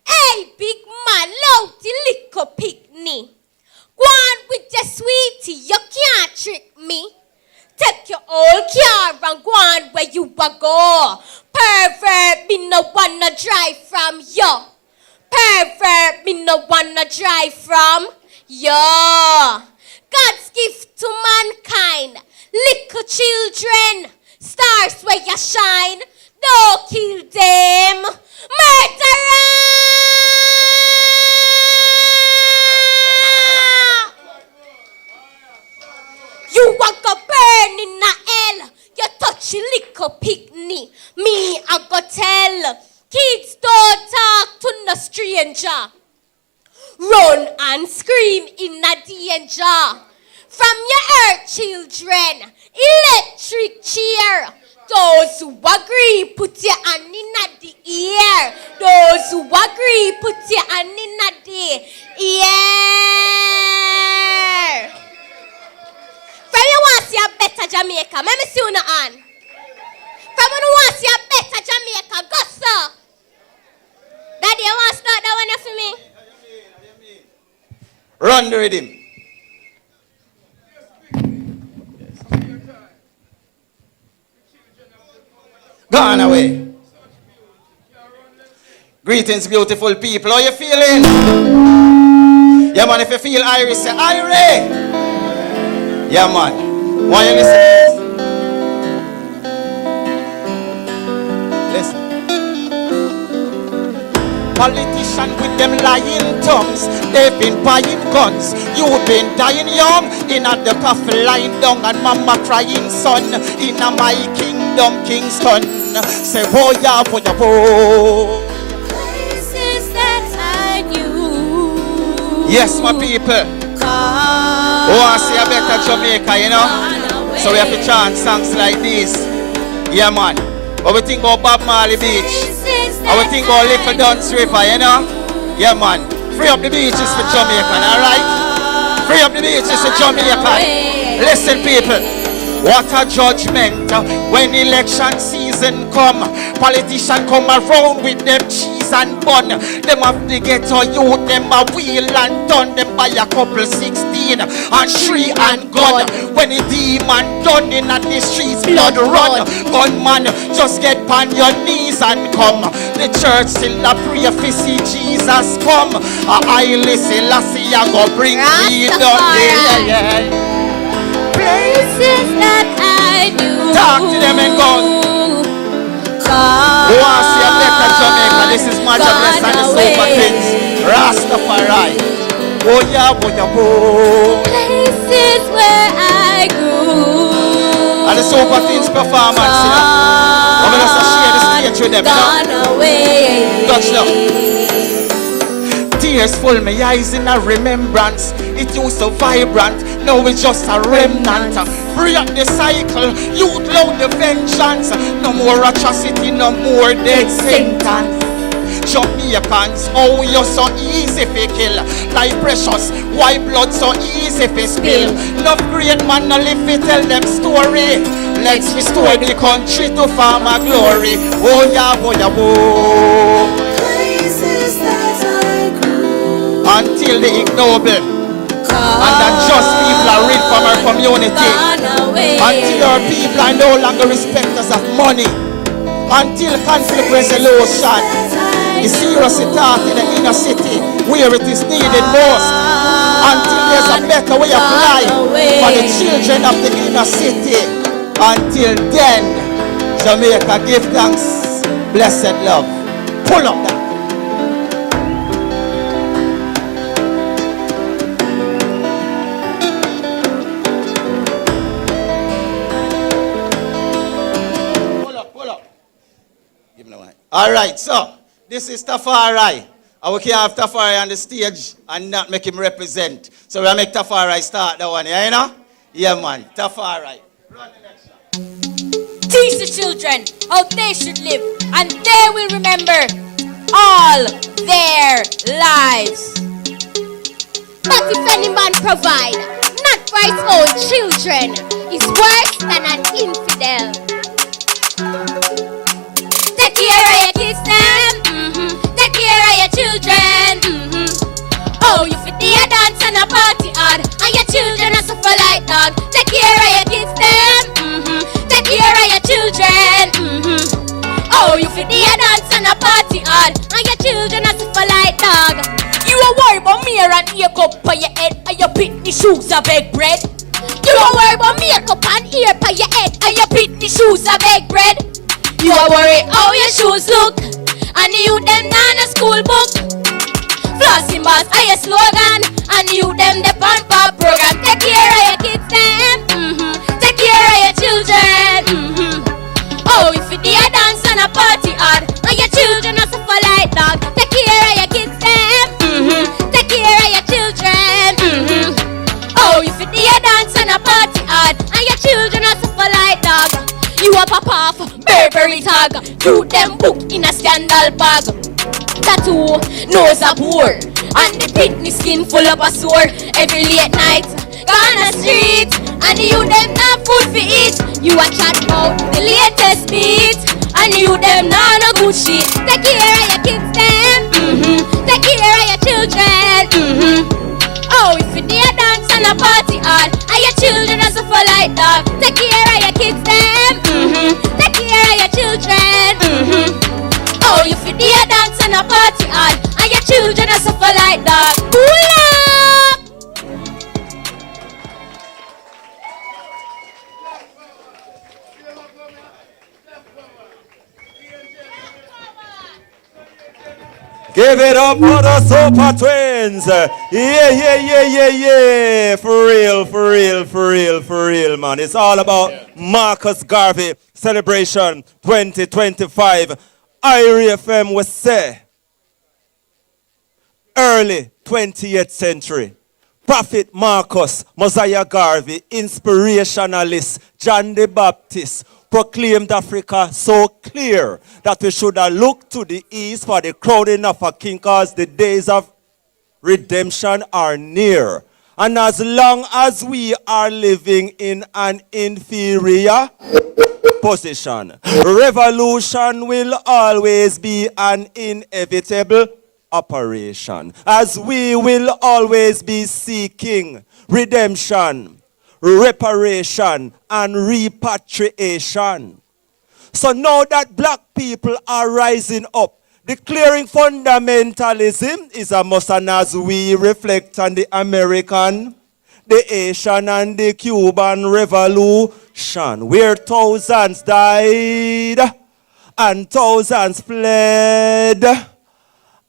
Hey, big man, louty liquor picnic. Go on with your sweetie, you can't trick me. Take your old car and go on where you a go. Pervert, me no wanna drive from you. Pervert, me no wanna drive from you. God's gift to mankind, little children, stars where you shine. Don't kill them, murderer! You want to burn in the hell. You touch a little picnic. Me, I go tell. Kids don't talk to no stranger. Run and scream in a danger. From your earth, children, electric chair. Those who agree, put your hand in the ear. Those who agree, put your hand in the ear. From you want to see a better Jamaica, let me see you no hand. From you want to see a better Jamaica, go so. Daddy, you want to start that one for me? Run the rhythm. Gone away. Greetings, beautiful people. How you feeling? Yeah, man, if you feel IRIE, say IRIE. Yeah, man. Want you listen? Listen. Politicians with them lying tongues, they've been buying guns. You've been dying young, in at the coffee lying down, and mama crying son, in a my kingdom, Kingston. Say, oh yeah, oh yeah, oh. Places that I knew. Yes, my people. Oh, I see a better Jamaica, you know. So we have to chant songs like this. Yeah, man. But we think about Bob Marley Beach. And we think about Little Duns River, you know. Yeah, man. Free up the beaches for Jamaican, alright? Free up the beaches for Jamaican. Listen, people. What a judgment when election season come. Politicians come around with them cheese and bun. Them have to get to youth, them a wheel and done. Them buy a couple 16 and 3 and gun. When the demon done in at the streets, blood run. Gunman, just get on your knees and come. The church still a pray for see Jesus come. I listen, Lassie, I go bring freedom. Yeah. Places that I knew. Talk to them and go. Who wants to see a better Jamaica? This is Maja Bless and the Super Twins. Rastafari. Oh yeah, oh yeah, oh. Places where I grew. And the Super Twins performance, you know. I'm going to share the stage engage with them. Gone away. Touch now. Tears full my eyes in a remembrance. It used so vibrant, now it's just a remnant. Free up the cycle, youth load the vengeance. No more atrocity, no more death sentence. Jamaicans, oh you're so easy to kill. Life precious, why blood so easy to spill? Enough great man no live to tell them story. Let's restore the country to farmer glory. Oh yeah, oh yeah, oh. Until the ignoble and unjust people are rid from our community. Until our people are no longer respecters of money. Until conflict resolution is seriously taught in the inner city where it is needed most. Until there's a better way of life for the children of the inner city. Until then, Jamaica, give thanks, blessed love. Pull up that. All right, so this is Tafari. And we can't have Tafari on the stage and not make him represent. So we'll make Tafari start that one, yeah, you know? Yeah, man, Tafari. Teach the children how they should live, and they will remember all their lives. But if any man provide, not for his own children, is worse than an infidel. Take care of your kids, them. Take care of your children. Oh, you fit the dance and a party hard, and your children are suffer like dog. Take care of your kids, them. Take care of your children. Oh, you fit the dance and a party hard, and your children are suffer like dog. You a worry about mirror and ear cup on your head, and your pitney shoes a beg bread. You a worry about makeup and ear on your head, and your pitney shoes a beg bread. You a worry how your shoes look, and you them not a school book. Flossing boss are your slogan, and you them the pamper program. Take care of your kids, them. Take care of your children. Oh, if you dare dance and a party hard, and your children are suffer like dog. Take care of your kids, them. Take care of your children. Oh, if you dare dance and a party hard, and your children are suffer like dog. You a pop off, Burberry tag. You them book in a scandal bag. Tattoo, nose a bore, and the pitney skin full of a sore. Every late night, gone a street, and you them not food for eat. You a chat about the latest beat, and you them not no good shit. Take care of your kids, them. Take care of your children. Oh, if you dare dance and a party hard, and your children are suffer like dog. Take care of your kids, them. Take care of your children. Oh, if you dare dance and a party hard, and your children are suffer like dog. Pull up. Give it up for the Super Twins. Yeah. For real, man. It's all about Marcus Garvey Celebration 2025. IRIE FM was say early 20th century. Prophet Marcus, Mosiah Garvey, inspirationalist John the Baptist, proclaimed Africa so clear that we should have looked to the east for the crowning of a king, because the days of redemption are near. And as long as we are living in an inferior position, revolution will always be an inevitable operation, as we will always be seeking redemption, reparation, and repatriation. So now that black people are rising up, declaring fundamentalism is a must, and as we reflect on the American, the Asian, and the Cuban Revolution, where thousands died and thousands fled,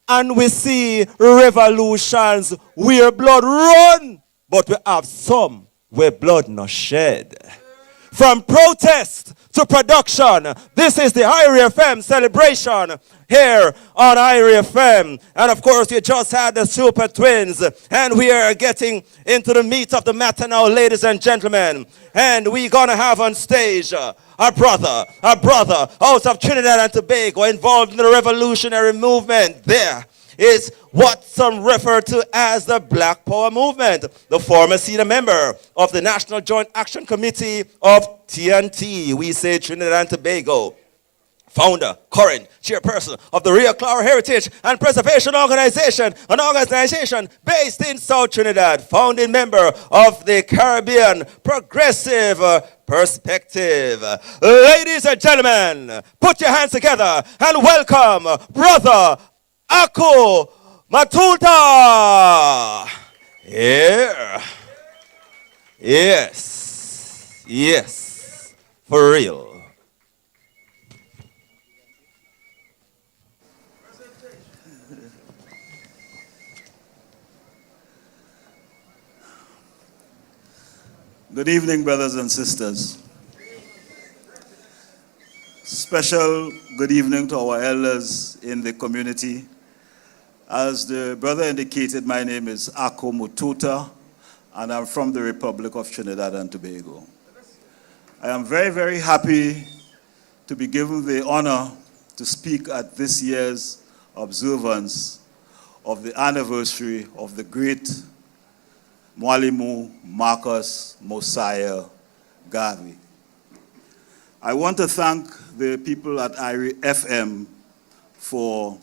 and we see revolutions where blood run, but we have some where blood not shed. From protest to production. This is the IRIE FM celebration here on IRIE FM. And of course, you just had the Super Twins. And we are getting into the meat of the matter now, ladies and gentlemen. And we're going to have on stage a brother out of Trinidad and Tobago involved in the revolutionary movement. There is what some refer to as the Black Power movement, the former senior member of the National Joint Action Committee of TNT, we say Trinidad and Tobago, founder, current chairperson of the Rio Claro Heritage and Preservation Organization, an organization based in South Trinidad, founding member of the Caribbean Progressive Perspective. Ladies and gentlemen, put your hands together and welcome Brother Ako Matuta. Yeah. Yes. For real. Good evening, brothers and sisters. Special good evening to our elders in the community. As the brother indicated, my name is Ako Mututa, and I'm from the Republic of Trinidad and Tobago. I am very, very happy to be given the honor to speak at this year's observance of the anniversary of the great Mwalimu Marcus Mosiah Garvey. I want to thank the people at IRIE FM for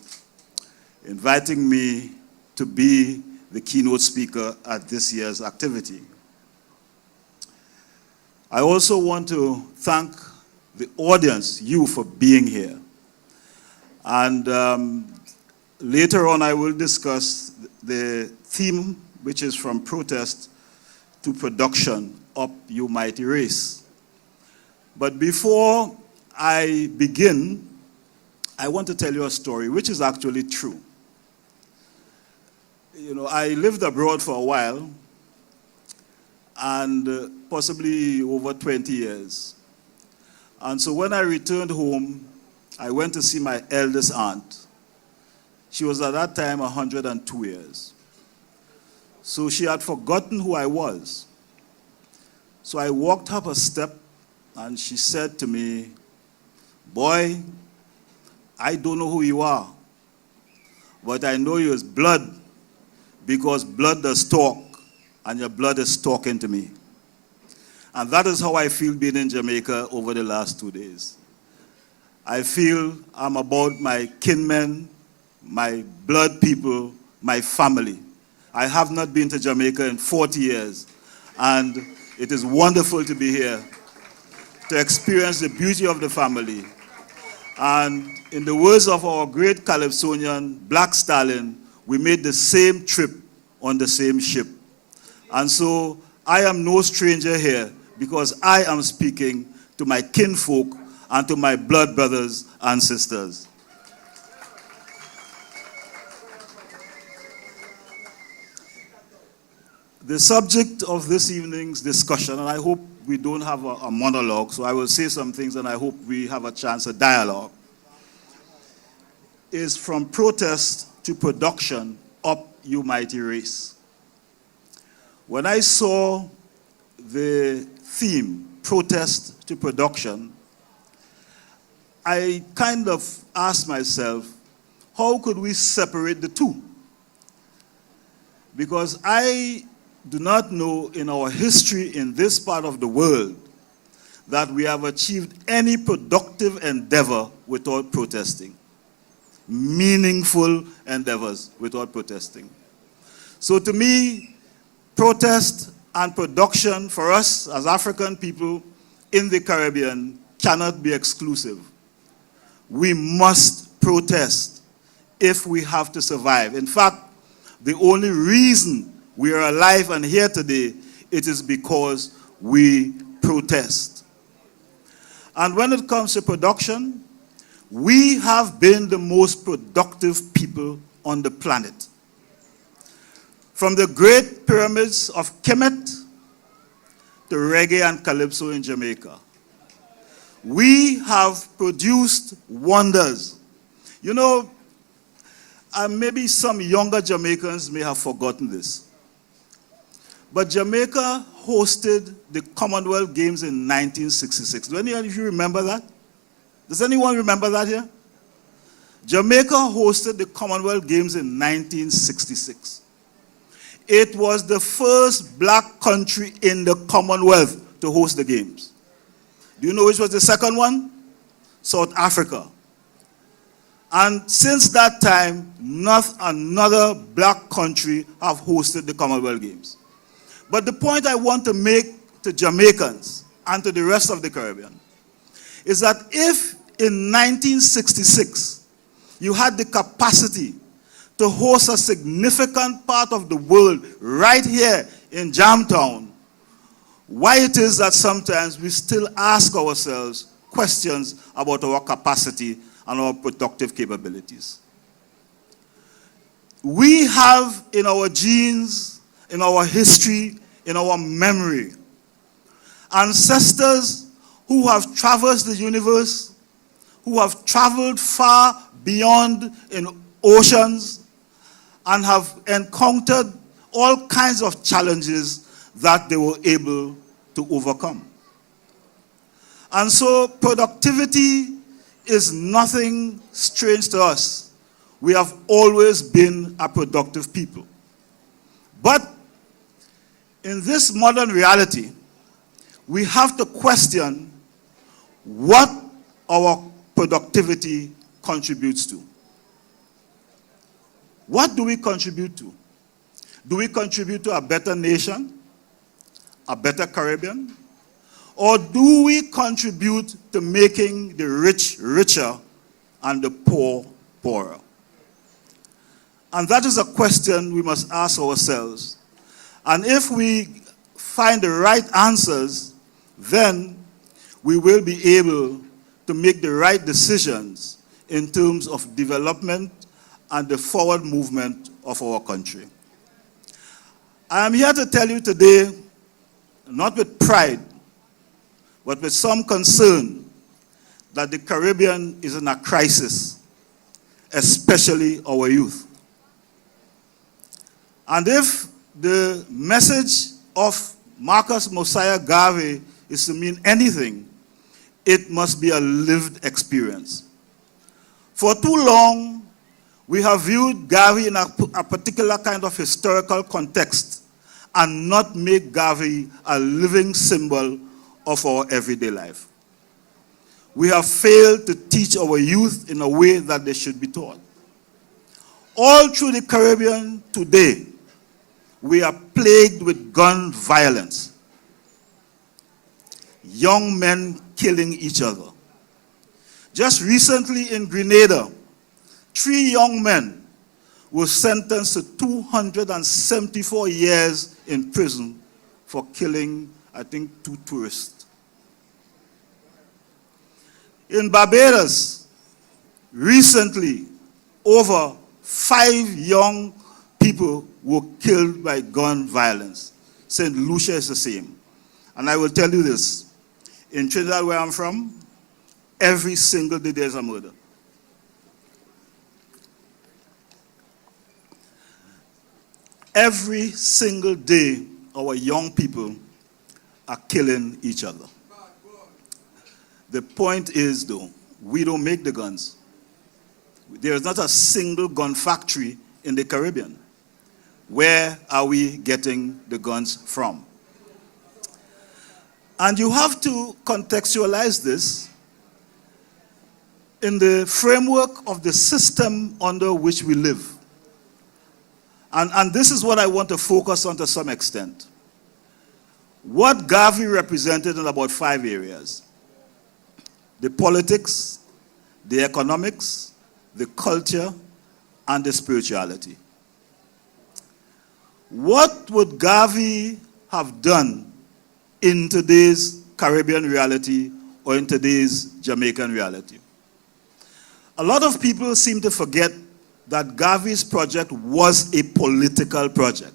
inviting me to be the keynote speaker at this year's activity. I also want to thank the audience, you, for being here. And later on I will discuss the theme, which is from protest to production, up you mighty race. But before I begin, I want to tell you a story which is actually true. You know, I lived abroad for a while, and possibly over 20 years. And so when I returned home, I went to see my eldest aunt. She was at that time 102 years. So she had forgotten who I was. So I walked up a step, and she said to me, "Boy, I don't know who you are, but I know you as blood, because blood does talk, and your blood is talking to me." And that is how I feel being in Jamaica over the last 2 days. I feel I'm about my kinmen, my blood people, my family. I have not been to Jamaica in 40 years, and it is wonderful to be here, to experience the beauty of the family. And in the words of our great Calypsonian, Black Stalin, we made the same trip on the same ship. And so I am no stranger here, because I am speaking to my kinfolk and to my blood brothers and sisters. The subject of this evening's discussion, and I hope we don't have a monologue, so I will say some things and I hope we have a chance at dialogue, is from protest to production, up you mighty race. When I saw the theme, protest to production, I kind of asked myself, how could we separate the two? Because I do not know in our history in this part of the world that we have achieved any productive endeavor without protesting. Meaningful endeavors without protesting. So to me, protest and production for us as African people in the Caribbean cannot be exclusive. We must protest if we have to survive. In fact, the only reason we are alive and here today, it is because we protest. And when it comes to production, we have been the most productive people on the planet. From the great pyramids of Kemet to reggae and calypso in Jamaica. We have produced wonders. You know, maybe some younger Jamaicans may have forgotten this. But Jamaica hosted the Commonwealth Games in 1966. Do any of you remember that? Does anyone remember that here? Jamaica hosted the Commonwealth Games in 1966. It was the first black country in the Commonwealth to host the games. Do you know which was the second one? South Africa. And since that time, not another black country have hosted the Commonwealth Games. But the point I want to make to Jamaicans and to the rest of the Caribbean is that if in 1966 you had the capacity to host a significant part of the world right here in Jamtown, why it is that sometimes we still ask ourselves questions about our capacity and our productive capabilities. We have in our genes, in our history, in our memory, ancestors who have traversed the universe, who have traveled far beyond in oceans, and have encountered all kinds of challenges that they were able to overcome. And so productivity is nothing strange to us. We have always been a productive people. But in this modern reality, we have to question what our productivity contributes to. What do we contribute to? Do we contribute to a better nation, a better Caribbean? Or do we contribute to making the rich richer and the poor poorer? And that is a question we must ask ourselves. And if we find the right answers, then we will be able to make the right decisions in terms of development and the forward movement of our country. I am here to tell you today, not with pride, but with some concern, that the Caribbean is in a crisis, especially our youth. And if the message of Marcus Mosiah Garvey is to mean anything, it must be a lived experience. For too long, we have viewed Garvey in a particular kind of historical context and not make Garvey a living symbol of our everyday life. We have failed to teach our youth in a way that they should be taught. All through the Caribbean today, we are plagued with gun violence. Young men killing each other. Just recently in Grenada, 3 young men were sentenced to 274 years in prison for killing, I think, 2 tourists. In Barbados, recently, over 5 young people were killed by gun violence. St. Lucia is the same. And I will tell you this, in Trinidad where I'm from, every single day there's a murder. Every single day, our young people are killing each other. The point is, though, we don't make the guns. There is not a single gun factory in the Caribbean. Where are we getting the guns from? And you have to contextualize this in the framework of the system under which we live. And this is what I want to focus on to some extent. What Garvey represented in about 5 areas: the politics, the economics, the culture, and the spirituality. What would Garvey have done in today's Caribbean reality or in today's Jamaican reality? A lot of people seem to forget that Garvey's project was a political project.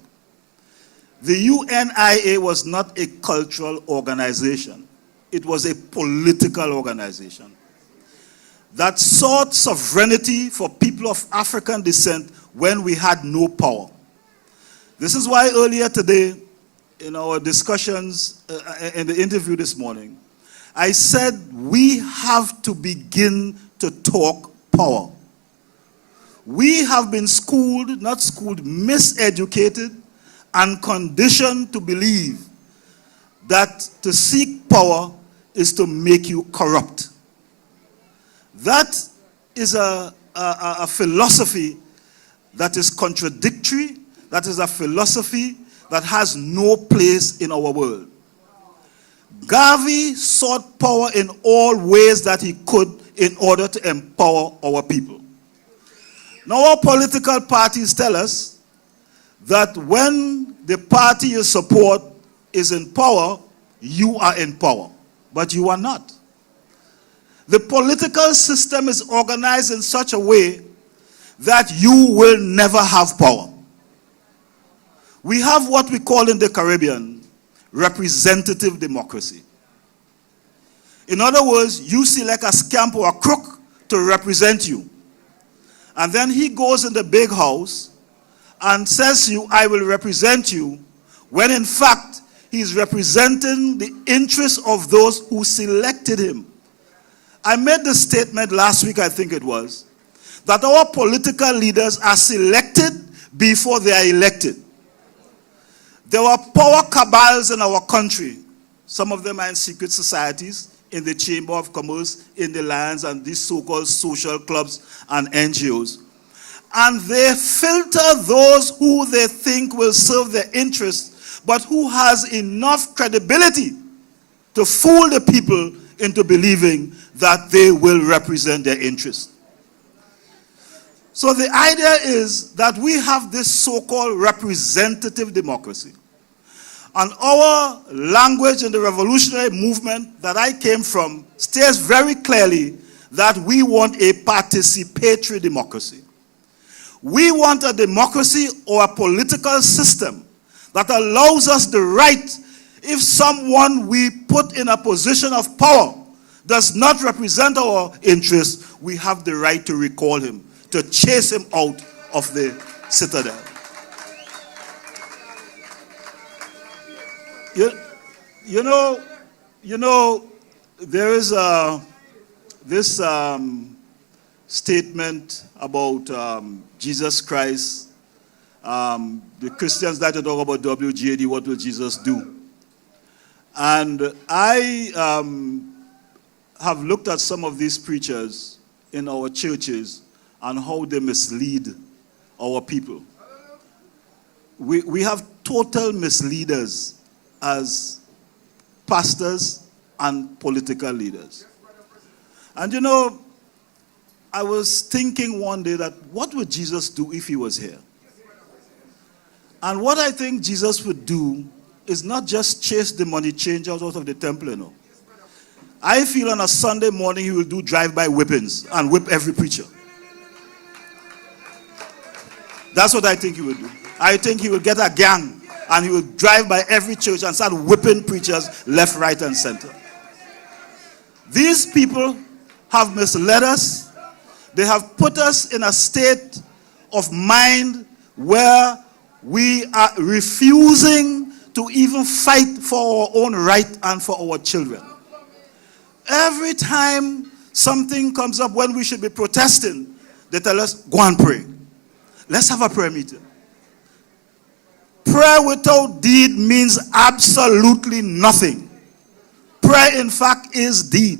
The UNIA was not a cultural organization. It was a political organization that sought sovereignty for people of African descent when we had no power. This is why earlier today, in our discussions, in the interview this morning, I said we have to begin to talk power. We have been miseducated and conditioned to believe that to seek power is to make you corrupt. That is a philosophy that is contradictory. That is a philosophy that has no place in our world. Garvey sought power in all ways that he could in order to empower our people. Now, our political parties tell us that when the party you support is in power, you are in power, but you are not. The political system is organized in such a way that you will never have power. We have what we call in the Caribbean representative democracy. In other words, you select a scamp or a crook to represent you. And then he goes in the big house and says to you, I will represent you, when in fact he's representing the interests of those who selected him. I made the statement last week, I think it was, that our political leaders are selected before they are elected. There were power cabals in our country. Some of them are in secret societies, in the Chamber of Commerce, in the lands, and these so-called social clubs and NGOs. And they filter those who they think will serve their interests, but who has enough credibility to fool the people into believing that they will represent their interests. So the idea is that we have this so-called representative democracy. And our language in the revolutionary movement that I came from states very clearly that we want a participatory democracy. We want a democracy or a political system that allows us the right, if someone we put in a position of power does not represent our interests, we have the right to recall him, to chase him out of the citadel. You know, there is this statement about Jesus Christ. The Christians like to talk about WGAD, what will Jesus do? And I have looked at some of these preachers in our churches and how they mislead our people. We have total misleaders as pastors and political leaders. And you know, I was thinking one day that what would Jesus do if he was here? And what I think Jesus would do is not just chase the money changers out of the temple, you know. I feel on a Sunday morning he will do drive-by whippings and whip every preacher. That's what I think he will do. I think he will get a gang and he will drive by every church and start whipping preachers left, right, and center. These people have misled us. They have put us in a state of mind where we are refusing to even fight for our own right and for our children. Every time something comes up when we should be protesting, they tell us, go and pray. Let's have a prayer meeting. Prayer without deed means absolutely nothing. Prayer, in fact, is deed.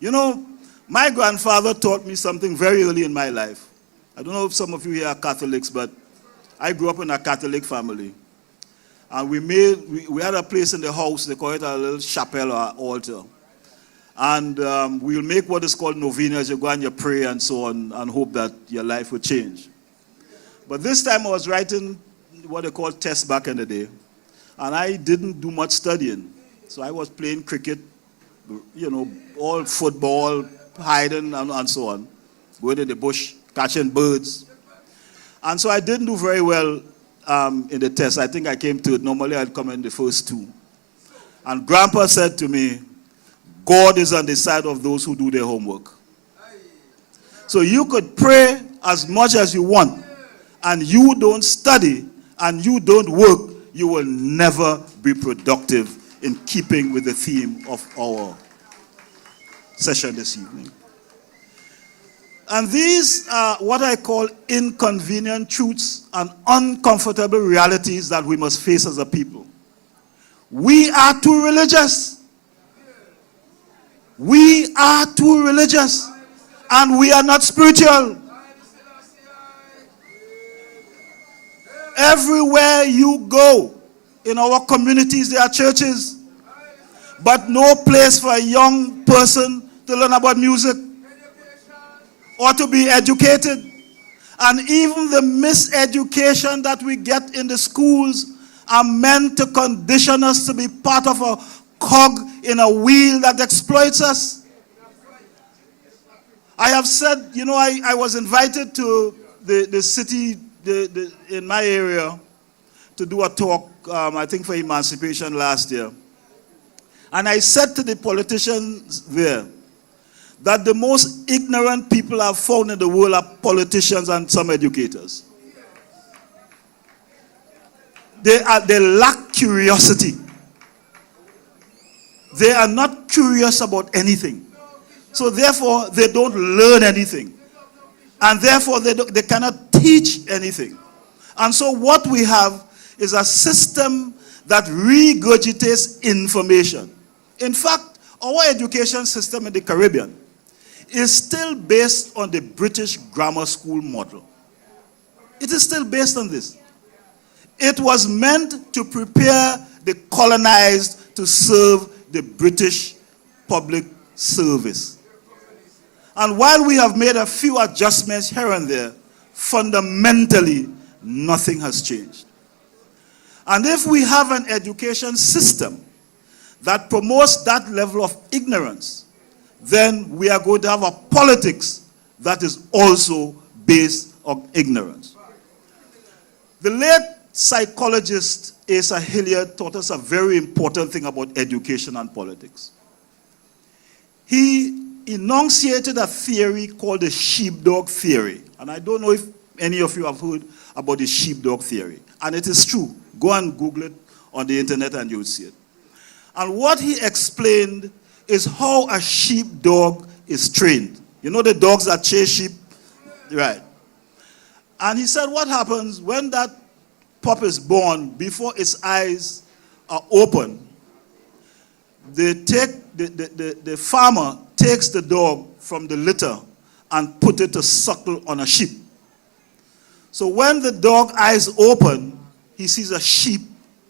You know, my grandfather taught me something very early in my life. I don't know if some of you here are Catholics, but I grew up in a Catholic family. And we had a place in the house, they call it a little chapel or altar. And we'll make what is called novenas. You go and you pray and so on and hope that your life will change. But this time I was writing what they call tests back in the day. And I didn't do much studying. So I was playing cricket, you know, all football, hiding and so on. Going in the bush, catching birds. And so I didn't do very well in the test. I think I came to it. Normally I'd come in the first two. And Grandpa said to me, God is on the side of those who do their homework. So you could pray as much as you want, and you don't study, and you don't work, you will never be productive in keeping with the theme of our session this evening. And these are what I call inconvenient truths and uncomfortable realities that we must face as a people. We are too religious. We are too religious. And we are not spiritual. Everywhere you go, in our communities, there are churches, but no place for a young person to learn about music or to be educated. And even the miseducation that we get in the schools are meant to condition us to be part of a cog in a wheel that exploits us. I have said, you know, I was invited to the city in my area to do a talk, I think for emancipation last year. And I said to the politicians there that the most ignorant people I've found in the world are politicians and some educators. They lack curiosity. They are not curious about anything. So therefore, they don't learn anything. And therefore, they cannot teach anything. And so what we have is a system that regurgitates information. In fact, our education system in the Caribbean is still based on the British grammar school model. It is still based on this. It was meant to prepare the colonized to serve the British public service. And while we have made a few adjustments here and there, fundamentally, nothing has changed. And if we have an education system that promotes that level of ignorance, then we are going to have a politics that is also based on ignorance. The late psychologist Asa Hilliard taught us a very important thing about education and politics. He enunciated a theory called the sheepdog theory. And I don't know if any of you have heard about the sheepdog theory. And it is true. Go and Google it on the internet and you'll see it. And what he explained is how a sheepdog is trained. You know the dogs that chase sheep? Right. And he said what happens when that pup is born, before its eyes are open, the farmer takes the dog from the litter and put it to suckle on a sheep. So when the dog eyes open, he sees a sheep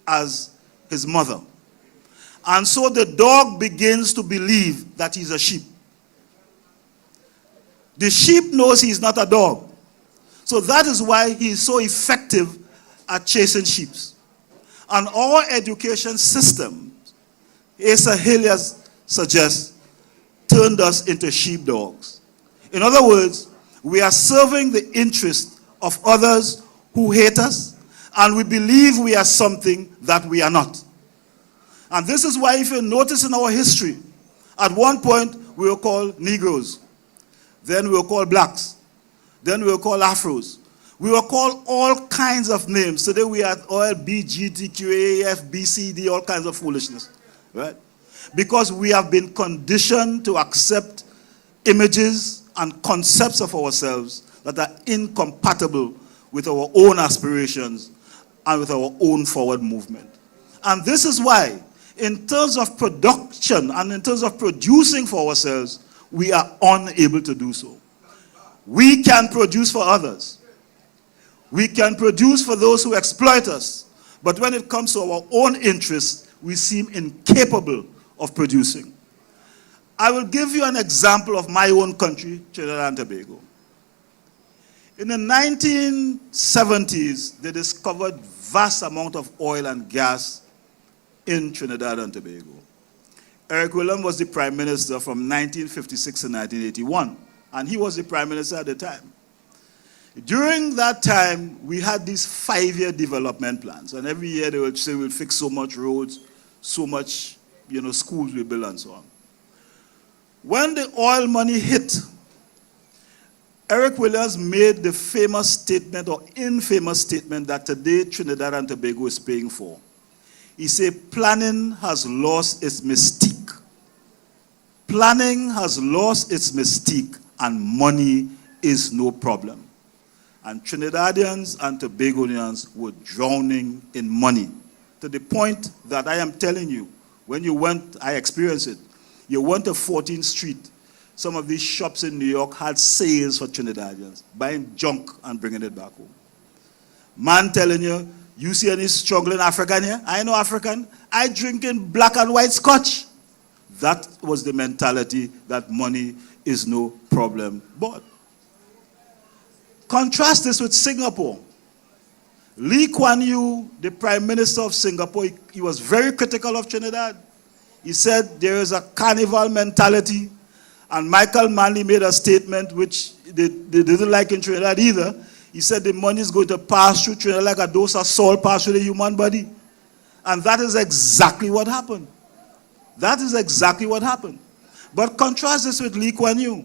as his mother. And so the dog begins to believe that he's a sheep. The sheep knows he's not a dog. So that is why he's so effective at chasing sheep. And our education system, Asa Hilliard suggests, turned us into sheepdogs. In other words, we are serving the interest of others who hate us, and we believe we are something that we are not. And this is why, if you notice in our history, at one point we were called Negroes, then we were called blacks, then we were called Afros. We were called all kinds of names. Today we are all B, G, T, Q, A, F, B, C, D, all kinds of foolishness, right? Because we have been conditioned to accept images and concepts of ourselves that are incompatible with our own aspirations and with our own forward movement. And this is why, in terms of production and in terms of producing for ourselves, we are unable to do so. We can produce for others. We can produce for those who exploit us. But when it comes to our own interests, we seem incapable of producing. I will give you an example of my own country, Trinidad and Tobago. In the 1970s, they discovered vast amount of oil and gas in Trinidad and Tobago. Eric Willem was the prime minister from 1956 to 1981, and he was the prime minister at the time. During that time, we had these 5-year development plans, and every year they would say we'll fix so much roads, so much, schools we build and so on. When the oil money hit, Eric Williams made the famous statement or infamous statement that today Trinidad and Tobago is paying for. He said, planning has lost its mystique. Planning has lost its mystique and money is no problem. And Trinidadians and Tobagonians were drowning in money to the point that I am telling you, when you went, I experienced it. You went to 14th Street, some of these shops in New York had sales for Trinidadians, buying junk and bringing it back home. Man telling you, you see any struggling African here? I know African. I drink in black and white scotch. That was the mentality that money is no problem. But contrast this with Singapore. Lee Kuan Yew, the Prime Minister of Singapore, he was very critical of Trinidad. He said there is a carnival mentality, and Michael Manley made a statement which they didn't like in Trinidad either. He said the money is going to pass through Trinidad like a dose of salt pass through the human body. And that is exactly what happened. That is exactly what happened. But contrast this with Lee Kuan Yew,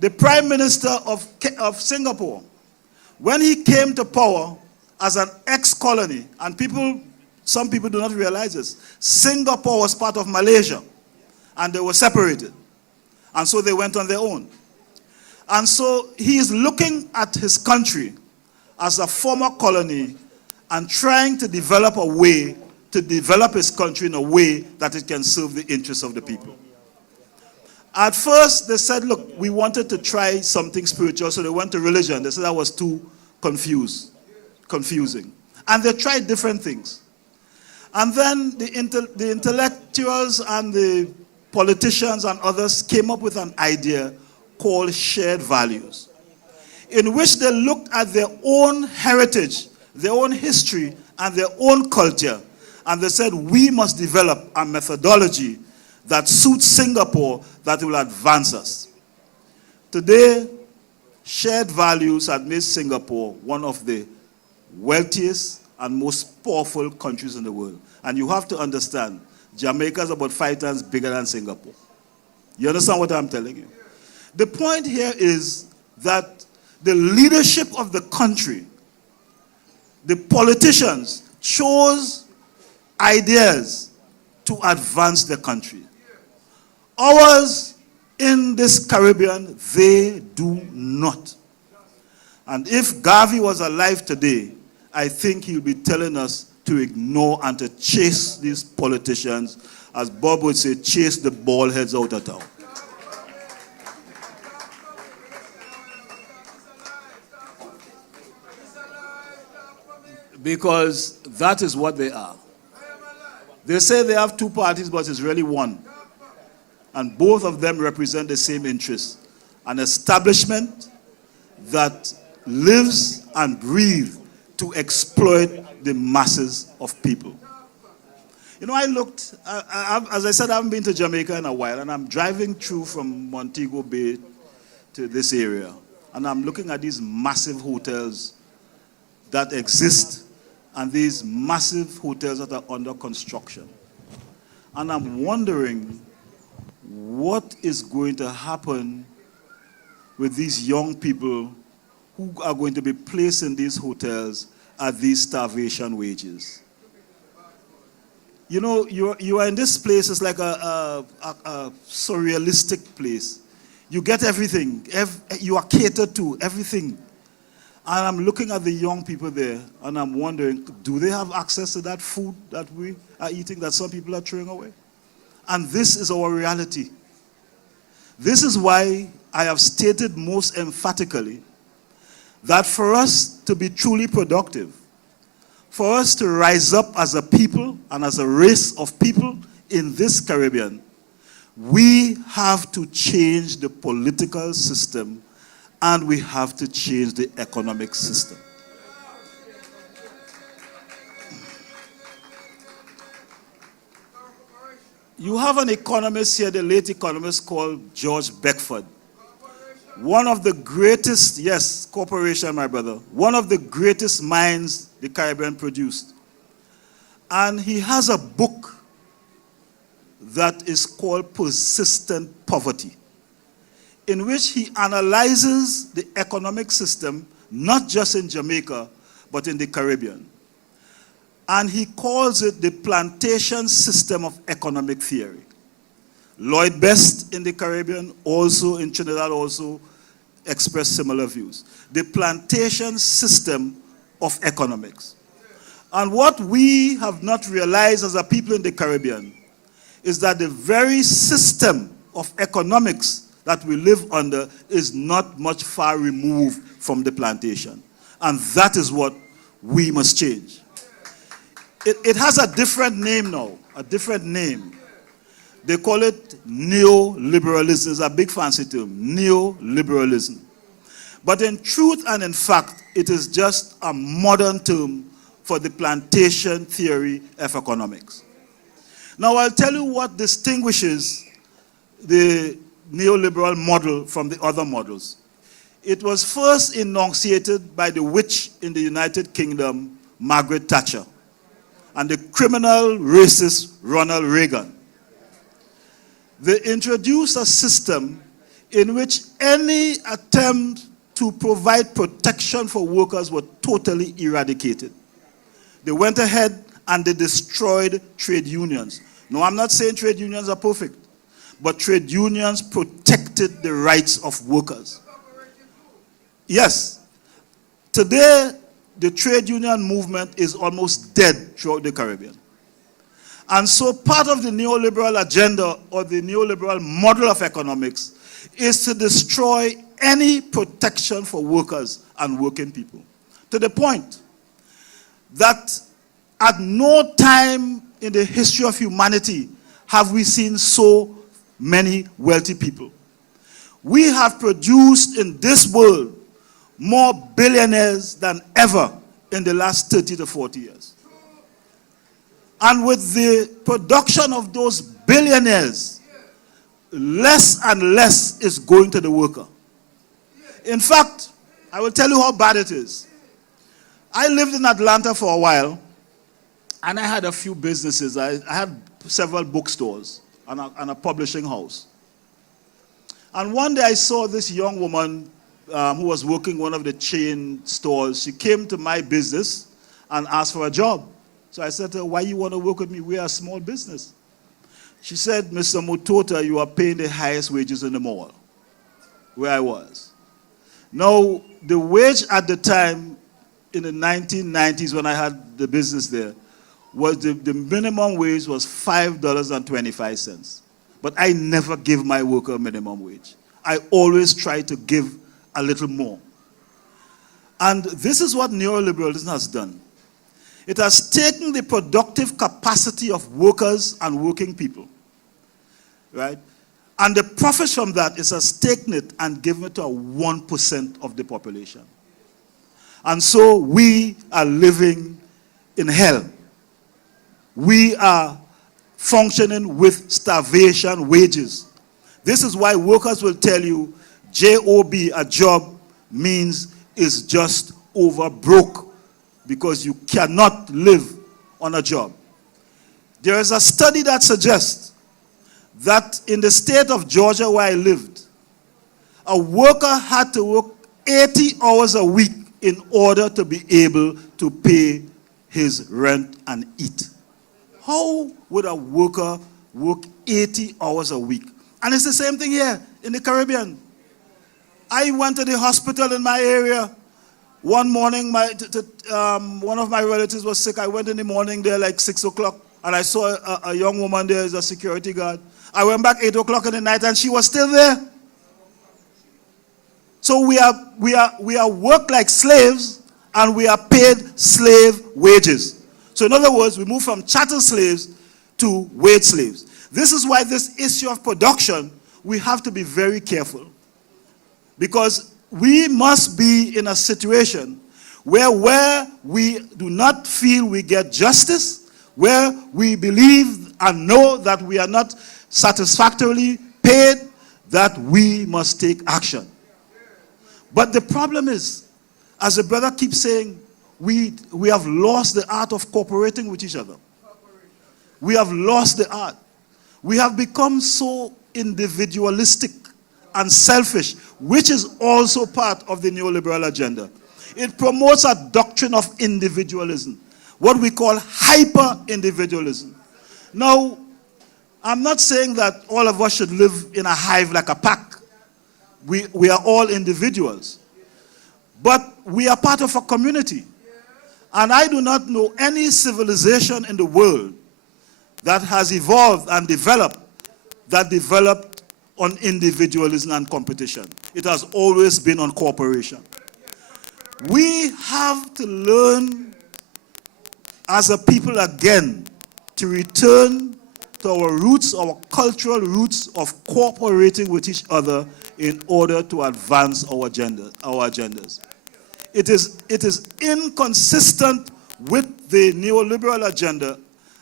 the Prime Minister of Singapore. When he came to power as an ex-colony, and some people do not realize this, Singapore was part of Malaysia, and they were separated. And so they went on their own. And so he is looking at his country as a former colony and trying to develop a way to develop his country in a way that it can serve the interests of the people. At first, they said, look, we wanted to try something spiritual, so they went to religion. They said that was too confusing. And they tried different things. And then the intellectuals and the politicians and others came up with an idea called shared values, in which they looked at their own heritage, their own history, and their own culture, and they said, we must develop a methodology that suits Singapore that will advance us. Today, shared values have made Singapore one of the wealthiest and most powerful countries in the world. And you have to understand, Jamaica is about 5 times bigger than Singapore. You understand what I'm telling you? The point here is that the leadership of the country, the politicians, chose ideas to advance the country. Ours in this Caribbean, they do not. And if Garvey was alive today, I think he'll be telling us to ignore and to chase these politicians, as Bob would say, chase the bald heads out of town. Because that is what they are. They say they have 2 parties, but it's really one. And both of them represent the same interest. An establishment that lives and breathes to exploit the masses of people. You know, I looked, as I said, I haven't been to Jamaica in a while, and I'm driving through from Montego Bay to this area, and I'm looking at these massive hotels that exist, and these massive hotels that are under construction. And I'm wondering what is going to happen with these young people who are going to be placed in these hotels at these starvation wages. You know, you are in this place, it's like a surrealistic place. You get everything, you are catered to, everything. And I'm looking at the young people there, and I'm wondering, do they have access to that food that we are eating, that some people are throwing away? And this is our reality. This is why I have stated most emphatically that for us to be truly productive, for us to rise up as a people and as a race of people in this Caribbean, we have to change the political system and we have to change the economic system. You have an economist here, the late economist called George Beckford. one of the greatest, yes, corporation, my brother, one of the greatest minds the Caribbean produced. And he has a book that is called Persistent Poverty, in which he analyzes the economic system, not just in Jamaica, but in the Caribbean. And he calls it the plantation system of economic theory. Lloyd Best in the Caribbean, also in Trinidad, also expressed similar views. The plantation system of economics. And what we have not realized as a people in the Caribbean is that the very system of economics that we live under is not much far removed from the plantation. And that is what we must change. It has a different name now, a different name. They call it neoliberalism. It's a big fancy term, neoliberalism. But in truth and in fact, it is just a modern term for the plantation theory of economics. Now I'll tell you what distinguishes the neoliberal model from the other models. It was first enunciated by the witch in the United Kingdom, Margaret Thatcher, and the criminal racist Ronald Reagan. They introduced a system in which any attempt to provide protection for workers were totally eradicated. They went ahead and they destroyed trade unions. No, I'm not saying trade unions are perfect, but trade unions protected the rights of workers. Yes, today the trade union movement is almost dead throughout the Caribbean. And so part of the neoliberal agenda or the neoliberal model of economics is to destroy any protection for workers and working people. To the point that at no time in the history of humanity have we seen so many wealthy people. We have produced in this world more billionaires than ever in the last 30 to 40 years. And with the production of those billionaires, less and less is going to the worker. In fact, I will tell you how bad it is. I lived in Atlanta for a while, and I had a few businesses. I had several bookstores and a publishing house. And one day I saw this young woman who was working one of the chain stores. She came to my business and asked for a job. So I said to her, why you want to work with me? We are a small business. She said, Mr. Mutota, you are paying the highest wages in the mall, where I was. Now, the wage at the time, in the 1990s when I had the business there, was the minimum wage was $5.25. But I never give my worker a minimum wage. I always try to give a little more. And this is what neoliberalism has done. It has taken the productive capacity of workers and working people, right? And the profits from that is has taken it and given it to 1% of the population. And so we are living in hell. We are functioning with starvation wages. This is why workers will tell you JOB, a job, means is just over broke, because you cannot live on a job. There is a study that suggests that in the state of Georgia where I lived, a worker had to work 80 hours a week in order to be able to pay his rent and eat. How would a worker work 80 hours a week? And it's the same thing here in the Caribbean. I went to the hospital in my area. One morning, one of my relatives was sick. I went in the morning there like 6 o'clock, and I saw a young woman there as a security guard. I went back 8 o'clock in the night, and she was still there. So we are worked like slaves, and we are paid slave wages. So in other words, we move from chattel slaves to wage slaves. This is why this issue of production, we have to be very careful. Because we must be in a situation where we do not feel we get justice, where we believe and know that we are not satisfactorily paid, that we must take action. But the problem is, as the brother keeps saying, we have lost the art of cooperating with each other. We have lost the art. We have become so individualistic and selfish, which is also part of the neoliberal agenda. It promotes a doctrine of individualism, what we call hyper-individualism. Now, I'm not saying that all of us should live in a hive like a pack. We are all individuals. But we are part of a community. And I do not know any civilization in the world that has evolved and developed on individualism and competition. It has always been on cooperation. We have to learn as a people again to return to our roots, our cultural roots of cooperating with each other in order to advance our agendas. It is inconsistent with the neoliberal agenda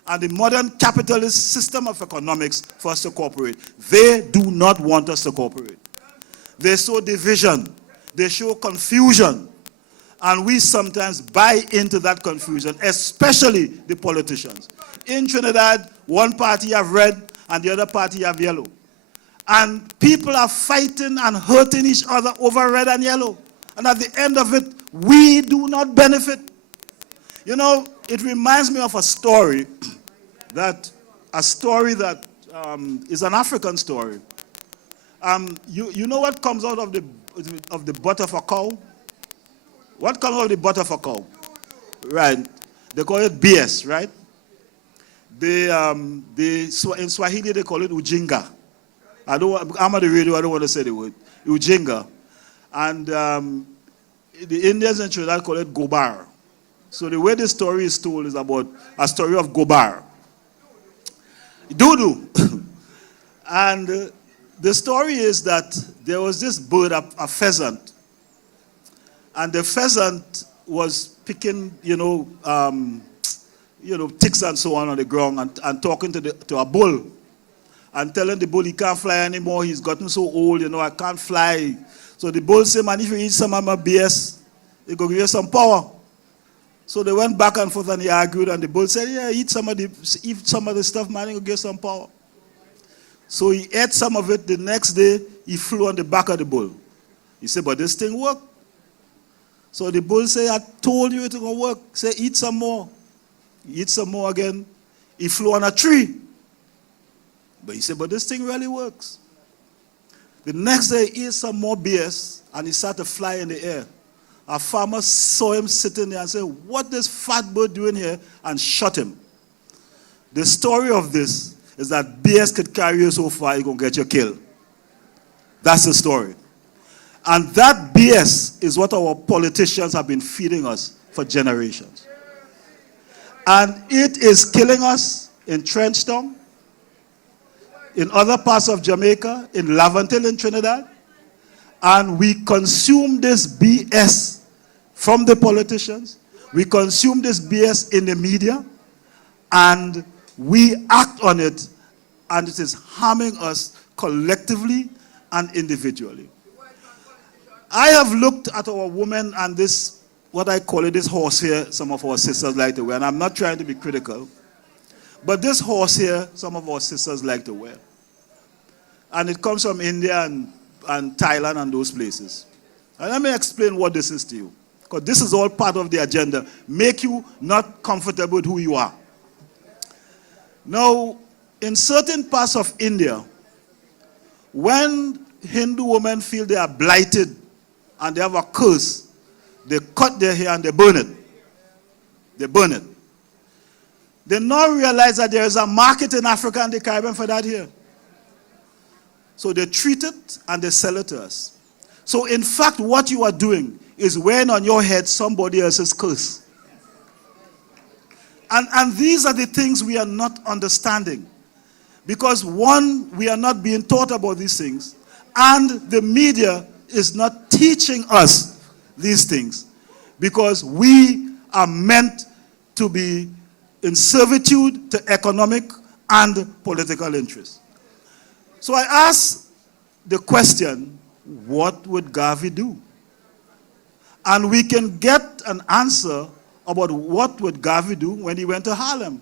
and the modern capitalist system of economics for us to cooperate. They do not want us to cooperate. They sow division. They show confusion. And we sometimes buy into that confusion, especially the politicians. In Trinidad, one party have red and the other party have yellow. And people are fighting and hurting each other over red and yellow. And at the end of it, we do not benefit. You know, it reminds me of a story that is an African story. You know what comes out of the butt of a cow? What comes out of the butt of a cow? Right. They call it BS, right? In Swahili, they call it ujinga. I'm on the radio, I don't want to say the word. Ujinga. And the Indians in Trinidad call it gobar. So the way the story is told is about a story of gobar. Doo-doo. And the story is that there was this bird, a pheasant. And the pheasant was picking, ticks and so on the ground and talking to a bull. And telling the bull he can't fly anymore, he's gotten so old, I can't fly. So the bull said, man, if you eat some of my BS, it will give you some power. So they went back and forth and he argued, and the bull said, yeah, eat some of the stuff, man, it will give you some power. So he ate some of it. The next day, he flew on the back of the bull. He said, but this thing worked. So the bull said, I told you it was going to work. He said, eat some more. He eat some more again. He flew on a tree. But he said, but this thing really works. The next day, he ate some more BS, and he started to fly in the air. A farmer saw him sitting there and said, what this fat bird doing here? And shot him. The story of this is that BS could carry you so far, you're going to get you killed. That's the story. And that BS is what our politicians have been feeding us for generations. And it is killing us in Trenchtown, in other parts of Jamaica, in Laventille in Trinidad. And we consume this BS from the politicians. We consume this BS in the media. And we act on it. And it is harming us collectively and individually. I have looked at our women and this, what I call it, this horse here, some of our sisters like to wear. And I'm not trying to be critical. But this horse here, some of our sisters like to wear. And it comes from India and Thailand and those places. And let me explain what this is to you. Because this is all part of the agenda. Make you not comfortable with who you are. Now, in certain parts of India, when Hindu women feel they are blighted and they have a curse, they cut their hair and they burn it. They burn it. They now realize that there is a market in Africa and the Caribbean for that here. So they treat it and they sell it to us. So in fact, what you are doing is wearing on your head somebody else's curse. And these are the things we are not understanding. Because one, we are not being taught about these things. And the media is not teaching us these things. Because we are meant to be in servitude to economic and political interests. So I asked the question, what would Garvey do? And we can get an answer about what would Garvey do when he went to Harlem.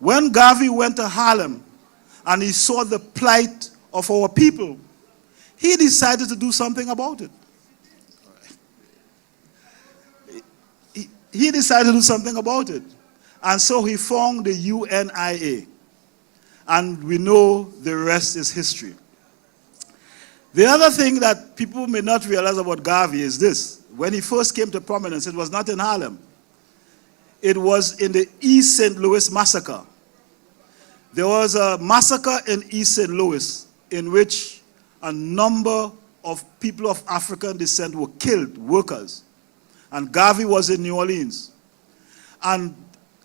When Garvey went to Harlem and he saw the plight of our people, he decided to do something about it. He decided to do something about it. And so he formed the UNIA. And we know the rest is history. The other thing that people may not realize about Garvey is this. When he first came to prominence, it was not in Harlem. It was in the East St. Louis massacre. There was a massacre in East St. Louis in which a number of people of African descent were killed, workers. And Garvey was in New Orleans. And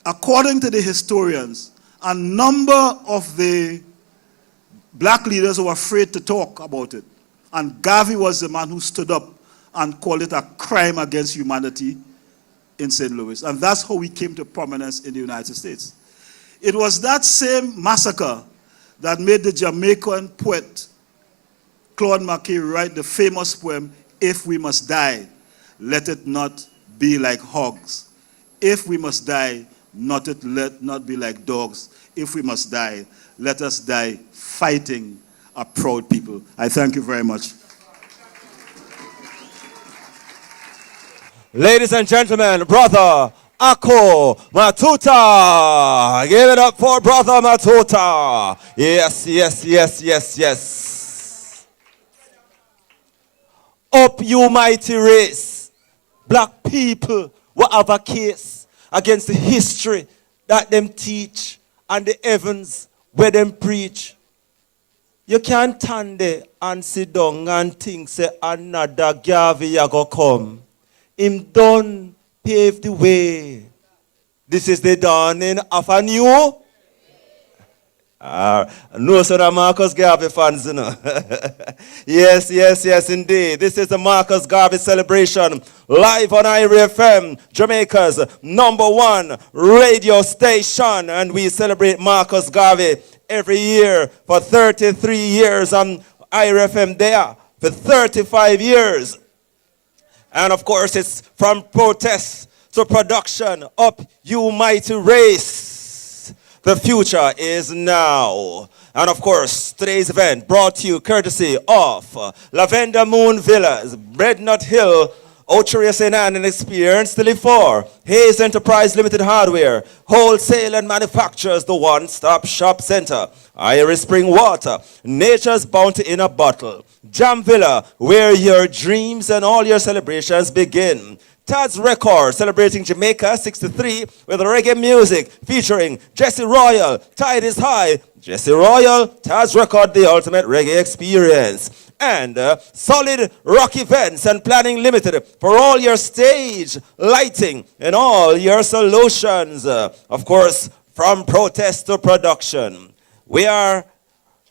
according to the historians, a number of the black leaders were afraid to talk about it. And Garvey was the man who stood up and called it a crime against humanity in St. Louis. And that's how we came to prominence in the United States. It was that same massacre that made the Jamaican poet Claude McKay write the famous poem, If We Must Die, Let It Not Be Like Hogs. If we must die, let not be like dogs. If we must die, let us die fighting a proud people. I thank you very much. Ladies and gentlemen, Brother Ako Matuta. Give it up for Brother Matuta. Yes, yes, yes, yes, yes. Up, you mighty race. Black people will have a case against the history that them teach and the heavens where them preach. You can't stand there and sit down and think, say, another Garvey a go come. Him done pave the way. This is the dawning of a new. No, so the Marcus Garvey fans, you know. Yes, yes, yes, indeed. This is the Marcus Garvey celebration live on IRIE FM, Jamaica's #1 radio station. And we celebrate Marcus Garvey every year for 33 years on IRIE FM there for 35 years. And of course, it's from protest to production. Up, you mighty race. The future is now. And of course, today's event brought to you courtesy of Lavender Moon Villas, Breadnut Hill, Ocheria St. Anne and Experience to live for. Hayes Enterprise Limited Hardware, Wholesale and Manufacturers, the one-stop shop center. IRIE Spring Water, Nature's Bounty in a Bottle. Jam Villa, where your dreams and all your celebrations begin. Tad's Record, celebrating Jamaica 63 with reggae music featuring Jesse Royal. Tide is high. Jesse Royal, Tad's Record, the ultimate reggae experience. And Solid Rock Events and Planning Limited for all your stage lighting and all your solutions. Of course, from protest to production. We are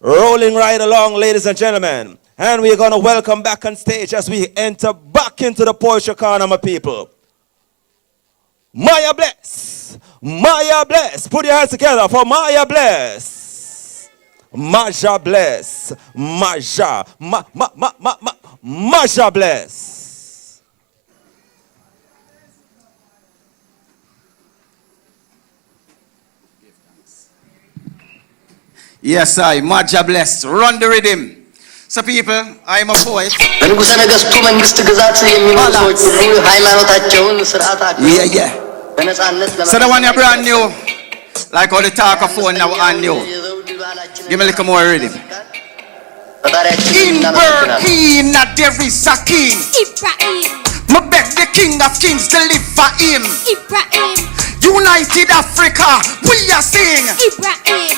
rolling right along, ladies and gentlemen. And we're going to welcome back on stage as we enter back into the Poetry Corner, my people. Maya Bless. Maya Bless. Put your hands together for Maya Bless. Maja Bless. Maja. Maja Bless. Yes, Maja Bless. Run the rhythm. So people, I am a poet. Yeah, yeah. So the one you're brand new, like all the talkaphone now and new. Give me a little more rhythm. In Burkina there is a king. Ibrahim. Me beg the king of kings to live for him. Ibrahim. United Africa, we are sing. Ibrahim.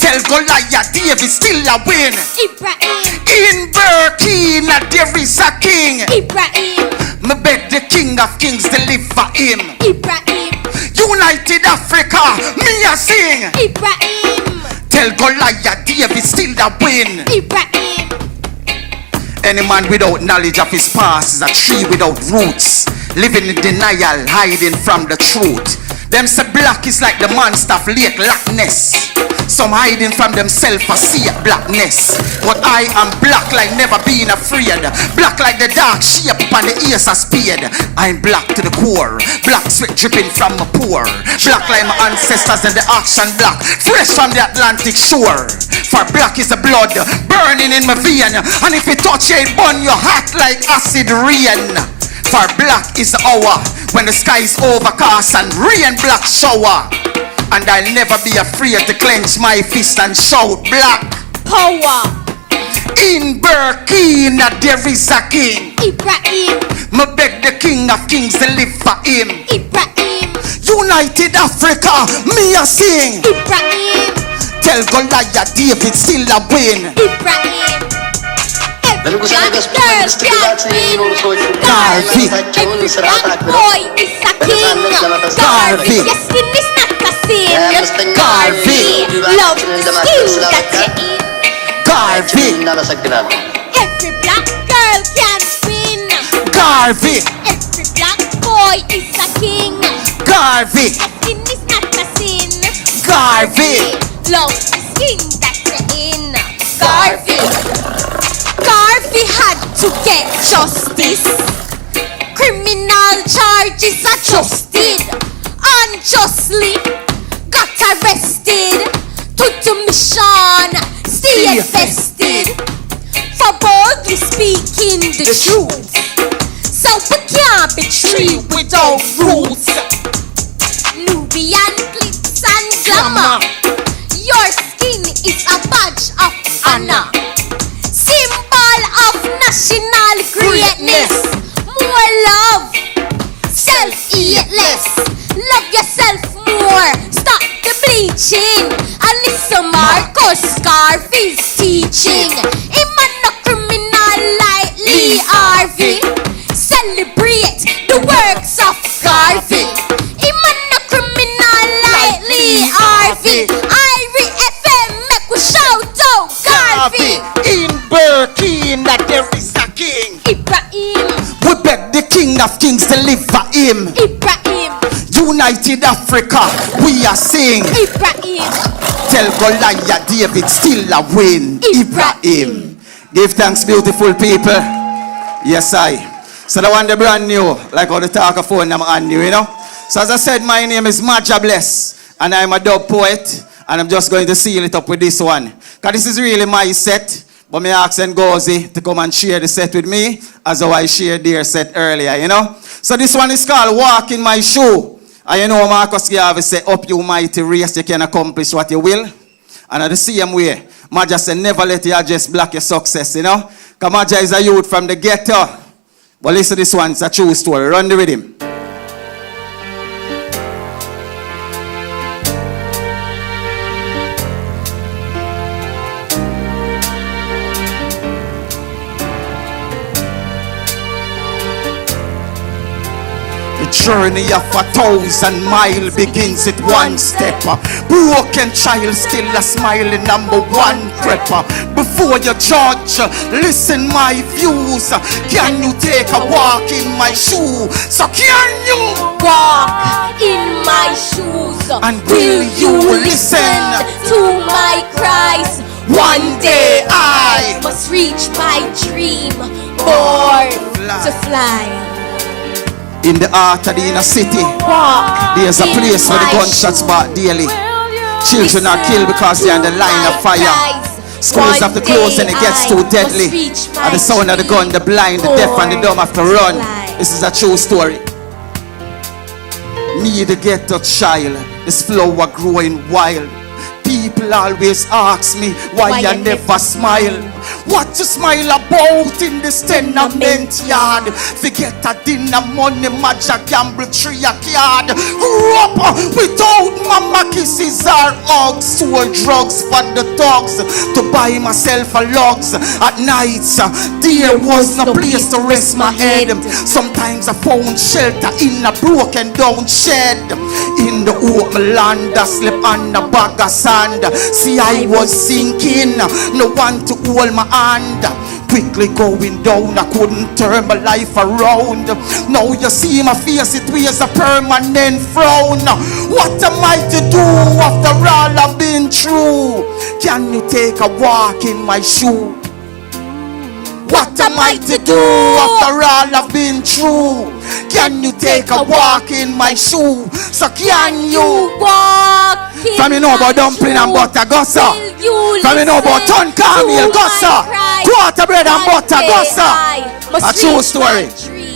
Tell Goliath David still a win. Ibrahim. In Burkina there is a king. Ibrahim. Me beg the king of kings to live for him. Ibrahim. United Africa, me a sing. Ibrahim. Tell Goliath David still a win. Ibrahim. Any man without knowledge of his past is a tree without roots, living in denial, hiding from the truth. Them say black is like the monster of Lake Loch Ness. Some hiding from themselves for see blackness. But I am black like never been afraid. Black like the dark shape upon the ears of spade. I'm black to the core. Black sweat dripping from my pore. Black like my ancestors and the action black. Fresh from the Atlantic shore. For black is the blood burning in my vein. And if it touch you, it burn your heart like acid rain. For black is the hour when the sky is overcast and rain black shower. And I'll never be afraid to clench my fist and shout black power. In Burkina there is a king. Ibrahim. Me beg the king of kings to live for him. Ibrahim. United Africa, me a sing. Ibrahim. Tell Goliath David still a win. Ibrahim. Every black girl can win. Garvey. Every black boy is a king. Garvey. Your skin is not a sin. Garvey. Love the skin that you're in. Garvey. Every black girl can win. Garvey. Every black boy is a king. Garvey. Your skin is not a sin. Garvey. Love the skin that you're in. Garvey. Garvey had to get justice. Criminal charges adjusted. Unjustly got arrested. To mission, stay invested. For boldly speaking the truth. So we can't be treated without roots. Nubian glitz and glamour. Your skin is a badge of honor. Symbol of national greatness. More love, self-hate less. Love yourself more. Stop the bleaching. And listen Marcus Garvey's teaching. Him and no criminal like Lee Harvey. Celebrate the works of Garvey. Him and no criminal like Lee Harvey. IRIE FM make we shout out Garvey. In Burkina there is a king. Ibrahim. We beg the king of kings to live for him. Ibrahim. United Africa, we are sing. Ibrahim. Tell Goliath David still a win. Ibrahim. Give thanks, beautiful people. Yes, I. So the one the brand new, like how the talk of phone I'm on new, you know. So as I said, my name is Maja Bless, and I'm a dub poet, and I'm just going to seal it up with this one. Because this is really my set, but me ask Ngozi to come and share the set with me, as how I shared their set earlier, you know. So this one is called Walk in My Shoe. And you know Marcus Garvey say, up you mighty race, you can accomplish what you will. And at the same way, Maja said, never let your just block your success, you know. Because Maja is a youth from the ghetto. But listen to this one, it's a true story. Run the rhythm. Journey of 1,000 miles begins at one step. Broken child still a smiling number one prepper. Before you judge, listen my views. Can you take a walk in my shoe? So can you walk in my shoes? And will you listen to my cries? One day I must reach my dream, born to fly. In the heart of the inner city, there's a place where the gunshots bark daily. Children are killed because they're in the line of fire. Schools have to close and it gets too deadly. At the sound of the gun, the blind, the deaf and the dumb have to run. This is a true story. Me, the ghetto child, this flower growing wild. People always ask me why I never smile. What to smile about in this tenement yard? Forget a dinner money, Maja gamble tree a yard. Grew up without mama kisses or hugs. Sold drugs for the dogs to buy myself a logs. At nights there was no place to rest my head. Sometimes I found shelter in a broken down shed. In the open land I slept on a bag of sand. See I was sinking, no one to hold my hand. quickly going down. I couldn't turn my life around. Now you see my face, it wears a permanent frown. What am I to do after all I've been through? Can you take a walk in my shoe? What am I to do after all I've been through? Can you take a walk in my shoe? So can you walk in from you know about dumpling and butter, go sir. From you know about ton caramel, go sir. Quarter bread and butter, go sir. A true story.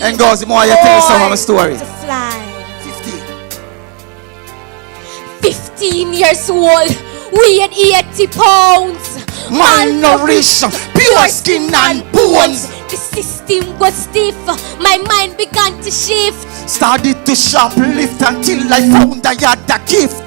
And goes more you tell some of my story. 15 years old, weighed 80 pounds. Malnourished, pure skin and bones. The system was stiff, my mind began to shift. Started to shoplift until I found I had the gift.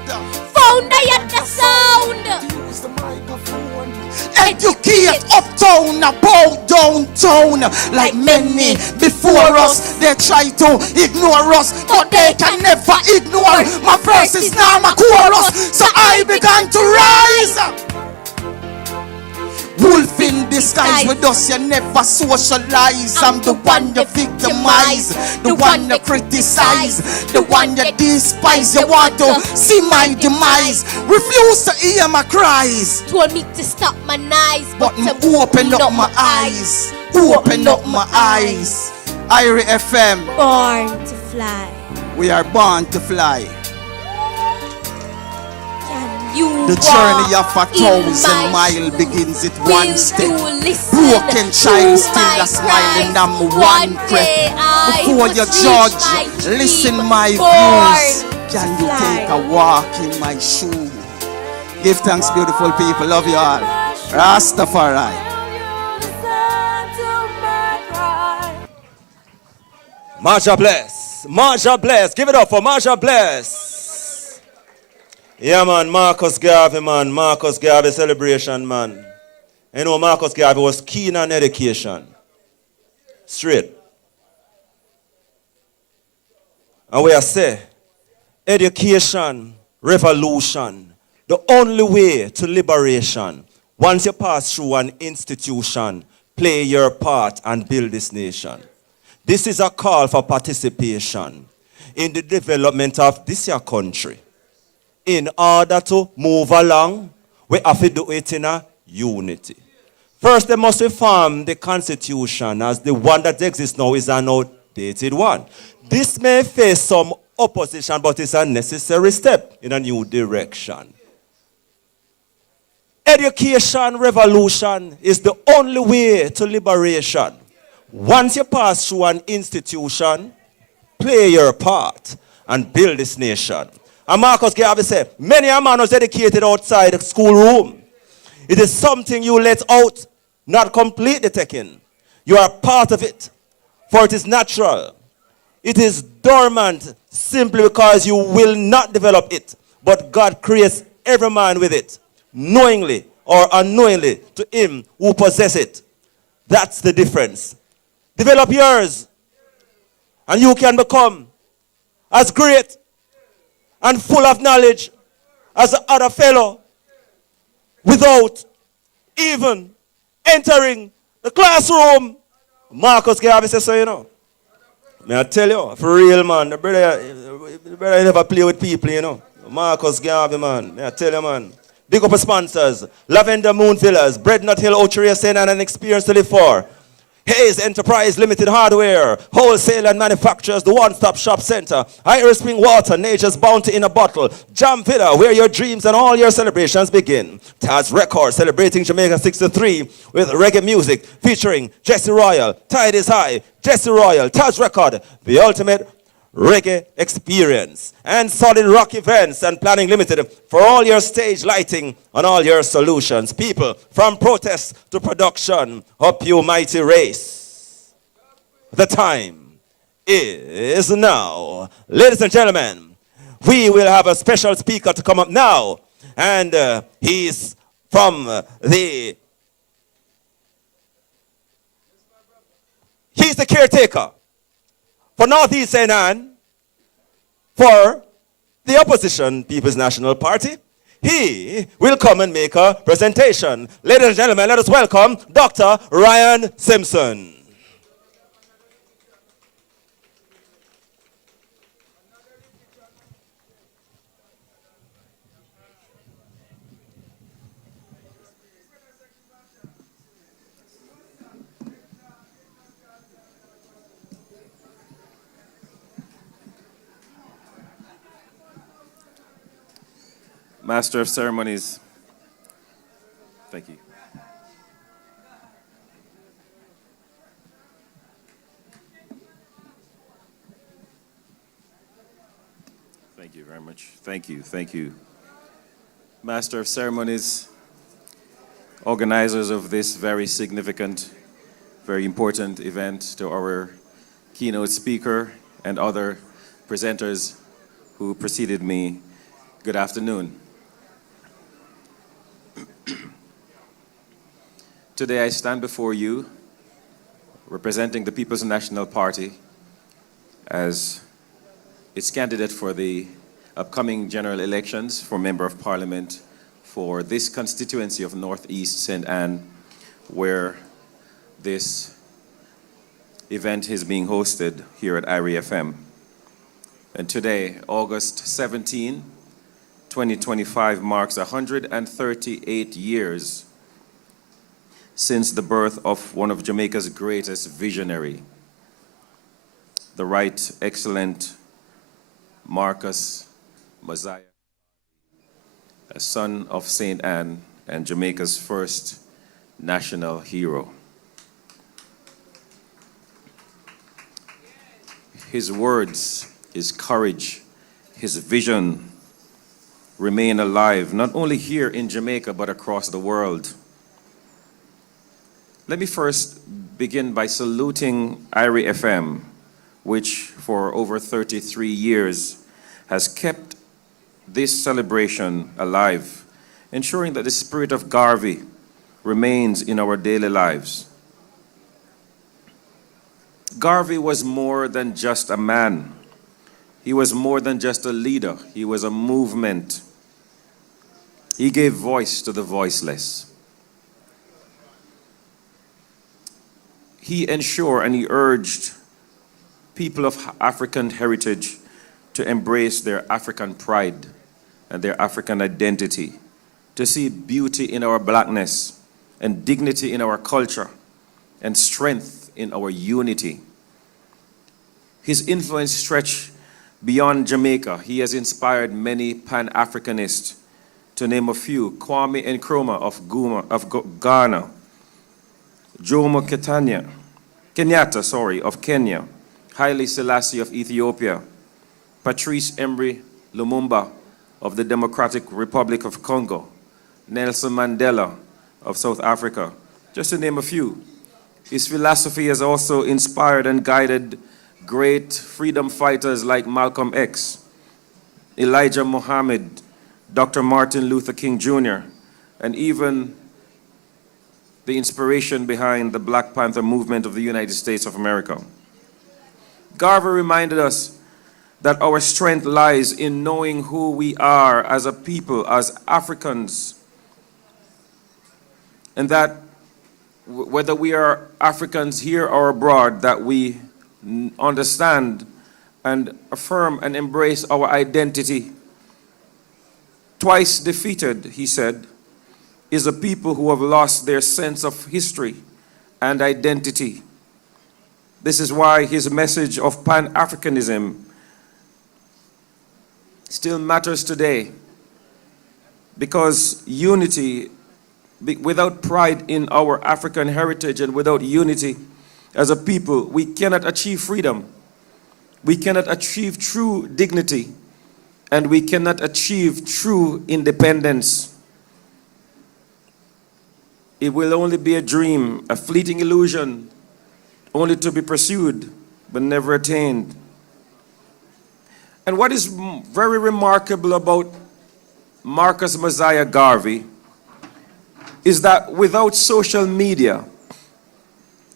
Found I had the sound. Use the microphone. Educate uptown, about downtown. Like many before us, they try to ignore us, but they can never ignore my verses, now my chorus. So I began to rise. Wolf in disguise, with us you never socialize. I'm the one you victimize, the one you criticize, the one you despise. You want to see my demise, refuse to hear my cries. Told me to stop my knives, but open up my eyes. Open up my eyes. IRIE FM, born to fly. We are born to fly. You the journey of 1,000 miles begins at one step. Broken child still a smiling number one breath. Before you judge, listen my views. Can you take a walk in my shoe? Give thanks, beautiful people. Love you all. Rastafari. Marsha Bless. Marsha Bless. Give it up for Marsha Bless. Yeah, man, Marcus Garvey, man. Marcus Garvey celebration, man. You know, Marcus Garvey was keen on education. Straight. And we are say, education, revolution, the only way to liberation. Once you pass through an institution, play your part and build this nation. This is a call for participation in the development of this your country. In order to move along, we have to do it in a unity. First, they must reform the Constitution, as the one that exists now is an outdated one. This may face some opposition, but it's a necessary step in a new direction. Education revolution is the only way to liberation. Once you pass through an institution, play your part and build this nation. And Marcus Garvey said, many a man was educated outside the schoolroom. It is something you let out, not completely taken. You are part of it, for it is natural. It is dormant simply because you will not develop it. But God creates every man with it, knowingly or unknowingly, to him who possess it. That's the difference. Develop yours, and you can become as great and full of knowledge as the other fellow without even entering the classroom. Marcus Garvey says so, you know. May I tell you, for real, man, the brother never play with people, you know. Marcus Garvey, man, may I tell you, man. Big up sponsors, Lavender Moon Villas, Bread Nut Hill, Ocheria, St. and an experience to live for. Hayes Enterprise Limited Hardware, Wholesale and Manufacturers, the One-Stop Shop Center, Irish Spring Water, Nature's Bounty in a Bottle, Jam Villa, where your dreams and all your celebrations begin. Taz Records, celebrating Jamaica 63 with reggae music, featuring Jesse Royal, Tide is High, Jesse Royal, Taz Record, the ultimate reggae experience. And Solid Rock Events and Planning Limited for all your stage lighting and all your solutions. People, from protest to production, up you mighty race. The time is now. Ladies and gentlemen, we will have a special speaker to come up now. And he's from he's the caretaker for Northeast St. Anne, for the opposition People's National Party. he will come and make a presentation. Ladies and gentlemen, let us welcome Dr. Ryan Simpson. Master of Ceremonies, thank you. Thank you very much. Thank you. Master of Ceremonies, organizers of this very significant, very important event, to our keynote speaker and other presenters who preceded me, good afternoon. Today I stand before you representing the People's National Party as its candidate for the upcoming general elections for Member of Parliament for this constituency of Northeast St. Anne, where this event is being hosted here at IRIE FM. And today, August 17, 2025, marks 138 years since the birth of one of Jamaica's greatest visionary, the Right Excellent Marcus Mosiah, a son of St. Anne and Jamaica's first national hero. His words, his courage, his vision remain alive, not only here in Jamaica, but across the world. Let me first begin by saluting IRIE FM, which for over 33 years has kept this celebration alive, ensuring that the spirit of Garvey remains in our daily lives. Garvey was more than just a man. He was more than just a leader. He was a movement. He gave voice to the voiceless. He ensured and he urged people of African heritage to embrace their African pride and their African identity, to see beauty in our blackness and dignity in our culture and strength in our unity. His influence stretched beyond Jamaica. He has inspired many Pan-Africanists, to name a few: Kwame Nkrumah of Ghana, Jomo Kenyatta of Kenya, Haile Selassie of Ethiopia, Patrice Emery Lumumba of the Democratic Republic of Congo, Nelson Mandela of South Africa, just to name a few. His philosophy has also inspired and guided great freedom fighters like Malcolm X, Elijah Muhammad, Dr. Martin Luther King Jr., and even the inspiration behind the Black Panther movement of the United States of America. Garvey reminded us that our strength lies in knowing who we are as a people, as Africans, and that whether we are Africans here or abroad, that we understand and affirm and embrace our identity. Twice defeated, he said, is a people who have lost their sense of history and identity. This is why his message of Pan-Africanism still matters today, because unity, without pride in our African heritage and without unity as a people, we cannot achieve freedom. We cannot achieve true dignity, and we cannot achieve true independence. It will only be a dream, a fleeting illusion, only to be pursued but never attained. And what is very remarkable about Marcus Mosiah Garvey is that without social media,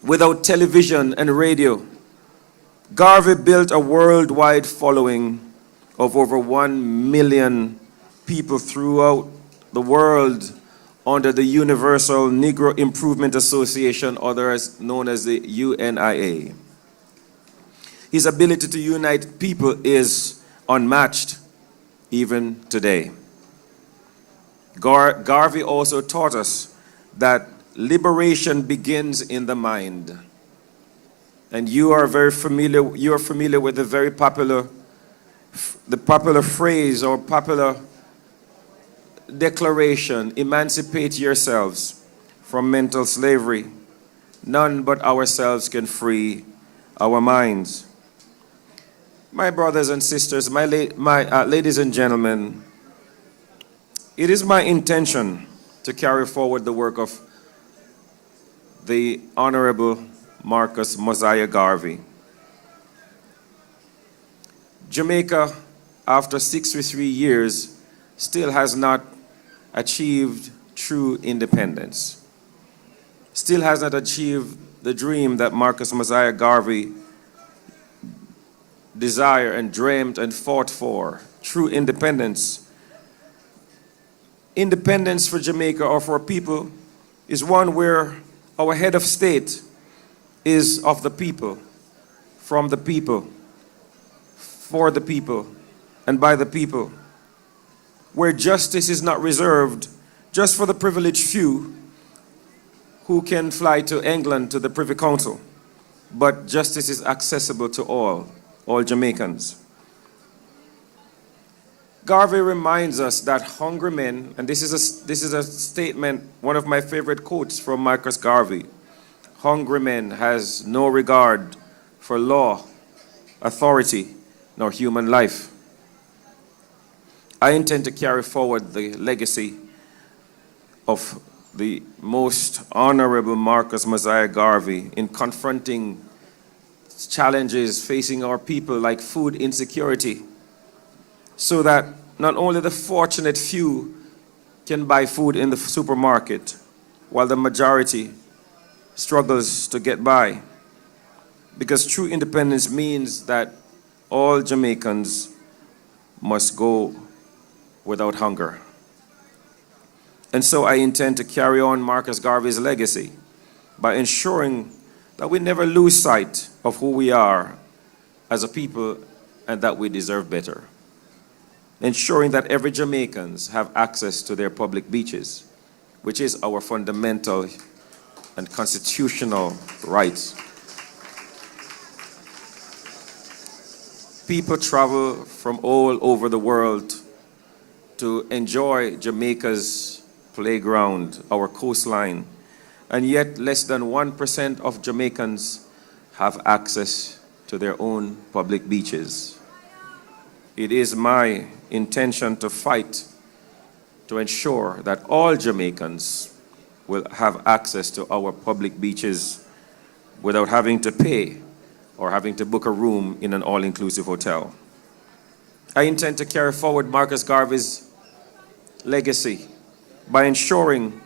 without television and radio, Garvey built a worldwide following of over 1 million people throughout the world under the Universal Negro Improvement Association, otherwise known as the UNIA. His ability to unite people is unmatched even today. Garvey also taught us that liberation begins in the mind. And you are familiar with the very popular phrase or popular declaration, emancipate yourselves from mental slavery. None but ourselves can free our minds. My brothers and sisters, ladies and gentlemen, it is my intention to carry forward the work of the Honorable Marcus Mosiah Garvey. Jamaica, after 63 years, still has not achieved true independence, still has not achieved the dream that Marcus Mosiah Garvey desired and dreamed and fought for, true independence. Independence for Jamaica or for people is one where our head of state is of the people, from the people, for the people, and by the people, where justice is not reserved just for the privileged few who can fly to England to the Privy Council, but justice is accessible to all Jamaicans. Garvey reminds us that hungry men, and this is a statement, one of my favorite quotes from Marcus Garvey, hungry men has no regard for law, authority, nor human life. I intend to carry forward the legacy of the most honorable Marcus Mosiah Garvey in confronting challenges facing our people like food insecurity, so that not only the fortunate few can buy food in the supermarket, while the majority struggles to get by. Because true independence means that all Jamaicans must go without hunger. And so I intend to carry on Marcus Garvey's legacy by ensuring that we never lose sight of who we are as a people and that we deserve better. Ensuring that every Jamaicans have access to their public beaches, which is our fundamental and constitutional rights. People travel from all over the world to enjoy Jamaica's playground, our coastline, and yet less than 1% of Jamaicans have access to their own public beaches. It is my intention to fight to ensure that all Jamaicans will have access to our public beaches without having to pay or having to book a room in an all-inclusive hotel. I intend to carry forward Marcus Garvey's legacy by ensuring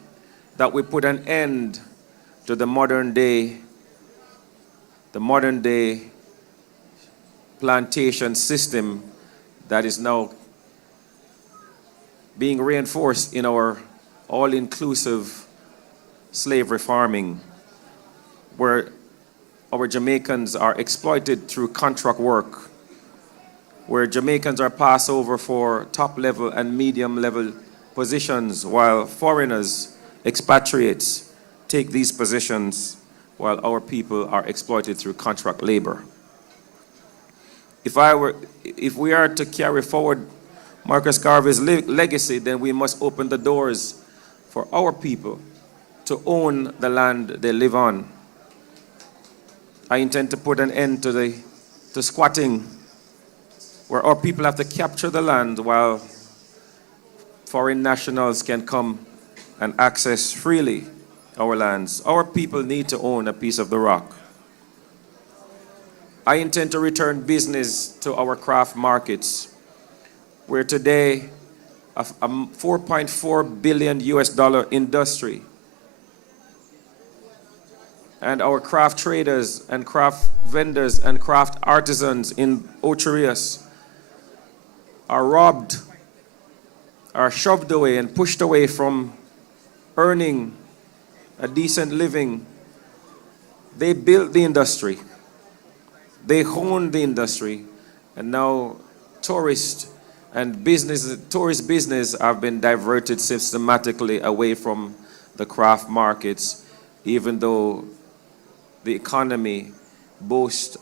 that we put an end to the modern day plantation system that is now being reinforced in our all-inclusive slavery farming, where our Jamaicans are exploited through contract work, where Jamaicans are passed over for top-level and medium-level positions, while foreigners, expatriates, take these positions while our people are exploited through contract labor. If we are to carry forward Marcus Garvey's legacy, then we must open the doors for our people to own the land they live on. I intend to put an end to squatting, where our people have to capture the land while foreign nationals can come and access freely our lands. Our people need to own a piece of the rock. I intend to return business to our craft markets, where today a $4.4 billion industry and our craft traders and craft vendors and craft artisans in Ocherius are robbed are shoved away and pushed away from earning a decent living. They built the industry. They honed the industry. And now tourist business have been diverted systematically away from the craft markets, even though the economy boasts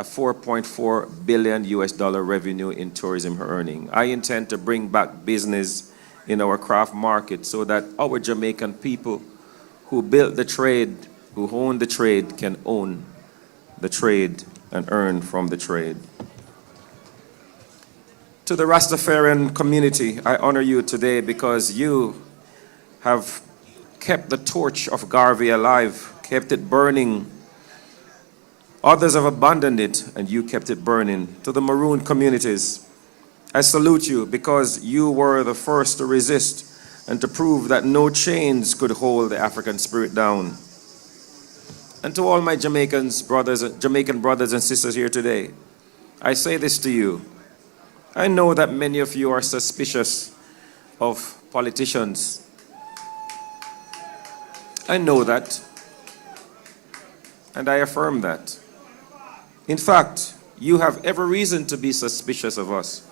a $4.4 billion revenue in tourism earning. I intend to bring back business in our craft market so that our Jamaican people who built the trade, who own the trade, can own the trade and earn from the trade. To the Rastafarian community, I honor you today because you have kept the torch of Garvey alive, kept it burning. Others have abandoned it, and you kept it burning. To the Maroon communities, I salute you because you were the first to resist and to prove that no chains could hold the African spirit down. And to all my Jamaican brothers and sisters here today, I say this to you. I know that many of you are suspicious of politicians. I know that, and I affirm that. In fact, you have every reason to be suspicious of us,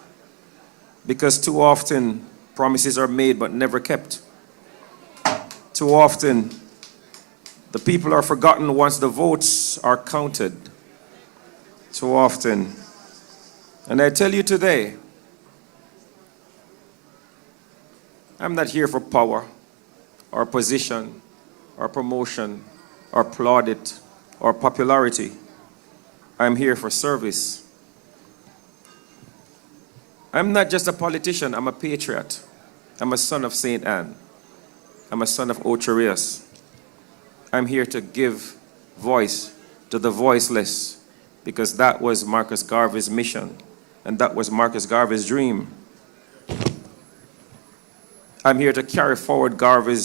because too often promises are made but never kept. Too often the people are forgotten once the votes are counted. Too often. And I tell you today, I'm not here for power or position or promotion or plaudit or popularity. I'm here for service. I'm not just a politician, I'm a patriot. I'm a son of St. Anne. I'm a son of Ocherius. I'm here to give voice to the voiceless, because that was Marcus Garvey's mission, and that was Marcus Garvey's dream. I'm here to carry forward carry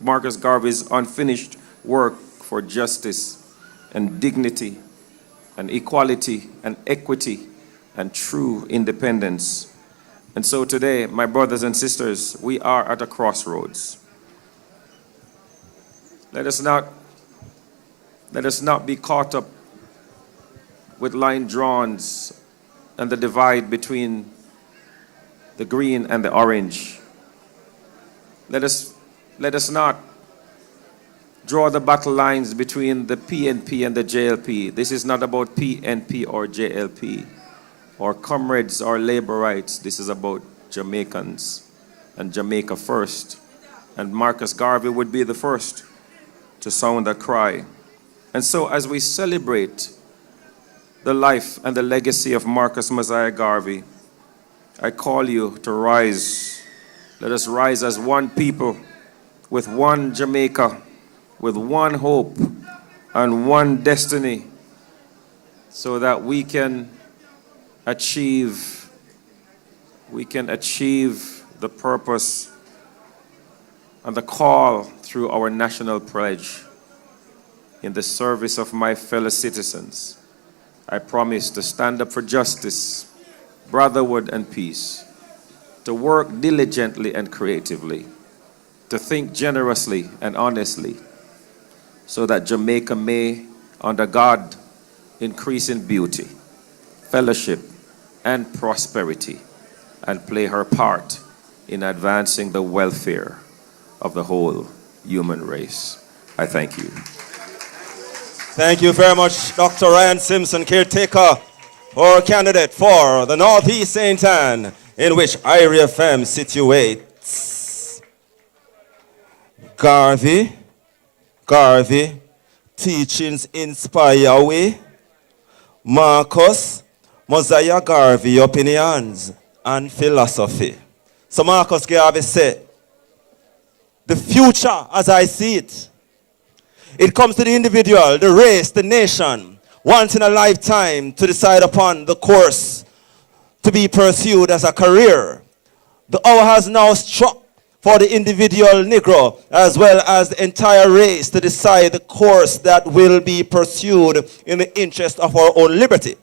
Marcus Garvey's unfinished work for justice and dignity and equality and equity and true independence. And so today, my brothers and sisters, we are at a crossroads. Let us not be caught up with line drawns and the divide between the green and the orange. Let us not draw the battle lines between the PNP and the JLP. This is not about PNP or JLP or comrades or labor rights. This is about Jamaicans and Jamaica first. And Marcus Garvey would be the first to sound that cry. And so as we celebrate the life and the legacy of Marcus Mosiah Garvey, I call you to rise. Let us rise as one people, with one Jamaica, with one hope and one destiny, so that we can achieve the purpose and the call through our national pledge. In the service of my fellow citizens, I promise to stand up for justice, brotherhood, and peace, to work diligently and creatively, to think generously and honestly, so that Jamaica may, under God, increase in beauty, fellowship, and prosperity, and play her part in advancing the welfare of the whole human race. I thank you. Thank you very much, Dr. Ryan Simpson, caretaker or candidate for the Northeast St. Anne, in which IRIE FM situates. Garvey, teachings inspire we. Marcus Mosiah Garvey, opinions and philosophy. So Marcus Garvey said, the future as I see it, it comes to the individual, the race, the nation, once in a lifetime to decide upon the course to be pursued as a career. The hour has now struck for the individual Negro as well as the entire race to decide the course that will be pursued in the interest of our own liberty.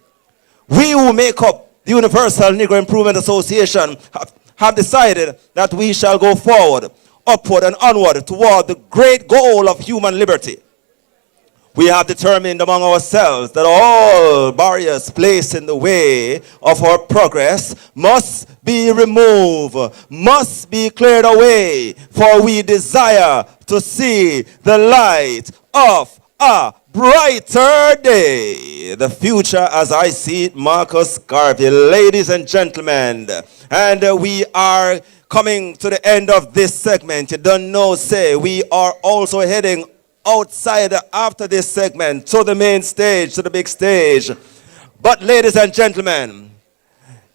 We who make up the Universal Negro Improvement Association, have decided that we shall go forward, upward and onward toward the great goal of human liberty. We have determined among ourselves that all barriers placed in the way of our progress must be removed, must be cleared away, for we desire to see the light of a brighter day. The future as I see it, Marcus Garvey. Ladies and gentlemen, and we are coming to the end of this segment. You don't know, say, we are also heading outside after this segment to the main stage, to the big stage. But ladies and gentlemen,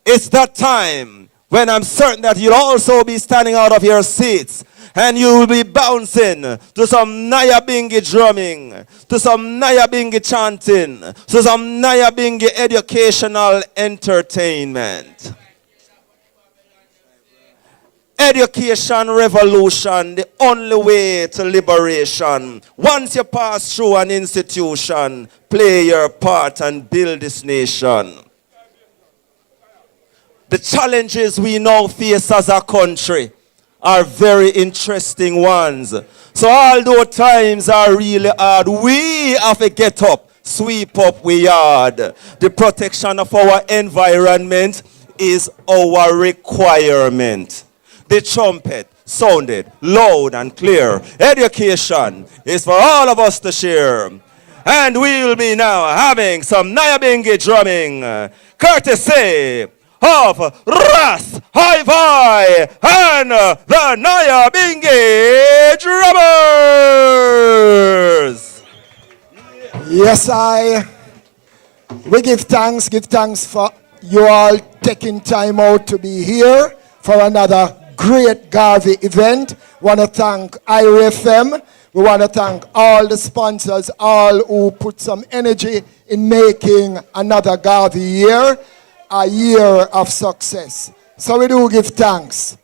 it's that time when I'm certain that you'll also be standing out of your seats and you will be bouncing to some Nyabingi drumming, to some Nyabingi chanting, to some Nyabingi educational entertainment. Education revolution, the only way to liberation. Once you pass through an institution, play your part and build this nation. The challenges we now face as a country are very interesting ones. So although times are really hard, we have to get up, sweep up we yard. The protection of our environment is our requirement. The trumpet sounded loud and clear. Education is for all of us to share. And we will be now having some Nyabingi drumming, courtesy of Ras Hi-Fi and the Nyabingi drummers. Yes, we give thanks for you all taking time out to be here for another great Garvey event. Want to thank IRIE FM. We want to thank all the sponsors, all who put some energy in making another Garvey year a year of success. So we do give thanks.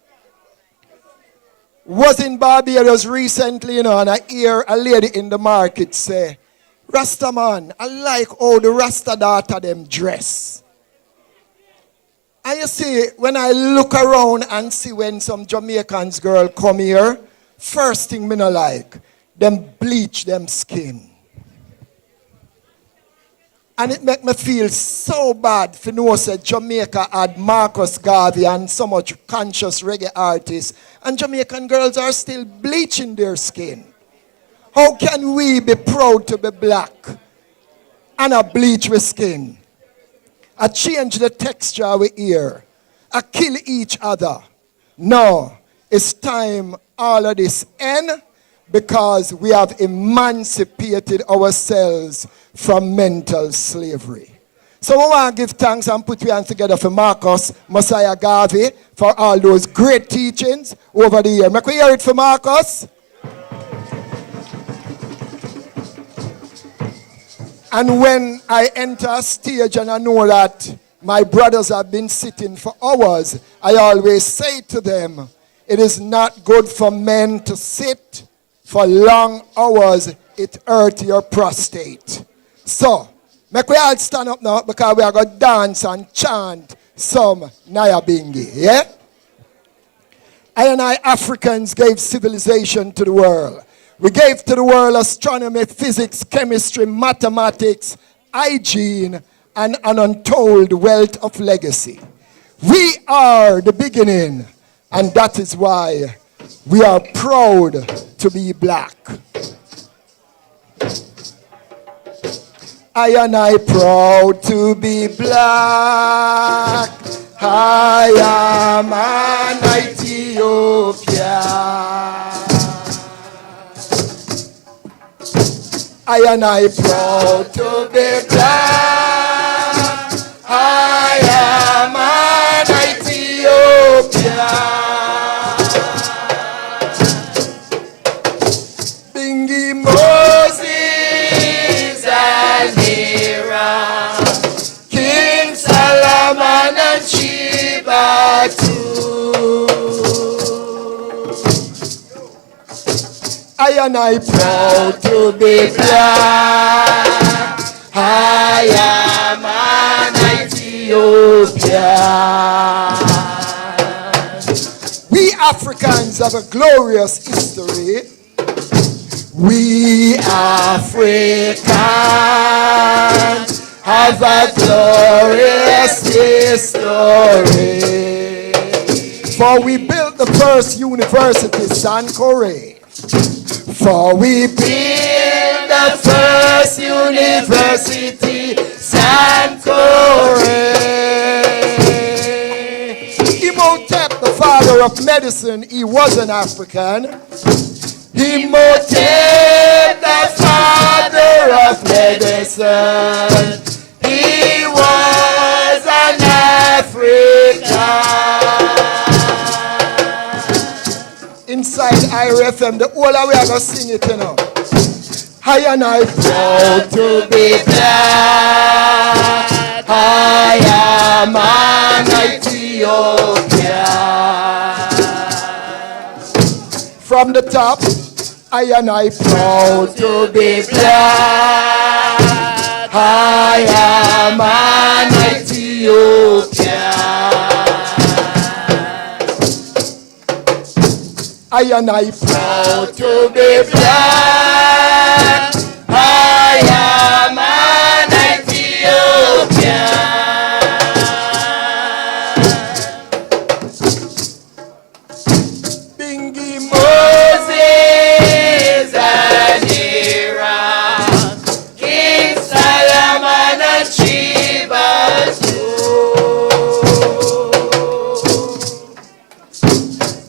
Was in Barbados recently, and I hear a lady in the market say, Rasta man, I like how the Rasta daughter them dress. And you see, when I look around and see when some Jamaicans girl come here, first thing me no like, them bleach them skin. And it make me feel so bad for know that Jamaica had Marcus Garvey and so much conscious reggae artists, and Jamaican girls are still bleaching their skin. How can we be proud to be black and a bleach with skin? I change the texture we hear. I kill each other. No, it's time all of this end because we have emancipated ourselves from mental slavery. So we want to give thanks and put your hands together for Marcus Messiah Garvey for all those great teachings over the year. Make we hear it for Marcus. And when I enter a stage and I know that my brothers have been sitting for hours, I always say to them, it is not good for men to sit for long hours. It hurts your prostate. So, make we all stand up now because we are going to dance and chant some Nyabingi, yeah? I Africans gave civilization to the world. We gave to the world astronomy, physics, chemistry, mathematics, hygiene, and an untold wealth of legacy. We are the beginning, and that is why we are proud to be black. I proud to be black. I am an Ethiopian. I proud to be black. I am an Ethiopian. Bingi Moses and Aaron, King Solomon and Sheba too. I proud to be black. I am an Ethiopian. We Africans have a glorious history. We Africans have a glorious history. For we built the first university, Sankore. For we built the first university, Sankore. Imhotep, the father of medicine, he was an African. Imhotep, the father of medicine, he was an African. Inside IRIE FM, the whole of we are going to sing it, you know. I and I proud to be black. I am an Ethiopian. From the top, I and I proud to be black. I am an Ethiopian. I and I proud to be black. I am an Ethiopian. Bingi Moses and Aaron, King Solomon and Sheba too.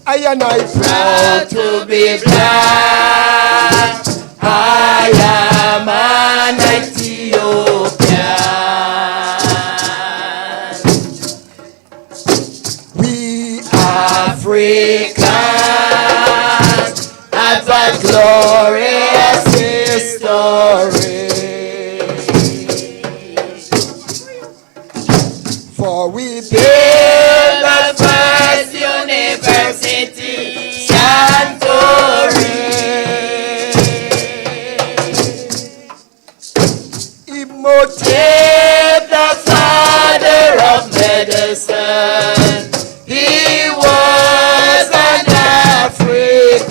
I and I proud to be black. I am an Ethiopian. We Africans have a glorious history. For we built the first university, Sankore. Imhotep, the father of medicine, he was an African.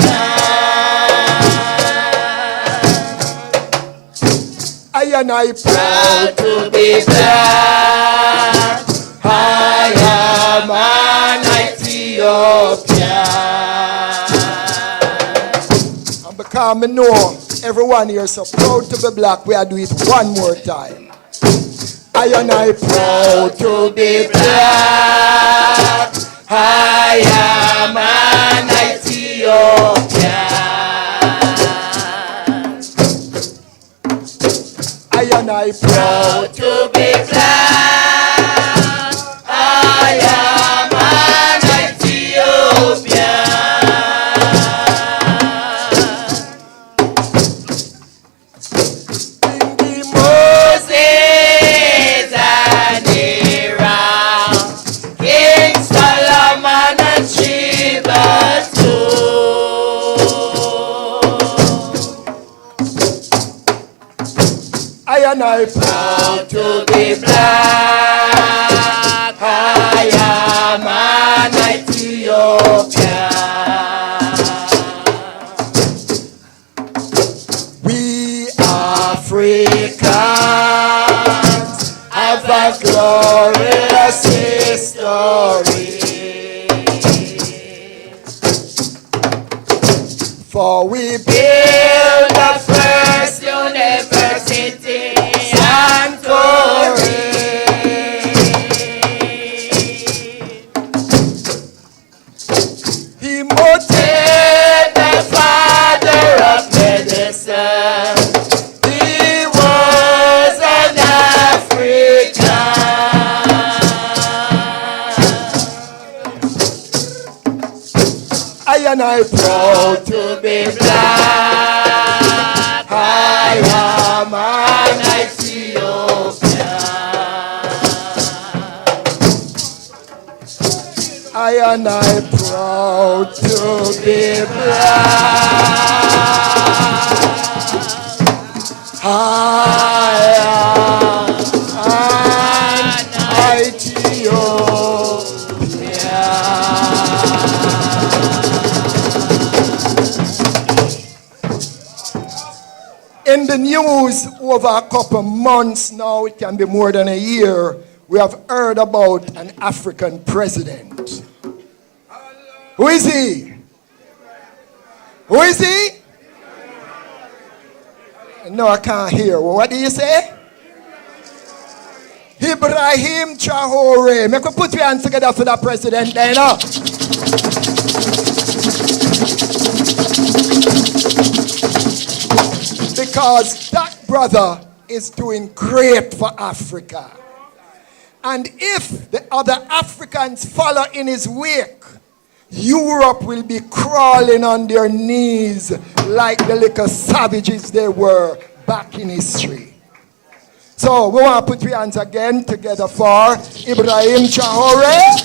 I and I proud to be black. I am an Ethiopian. And because I know everyone here is so proud to be black, we are doing it one more time. I and I proud to be black. I am an Ethiopian. I and I proud to be black. I am an Ethiopian. Bingi Moses and Aaron, King Solomon and Sheba too. I and I proud to be black. I am an Ethiopian. We Africans have a glorious history. For we built the first university, Sankore. Imhotep, the father of medicine, he was an African. I and I proud to be black. I am an Ethiopian. I and I proud to be black. I am an Ethiopian. In the news over a couple months now, it can be more than a year, we have heard about an African president. Who is he? Who is he? No, I can't hear. What do you say? Ibrahim Traore. Make we put your hands together for that president then. Because that brother is doing great for Africa. And if the other Africans follow in his wake, Europe will be crawling on their knees like the little savages they were back in history. So we want to put your hands again together for Ibrahim Traore.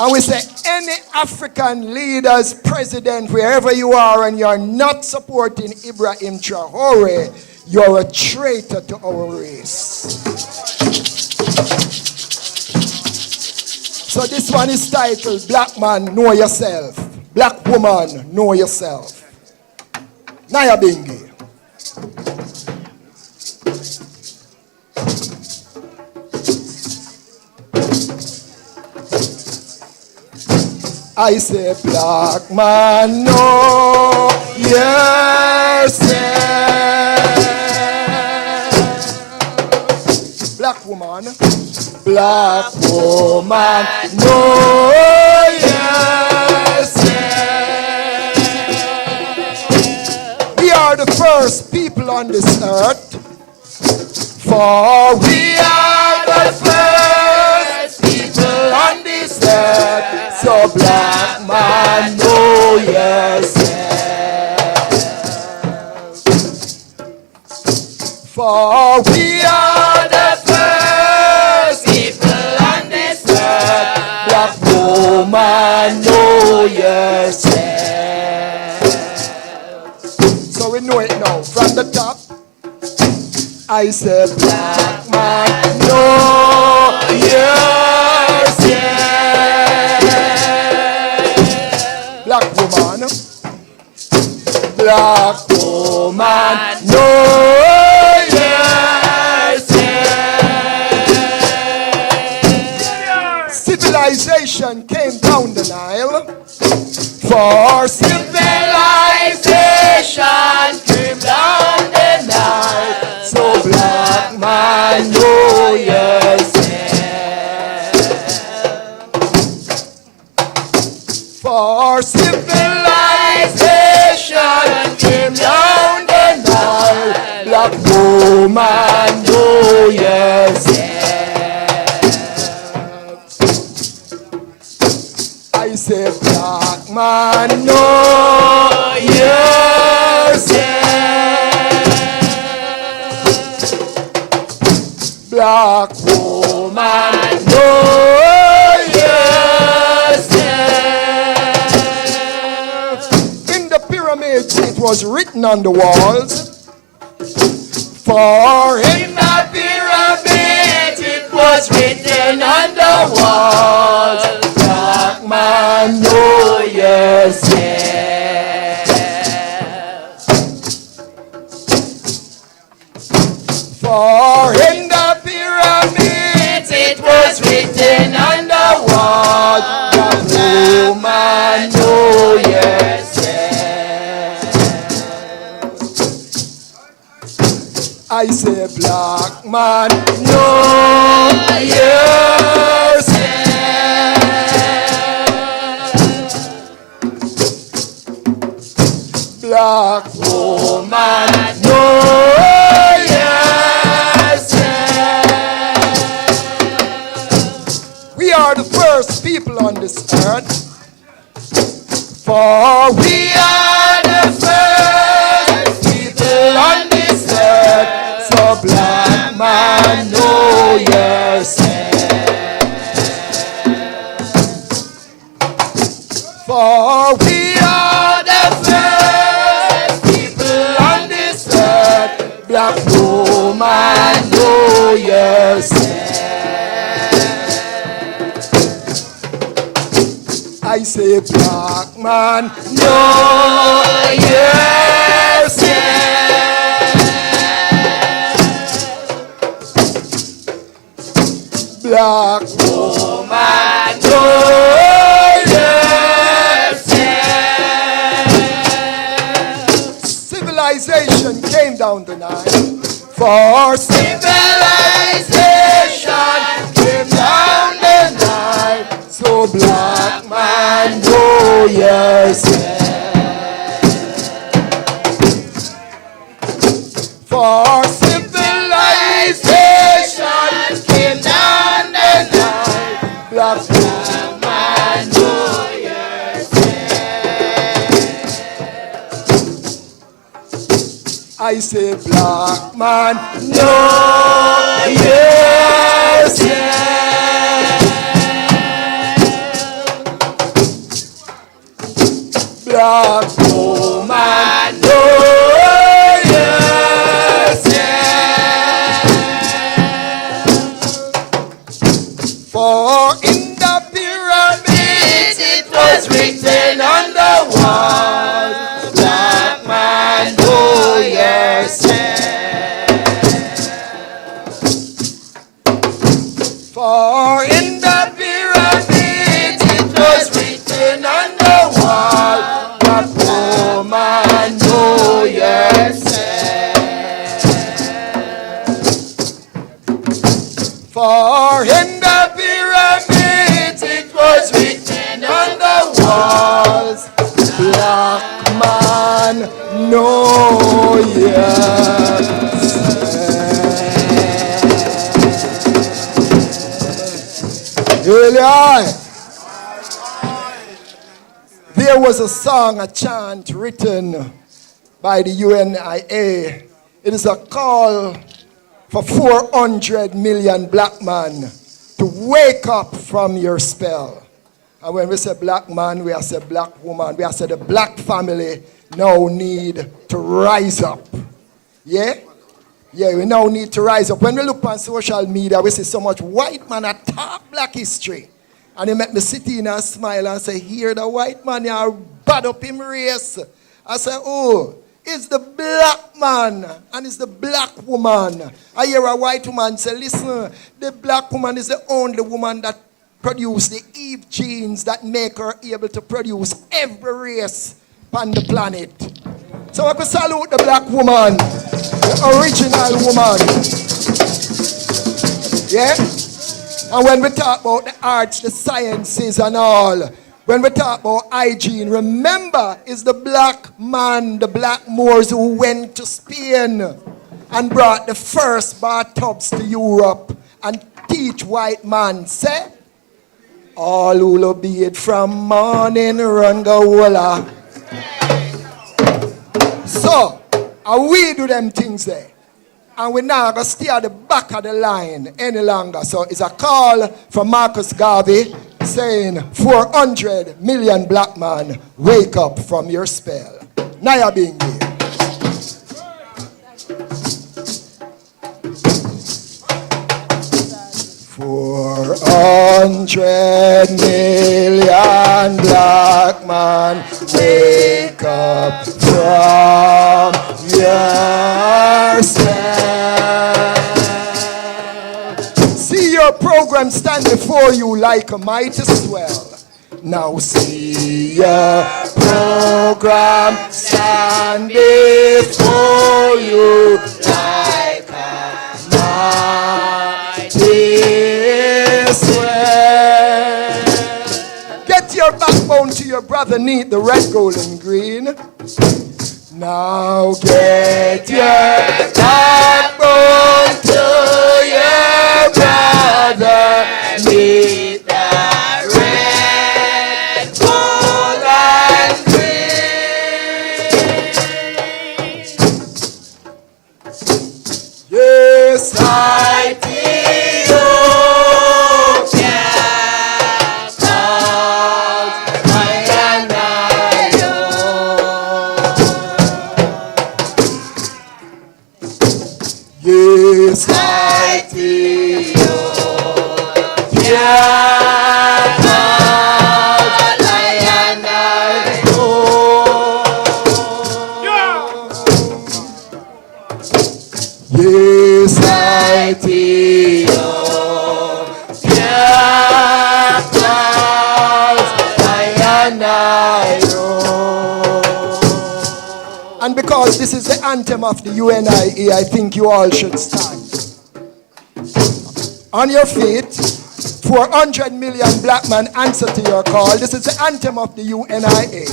And we say any African leaders, president, wherever you are, and you're not supporting Ibrahim Traore, you're a traitor to our race. So this one is titled, Black Man, Know Yourself. Black Woman, Know Yourself. Naya Bingi. I say, black man, know yourself. Black woman, know yourself. We are the first people on this earth, for we are the first people on this earth. So black man, know yourself. For we are the first people on this earth. Black woman, know yourself. So we know it now. From the top, I say black man, know yourself. Black woman, know yourself. Civilization came down the Nile. For civilization came down the Nile. So black man, know yourself. For civilization came down the Nile. Black woman, know yourself. I say, black man, know yourself. Black woman, know yourself. In the pyramids, it was written on the walls. For in the pyramids, it was written on the walls. Black man, know yourself. For in the pyramids, it was written on the walls. Black woman, know yourself. I say, black man, know yourself. Black woman, know yourself. We are the first people on this earth. For we are the first people on this earth. So black man, know yourself. For we are the first people on this earth. Black woman, know yourself. I I say black man, no, yes, yes. Black woman, no, yes, yes. Civilization came down tonight. For civilization came down the night. So black man, oh yes, for civilization came down the night. Black man, oh yes, I say black man, no, yes, black woman, no, yes, for in the pyramids it was written on the wall, black man, oh yes, for in the pyramids it was written on the wall, black woman, oh yes, for in the pyramids it was written on the walls, black man, no, yes. Really? There was a song, a chant written by the UNIA. It is a call for 400 million black men to wake up from your spell. And when we say black man, we say black woman, we say the black family now need to rise up. Yeah? Yeah, we now need to rise up. When we look on social media, we see so much white man attack black history. And they make me sit in and smile and say, here the white man, you are bad up in race. I say, oh, it's the black man and it's the black woman. I hear a white woman say, listen, the black woman is the only woman that produce the Eve genes that make her able to produce every race on the planet. So I could salute the black woman, the original woman. Yeah? And when we talk about the arts, the sciences and all, when we talk about hygiene, remember, it's the black man, the black Moors who went to Spain and brought the first bathtubs to Europe and teach white man, say, all who'll obey it from morning run go walla. So, and we do them things there. And we're not going to stay at the back of the line any longer. So it's a call from Marcus Garvey saying 400 million black men, wake up from your spell. Naya Bingi. 400 million black man, wake up from your spell. See your program stand before you like a mighty swell. Now see your program stand before you like a mighty swell. Get your backbone to your brother, need the red, gold, and green. Now get your backbone to your brother, need the red, gold, and green. Yes, I and I, And because this is the anthem of the UNIA, I think you all should stand. On your feet, 400 million black men answer to your call. This is the anthem of the UNIA.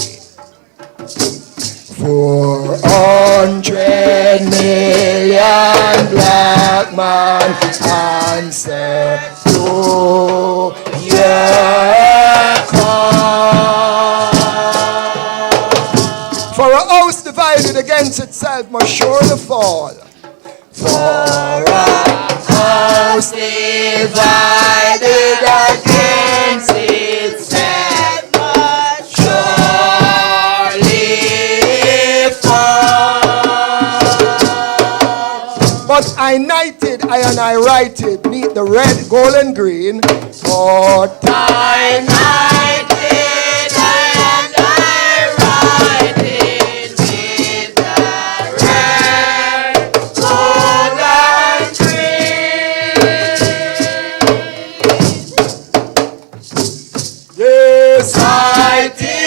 400 million black men answer to your call. For a house divided against itself must surely fall. For a house divided against itself must surely fall. But I knighted, I write it, neath the red, gold, and green. For I knighted, I write it with the red, gold, and green. Yes, I did.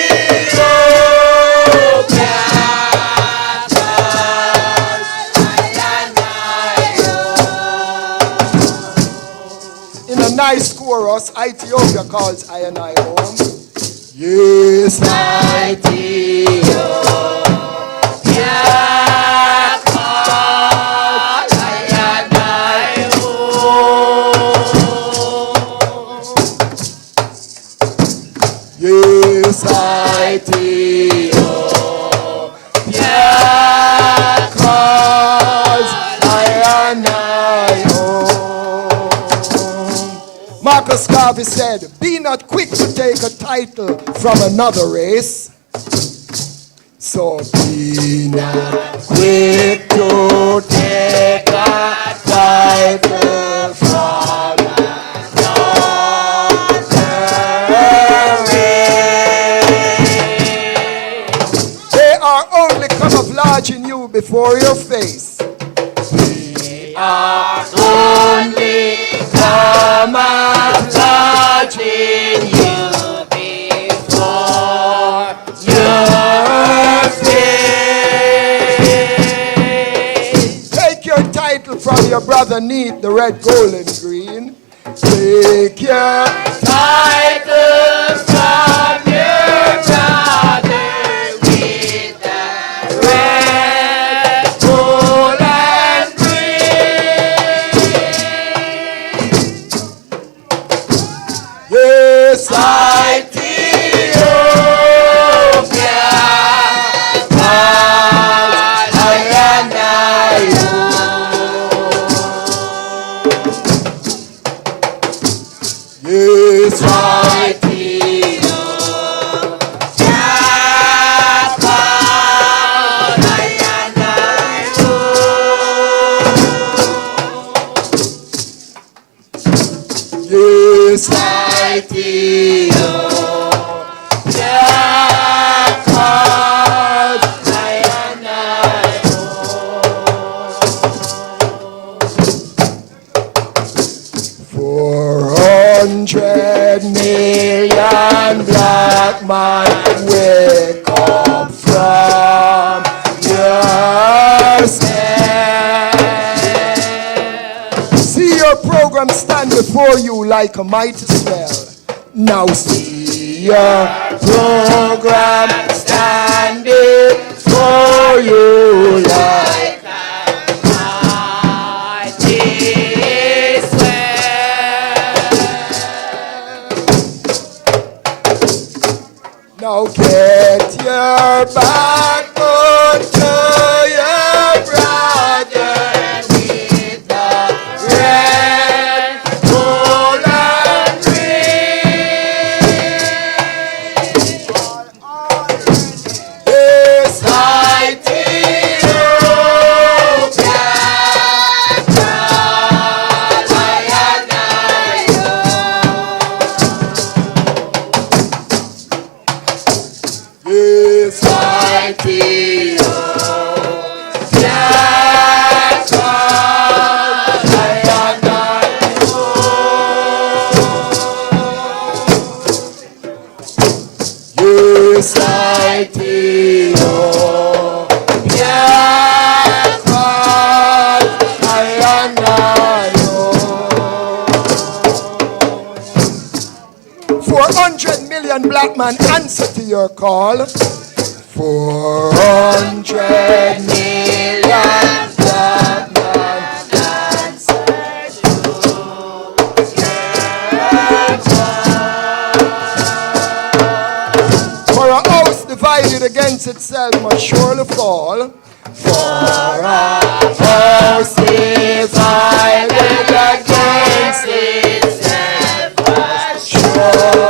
Nice chorus, Ethiopia calls I and I home. Yes, Ethiopia calls I and I home. Yes, Ethiopia calls I and I home. Marcus Garvey said, be not quick to take a title from another race. So be not quick to take a title from another race. They are only camouflaging you before your face. They are only camouflaging you before your face. Take your title from your brother neath the red, gold, and green. Take your title from your brother with the red, gold, and green. Yes, Ethiopia calls I and I home. Yes, Ethiopia calls I and I home. Yes, Ethiopia calls I and I home. 400 million black men wake up from yourself. See your program stand before you like a mighty spell. Now see your program standing for you like a mighty swell. Now get your backbone to your brother with the red, gold, and green. Yes, Ethiopia calls I and I home. Yes, Ethiopia calls I and I home. Black man, answer to your call. 400 million black man answer to your call. For a house divided against itself must surely fall. For a house divided against itself must surely.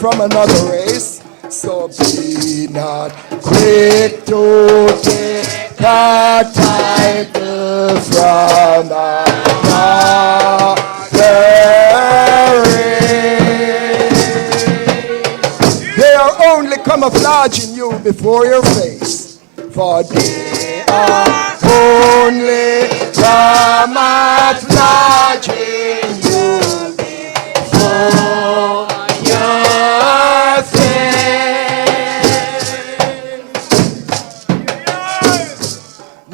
From another race, so be not quick to take a title from another race. They are only camouflaging you before your face, for they are only camouflaging you before.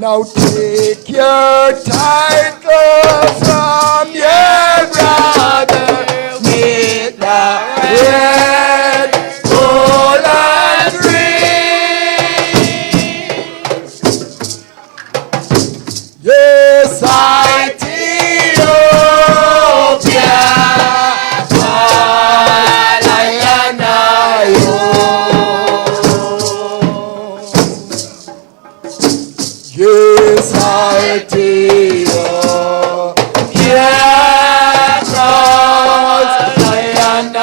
Now take your title from your brother, make the red, gold, and green. Yes, I Ethiopia, all I yes, I do. Yeah, cause I and I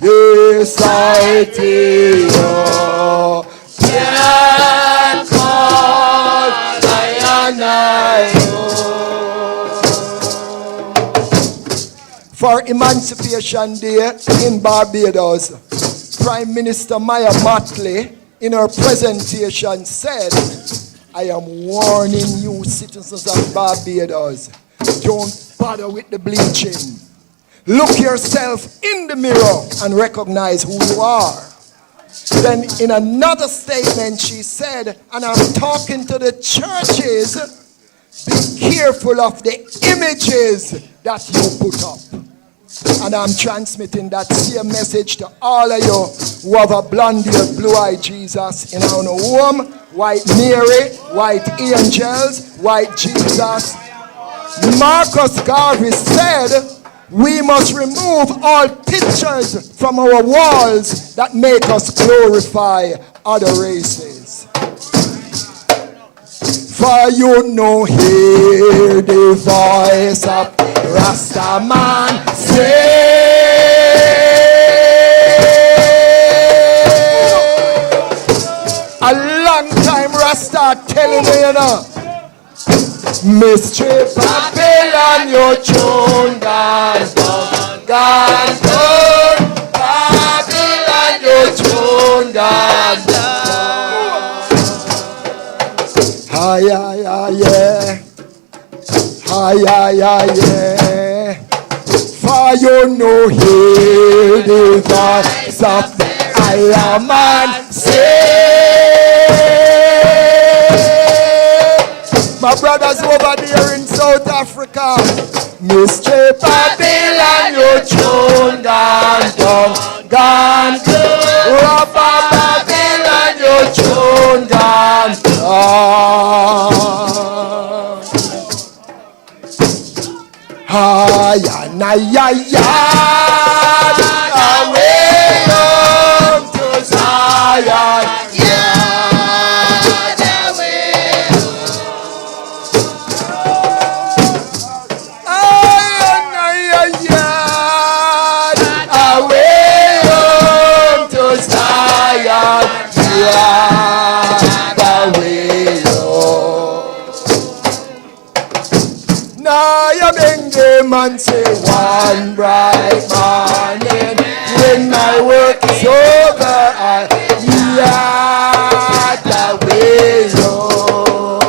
yes, I do. Yeah, cause I and I for Emancipation Day in Barbados, Prime Minister Maya Motley, in her presentation, said, I am warning you, citizens of Barbados, don't bother with the bleaching. Look yourself in the mirror and recognize who you are. Then in another statement, she said, and I'm talking to the churches, be careful of the images that you put up. And I'm transmitting that same message to all of you who have a blonde-haired, blue-eyed Jesus in our home, white Mary, white angels, white Jesus. Marcus Garvey said, we must remove all pictures from our walls that make us glorify other races. For you know, hear the voice of Rastaman say, a long time Rasta telling me, you know, Mystery Babylon, your tune gone down, gone down, Babylon, your tune gone down. Hi, hi, hi, yeah. Hi, hi, hi, yeah. For you know, hear the voice of the Iron Man say, My brothers over there in South Africa. Mystery Babylon, your tune gone down, gone down. Rubber Babylon, your tune gone down. Hi, ya, ya, ya. Away home to Zion. Man say one bright morning when my work is over, I yard the way home.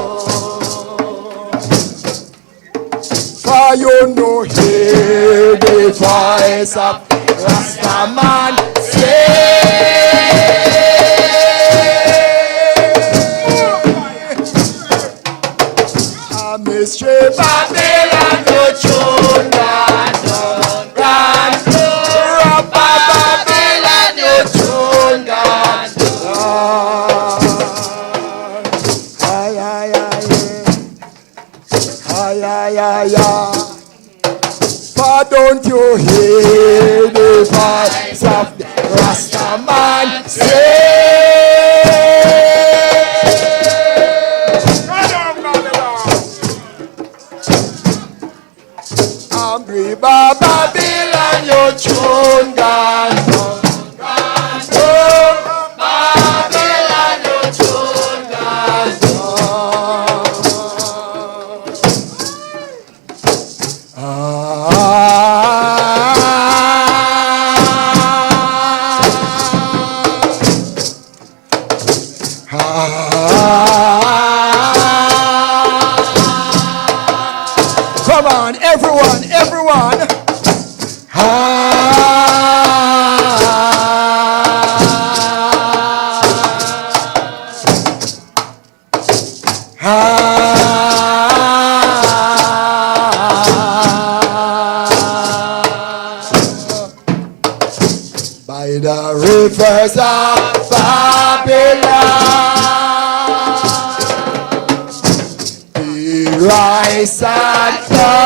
For you know hear the voice of Rastaman say, a mystery Babylon no true. Don't you hear the voice of the Rastaman say? Hungry Babylon, your tune gone. Babylon, your tune gone. Come on, everyone. By the rivers of Babylon, the rise and fall,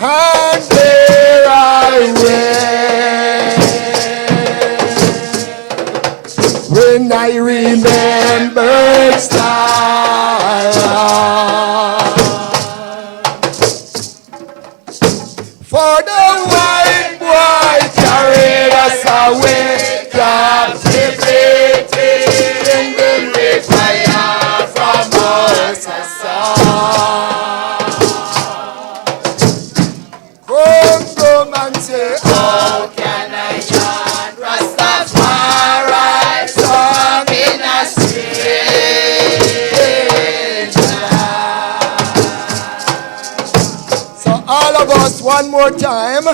and there I went when I remembered stars. For the white boy carried us away captivity, and then require from us a song. Come and say, how can I chant Rastafari song in a strange land? So all of us, one more time.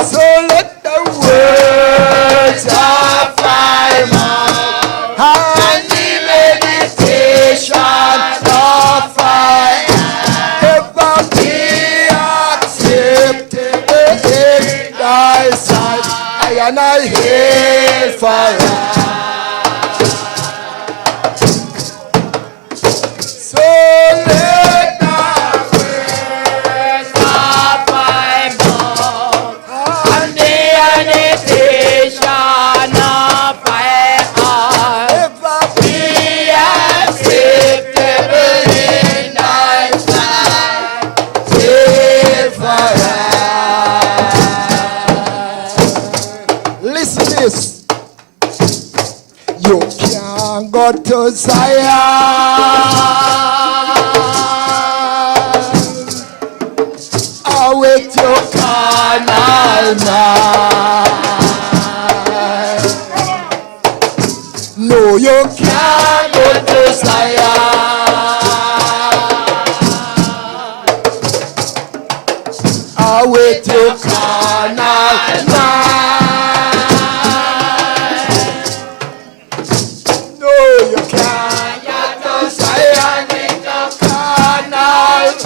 So let the words of my mouth and the meditation of my ever be acceptable in thy sight. I and I hail for go to Zion. With your carnal mind. No, you can't go to Zion. With your carnal mind. No, you can't go to Zion with your carnal mind.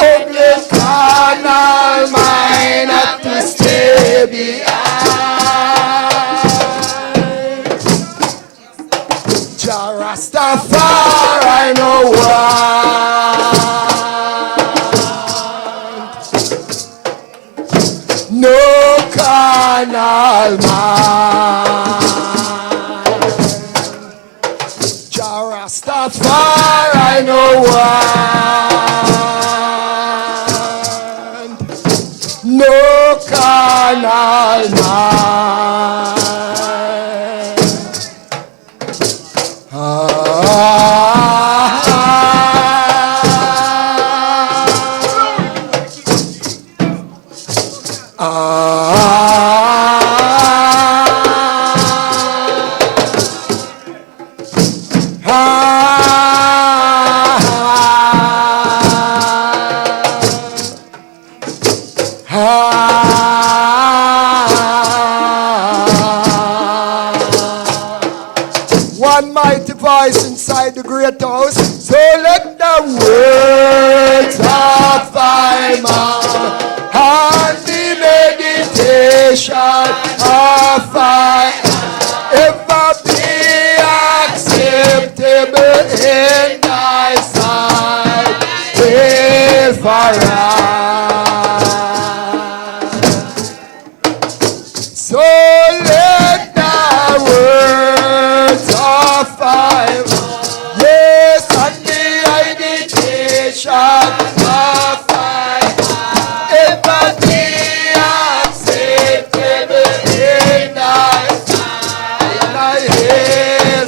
Ugly carnal mind have to stay behind. Jah Rastafari no want no carnal mind. Jah Rastafari no want no carnal mind. One mighty voice inside the great house. So let the words of thy mouth and the meditation of thy ever be acceptable in thy sight. If so let the words of thy mouth, yes, and the meditation of thy ever be acceptable in thy sight. And I hear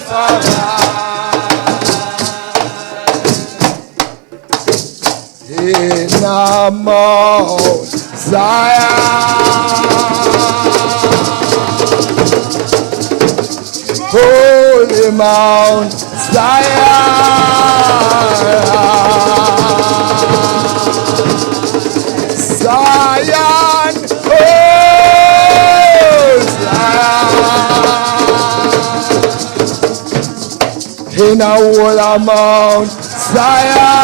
in the Mount Zion, holy Mount Zion, Zion, oh Zion, in a whole Mount Zion.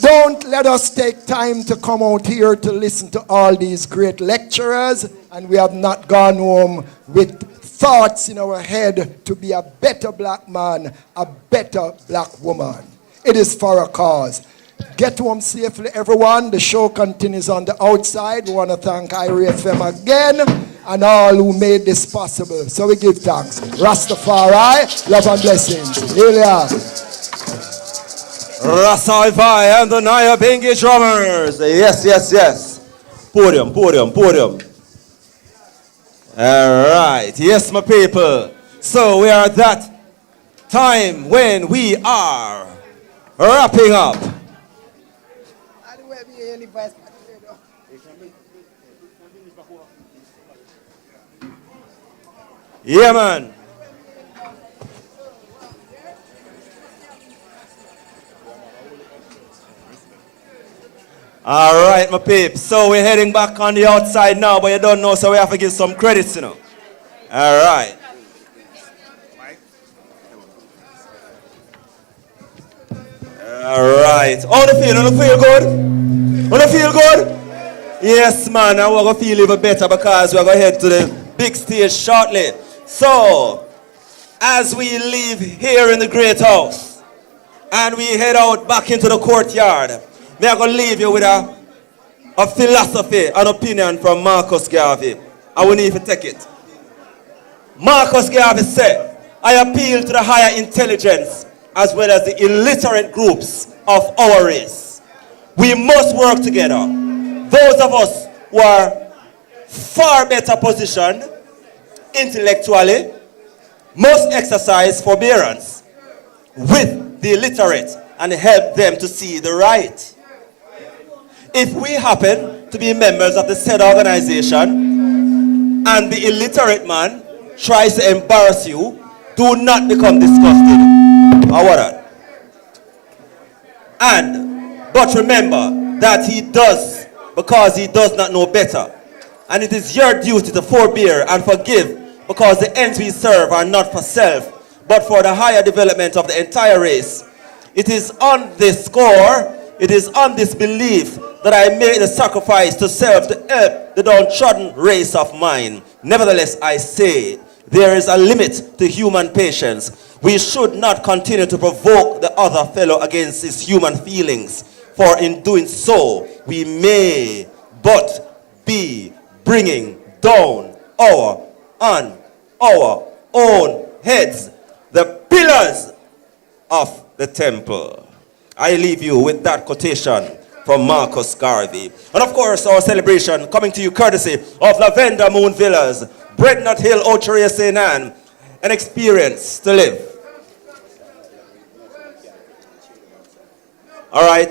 Don't let us take time to come out here to listen to all these great lecturers, and we have not gone home with thoughts in our head to be a better black man, a better black woman. It is for a cause. Get home safely, everyone. The show continues on the outside. We want to thank IRIE FM again and all who made this possible. So we give thanks. Rastafari, love and blessings. Hallelujah. Rastafari and the Naya Bingi drummers. Yes, yes, yes. Podium, podium, podium. All right. Yes, my people. So we are at that time when we are wrapping up. Yeah, man. All right, my peeps. So we're heading back on the outside now, but you don't know, so we have to give some credits, you know. All right. All right. How do you feel? Do you feel good? Do you feel good? Yes, man. And we're going to feel even better because we're going to head to the big stage shortly. So, as we leave here in the great house and we head out back into the courtyard, I'm going to leave you with a philosophy, an opinion from Marcus Garvey. I will need to take it. Marcus Garvey said, I appeal to the higher intelligence as well as the illiterate groups of our race. We must work together. Those of us who are far better positioned intellectually must exercise forbearance with the illiterate and help them to see the right. If we happen to be members of the said organization and the illiterate man tries to embarrass you, do not become disgusted. Or what? But remember that he does because he does not know better. And it is your duty to forbear and forgive, because the ends we serve are not for self, but for the higher development of the entire race. It is on this score, it is on this belief that I made the sacrifice to serve to help the downtrodden race of mine. Nevertheless, I say, there is a limit to human patience. We should not continue to provoke the other fellow against his human feelings, for in doing so, we may but be bringing down on our own heads the pillars of the temple. I leave you with that quotation from Marcus Garvey. And of course, our celebration coming to you courtesy of Lavender Moon Villas, Breadnut Hill, Ochorea, St. Anne, an experience to live. All right,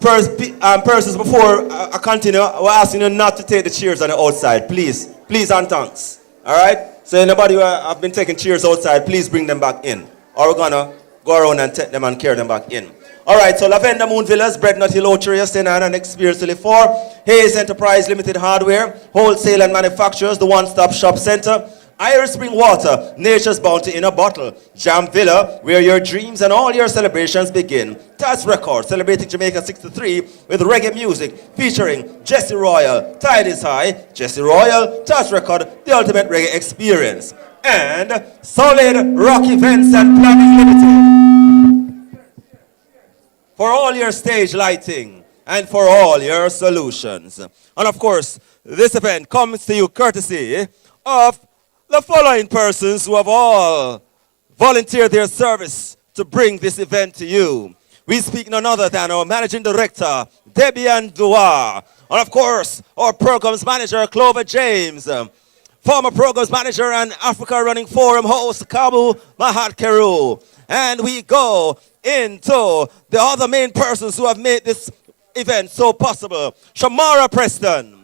persons, before I continue, we're asking you not to take the chairs on the outside, please and thanks. All right, so anybody who have been taking chairs outside, please bring them back in, or we're gonna go around and take them and carry them back in. All right, so Lavender Moon Villas, Breadnut Hill, Ochorea, St. Anne, and Experience to live for. Hayes Enterprise Limited Hardware, Wholesale and Manufacturers, the One-Stop Shop Center. IRIE Spring Water, Nature's Bounty in a Bottle. Jam Villa, where your dreams and all your celebrations begin. Taz Records, celebrating Jamaica 63 with reggae music, featuring Jesse Royal, Tide is High, Jesse Royal, Taz Record, the ultimate reggae experience. And Solid Rock Events and Planning Limited, for all your stage lighting and for all your solutions. And of course, this event comes to you courtesy of the following persons who have all volunteered their service to bring this event to you. We speak none other than our Managing Director, Debian Duar, and of course, our Programs Manager, Clover James, former Programs Manager and Africa Running Forum host, Kabu Mahat Keru. And we go into the other main persons who have made this event so possible. Shamara Preston,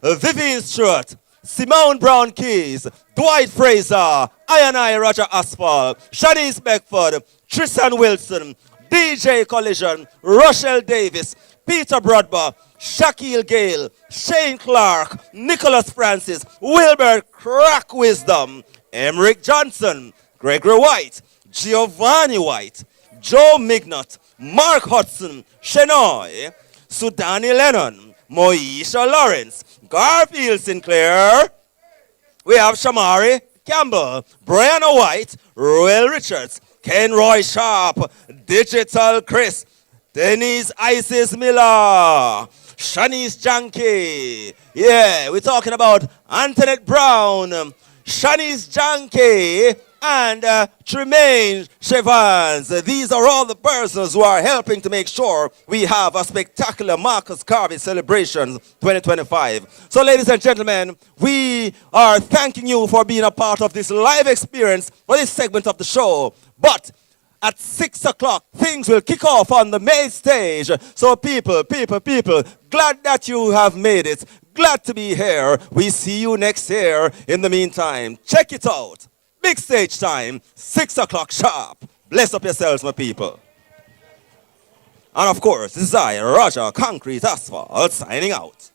Vivian Stewart, Simone Brown Keys, Dwight Fraser, I Roger Aspal, Shanice Beckford, Tristan Wilson, DJ Collision, Rochelle Davis, Peter Brodber, Shaquille Gale, Shane Clark, Nicholas Francis, Wilbert Crack Wisdom, Emmerich Johnson, Gregory White, Giovanni White, Joe Mignot, Mark Hudson, Shenoy, Sudani Lennon, Moesha Lawrence, Garfield Sinclair. We have Shamari Campbell, Brianna White, Royal Richards, Ken Roy Sharp, Digital Chris, Denise Isis Miller, Shanice Janke. Yeah, we're talking about Antoinette Brown, Shanice Janke, and Tremaine Chevans. These are all the persons who are helping to make sure we have a spectacular Marcus Garvey celebration 2025. So ladies and gentlemen, we are thanking you for being a part of this live experience for this segment of the show. But at 6 o'clock, things will kick off on the main stage. So people, glad that you have made it. Glad to be here. We see you next year. In the meantime, check it out. Big stage time, 6 o'clock sharp. Bless up yourselves, my people. And of course, this is I, Roger Concrete Asphalt, signing out.